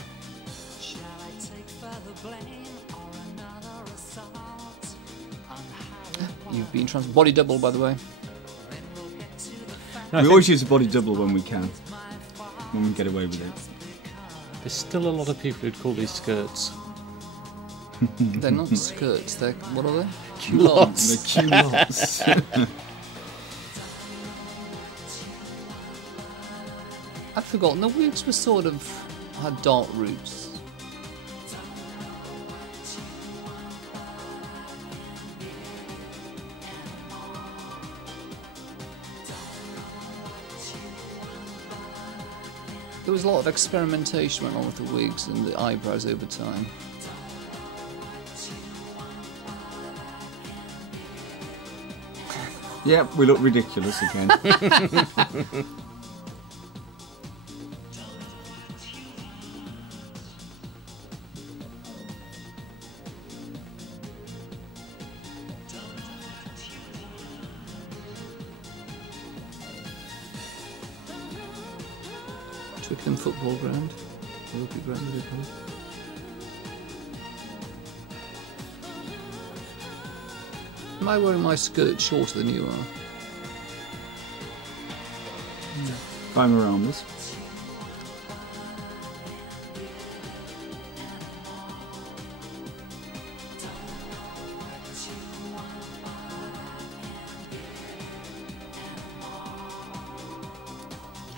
You've been body double, by the way. No, We always use a body double when we can, when we get away with it. there's still a lot of people who'd call these skirts. They're not skirts. They're what are they? Culottes. The culottes. I'd forgotten the wigs were sort of had dark roots. There was a lot of experimentation went on with the wigs and the eyebrows over time. Yep, we look ridiculous again. Twickenham football ground. Rugby ground, what do you call it? Am I wearing my skirt shorter than you are? If I'm around this.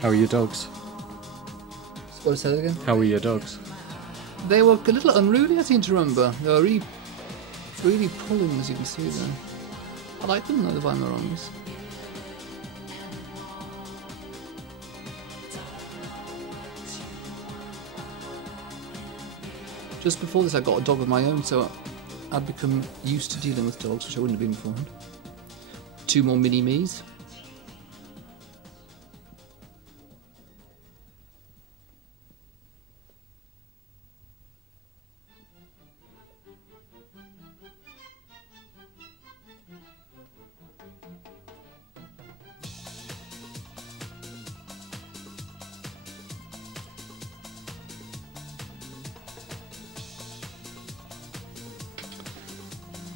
How are your dogs? What say that again? How are your dogs? They were a little unruly, I seem to remember. They were really pulling, as you can see there. I like them though, the Weimarangs. Just before this I got a dog of my own, so I'd become used to dealing with dogs, which I wouldn't have been beforehand. 2 more mini-me's.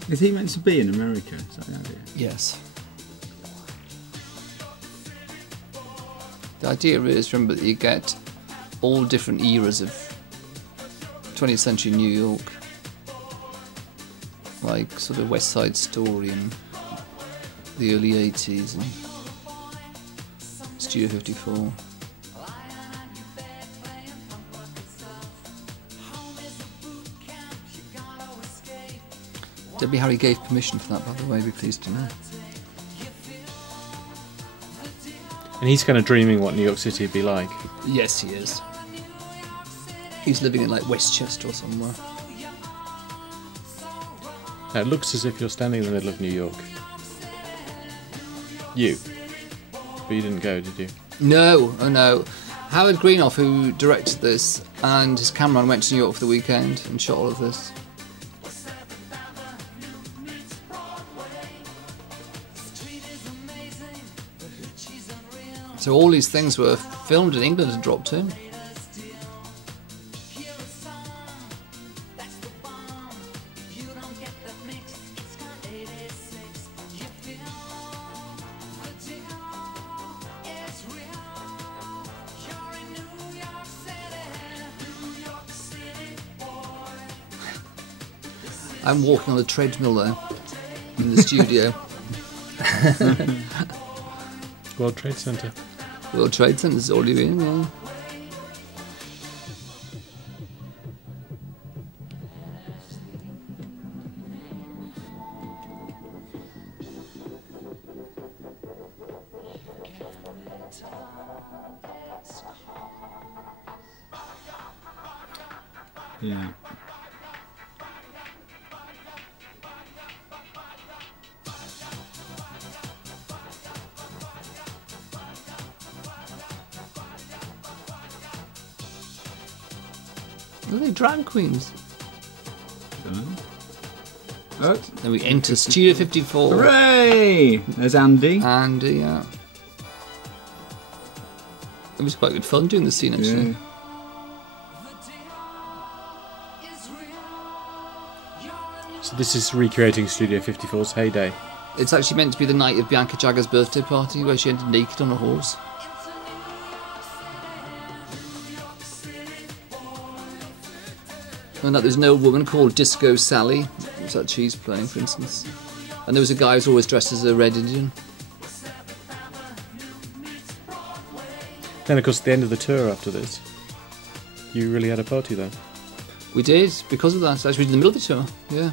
Is he meant to be in America? Is that the idea? Yes. The idea is, remember, that you get all different eras of 20th century New York, like sort of West Side Story and the early 80s and Studio 54. Debbie Harry gave permission for that, by the way, be pleased to know. And he's kind of dreaming what New York City would be like. Yes, he is. He's living in like Westchester or somewhere. Now, it looks as if you're standing in the middle of New York. You. But you didn't go, did you? No, oh no. Howard Greenoff, who directed this, and his cameraman went to New York for the weekend and shot all of this. So all these things were filmed in England and dropped in. I'm walking on the treadmill there in the studio. World Trade Center. World Trade Center's already been, yeah. Yeah. Are they drag queens? Oh, Then we enter Studio 54. hooray! There's Andy. And, yeah. It was quite good fun doing the scene, actually. Yeah. So this is recreating Studio 54's heyday. It's actually meant to be the night of Bianca Jagger's birthday party where she entered naked on a horse. And that there's no woman called Disco Sally, which that she's playing, for instance. And there was a guy who's always dressed as a Red Indian. Then, of course, at the end of the tour after this, you really had a party there. We did, because of that. Actually, in the middle of the tour, yeah.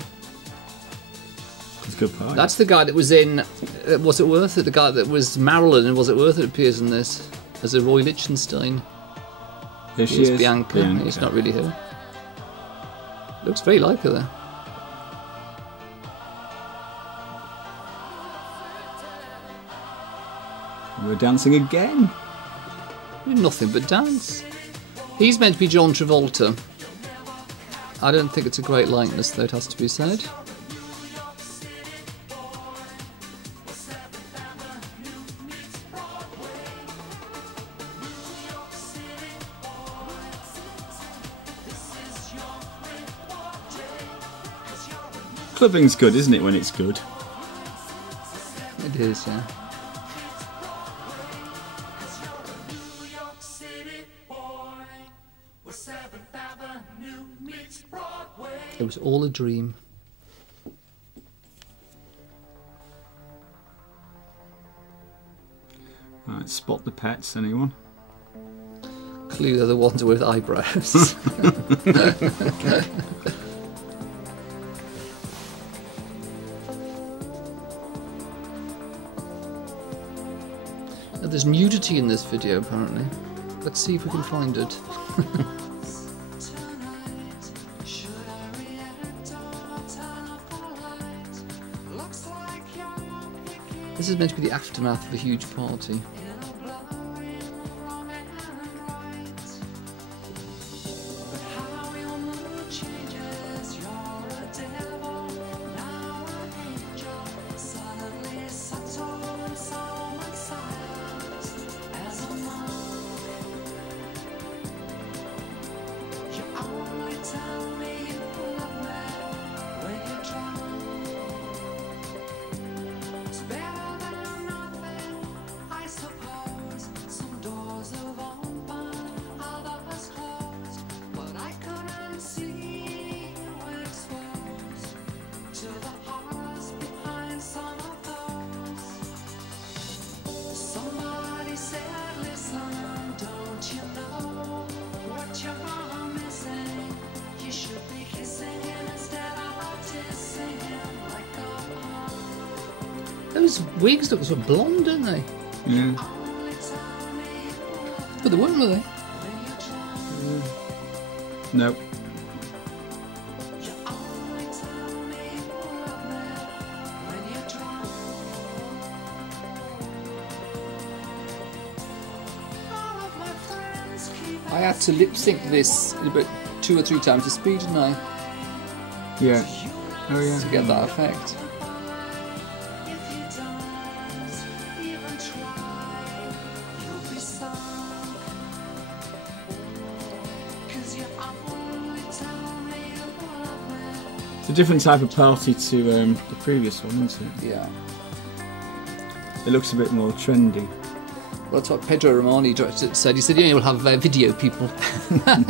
It's a good party. That's the guy that was in Was It Worth It? The guy that was Marilyn in Was It Worth It appears in this as a Roy Lichtenstein. There she Here's is. Bianca. It's not really her. Looks very like her there. We're dancing again. Nothing but dance. He's meant to be John Travolta. I don't think it's a great likeness, though, it has to be said. Clubbing's good, isn't it, when it's good? It is, yeah. It was all a dream. Right, spot the pets, anyone? Clearly they're the ones with eyebrows. Now, there's nudity in this video, apparently. Let's see if we can find it. This is meant to be the aftermath of a huge party. Those wigs look sort of blonde, don't they? Yeah. But they weren't, were they? No. I had to lip sync this about 2 or 3 times the speed, didn't I? Yeah. Oh yeah. To get that effect. It's a different type of party to the previous one, isn't it? Yeah. It looks a bit more trendy. Well, that's what Pedro Romani said. He said, yeah, we'll have video people. I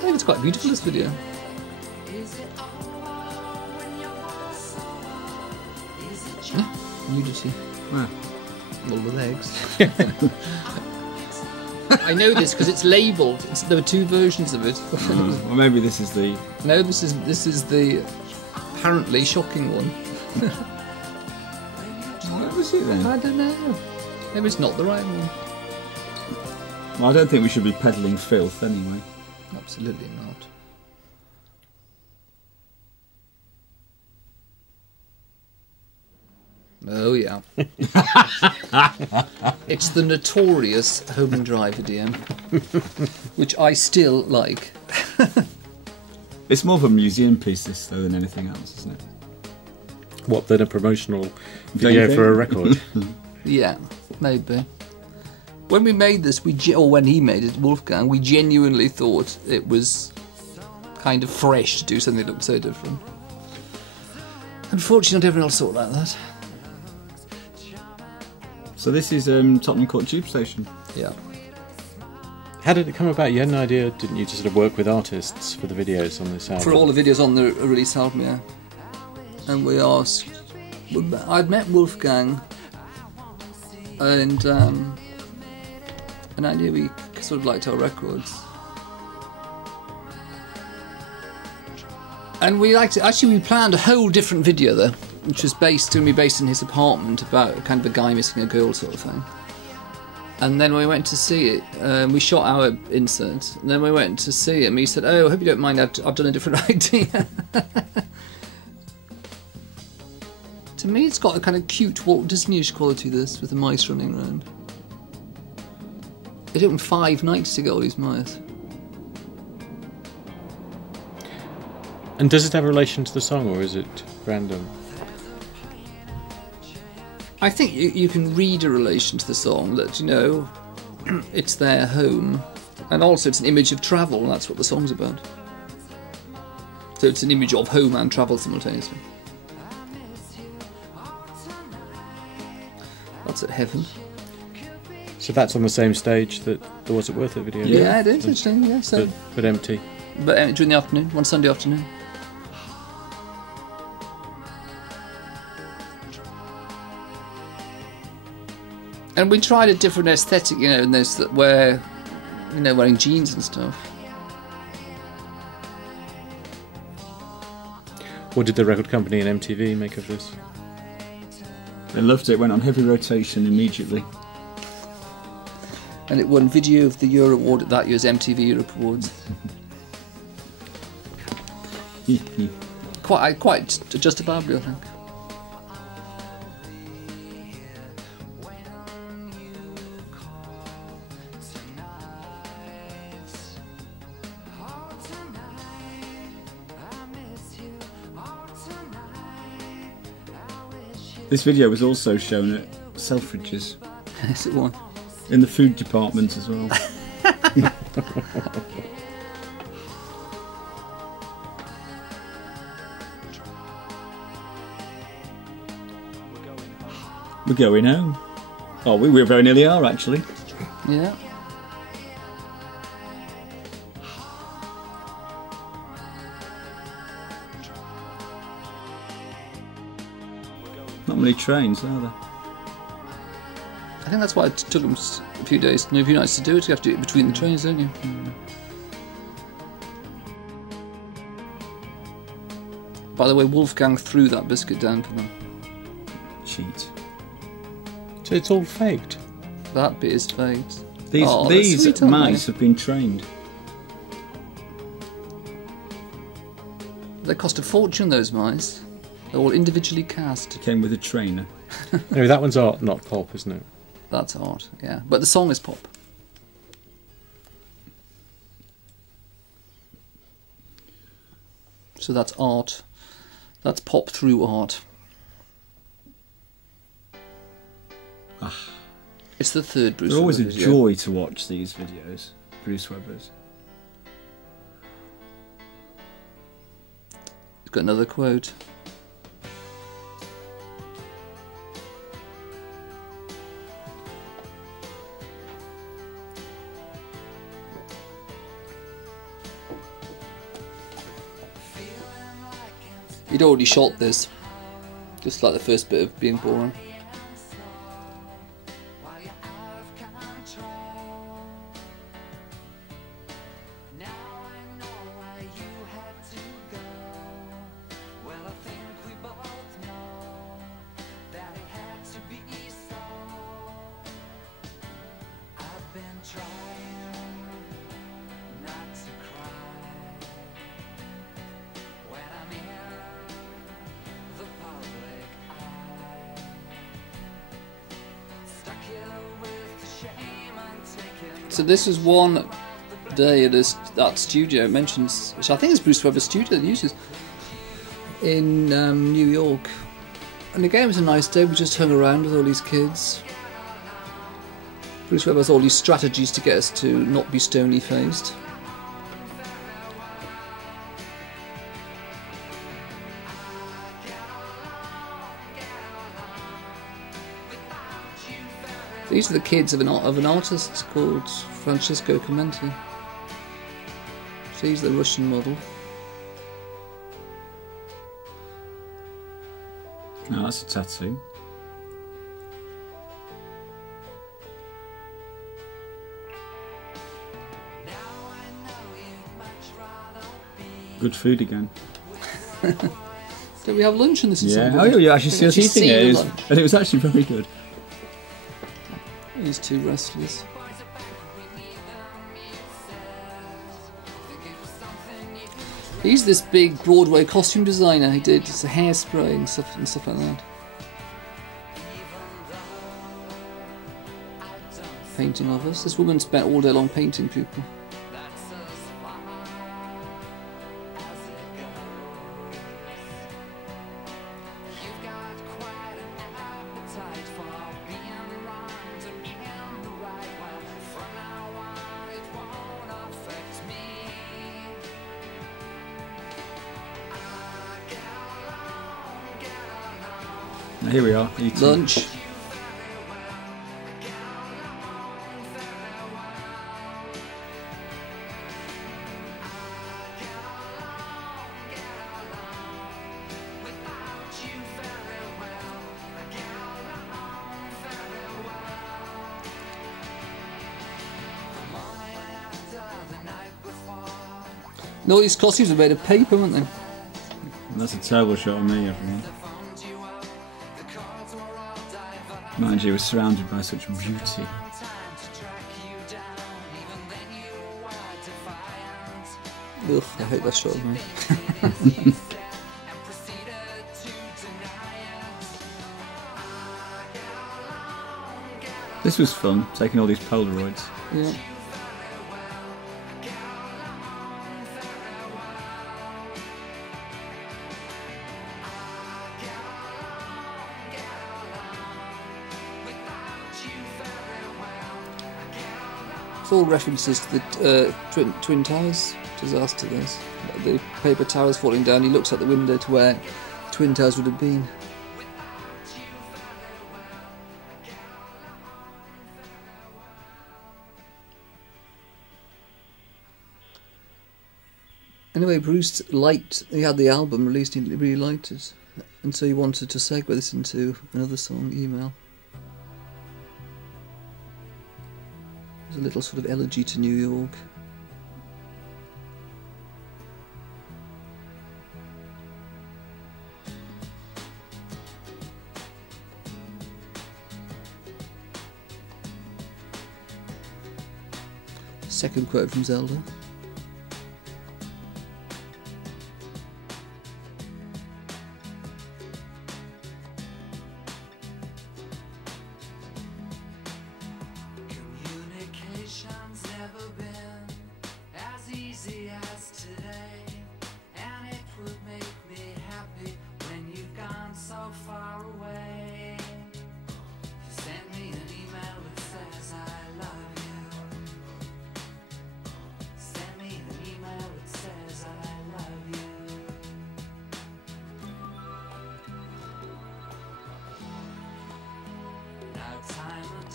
think it's quite beautiful, this video. Yeah, nudity. Yeah. All the legs. I know this because it's labelled. There were 2 versions of it. Or maybe this is the... No, this is the apparently shocking one. What was it then? I don't know. Maybe it's not the right one. Well, I don't think we should be peddling filth anyway. Absolutely not. Oh yeah. It's the notorious Home and Dry video, which I still like. It's more of a museum piece, this, though, than anything else, isn't it? What, than a promotional video for a record? Yeah, maybe. When we made this, or when he made it, Wolfgang, we genuinely thought it was kind of fresh to do something that looked so different. Unfortunately, not everyone else thought like that. So this is Tottenham Court Tube Station. Yeah. How did it come about? You had an idea, didn't you, to sort of work with artists for the videos on this album? For all the videos on the release album, yeah. And we asked... I'd met Wolfgang and an idea we sort of liked our records. And we liked it. Actually, we planned a whole different video there, which was based in his apartment, about kind of a guy missing a girl sort of thing. And then we went to see it. We shot our insert, and then we went to see it. And he said, "Oh, I hope you don't mind. I've done a different idea." To me, it's got a kind of cute Walt Disney-ish quality. This with the mice running around. It took him 5 nights to get all these mice. And does it have a relation to the song, or is it random? I think you can read a relation to the song, that, you know, it's their home, and also it's an image of travel, and that's what the song's about. So it's an image of home and travel simultaneously. That's at Heaven. So that's on the same stage that the Was It Worth It video? Yeah, it is, actually, yeah. So, but empty. But during the afternoon, one Sunday afternoon. And we tried a different aesthetic, you know, in those that were, you know, wearing jeans and stuff. What did the record company and MTV make of this? They loved it, went on heavy rotation immediately. And it won Video of the Year award at that year's MTV Europe Awards. quite justifiably, I think. This video was also shown at Selfridges. Yes, it won. In the food department as well. We're going home. Oh, we very nearly are, actually. Yeah. Not many trains, are there? I think that's why it took them a few days, a few nights to do it. You have to do it between the trains, don't you? By the way, Wolfgang threw that biscuit down for them. Cheat. So it's all faked? That bit is faked. These sweet, mice have been trained. They cost a fortune, those mice. They're all individually cast. Came with a trainer. No, that one's art, not pop, isn't it? That's art, yeah. But the song is pop. So that's art. That's pop through art. It's the third Bruce They're always Webber a video. joy to watch these videos, Bruce Webber's. He's got another quote. He'd already shot this, just like the first bit of Being Boring. So this was one day at that studio it mentions, which I think is Bruce Webber's studio that uses in New York. And again, it was a nice day. We just hung around with all these kids. Bruce Webber has all these strategies to get us to not be stony faced. These are the kids of an artist called Francesco Commenti. So he's the Russian model. Oh, that's a tattoo. Good food again. Did we have lunch in this? Yeah. Oh, you actually see us eating it, and it was actually very good. These two wrestlers. He's this big Broadway costume designer. He did just a Hairspray and stuff like that. Painting of us. This woman spent all day long painting people. Here we are, eating. Lunch. No, these costumes are made of paper, aren't they? That's a terrible shot of me, everyone. Mind you, we're surrounded by such beauty. Ugh, I hate that shot of me. This was fun, taking all these Polaroids. Yeah. It's all references to the Twin Towers disaster. This, the paper towers falling down. He looks out the window to where Twin Towers would have been. Anyway, Bruce he had the album released, and he really liked it, and so he wanted to segue this into another song, Email. It's a little sort of elegy to New York. Second quote from Zelda.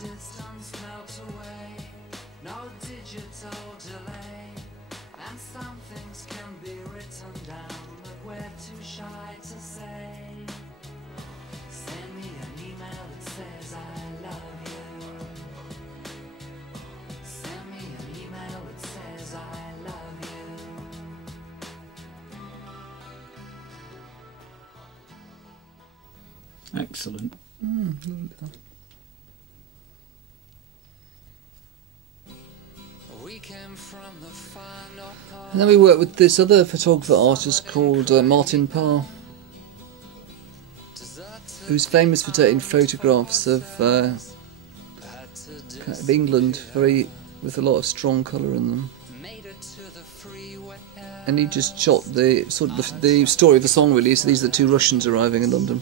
Distance melt away, no digital delay, and some things can be written down, but we're too shy to say. Send me an email that says I love you. Send me an email that says I love you. Excellent. And then we worked with this other photographer artist called Martin Parr, who's famous for taking photographs of England, with a lot of strong colour in them. And he just shot the story of the song really. So these are the two Russians arriving in London.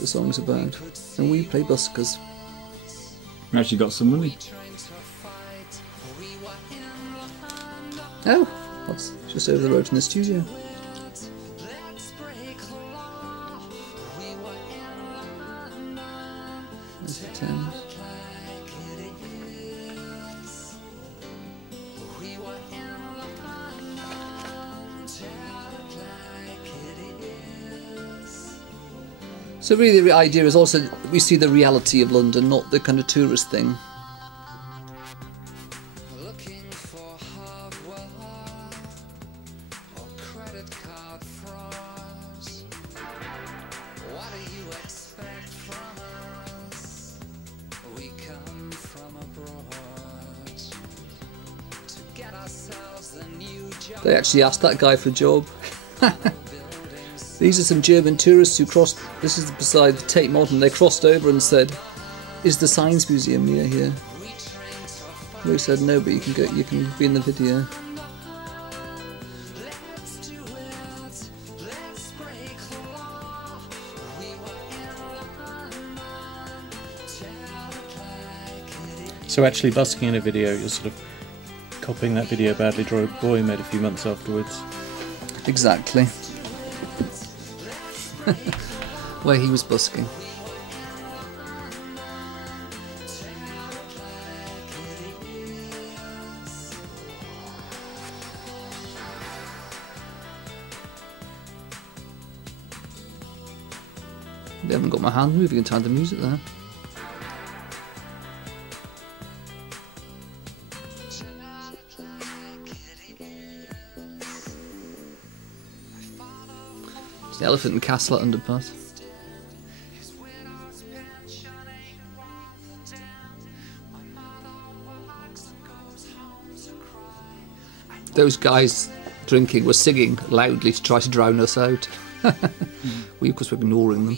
the song's about. And we play buskers. We actually got some money. Oh, that's just over the road from the studio. There's the Thames. So really the idea is also we see the reality of London, not the kind of tourist thing. Looking for hardware or credit card frauds. What do you expect from us? We come from abroad to get ourselves a new job. They actually asked that guy for a job. These are some German tourists who crossed, this is beside Tate Modern, they crossed over and said, is the Science Museum near here? We said no, but you can be in the video. So actually busking in a video, you're sort of copying that video Badly Drawn Boy made a few months afterwards. Exactly. Where he was busking. They haven't got my hand moving in time to the music there. It's the Elephant and Castle at Underpass. Those guys drinking were singing loudly to try to drown us out. We, of course, were ignoring them.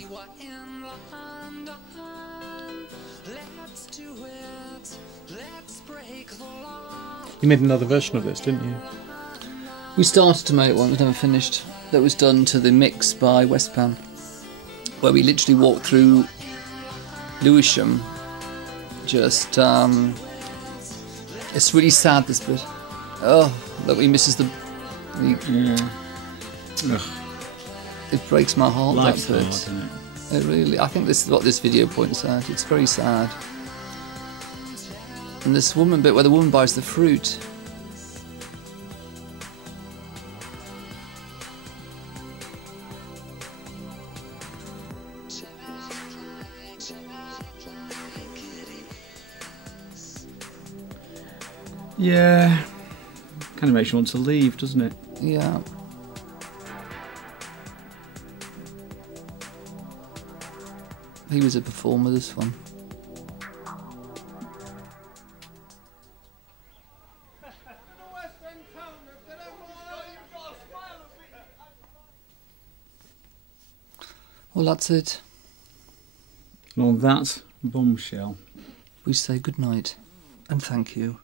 You made another version of this, didn't you? We started to make one, it was never finished. That was done to the mix by Westpan, where we literally walked through Lewisham. Just, it's really sad, this bit. Oh, that he misses the it breaks my heart. Life's that bit. hard, isn't it? It really. I think this is what this video points out. It's very sad. And this woman bit where the woman buys the fruit. Yeah. Kind of makes you want to leave, doesn't it? Yeah. He was a performer, this one. Well, that's it. And on that bombshell, We say good night and thank you.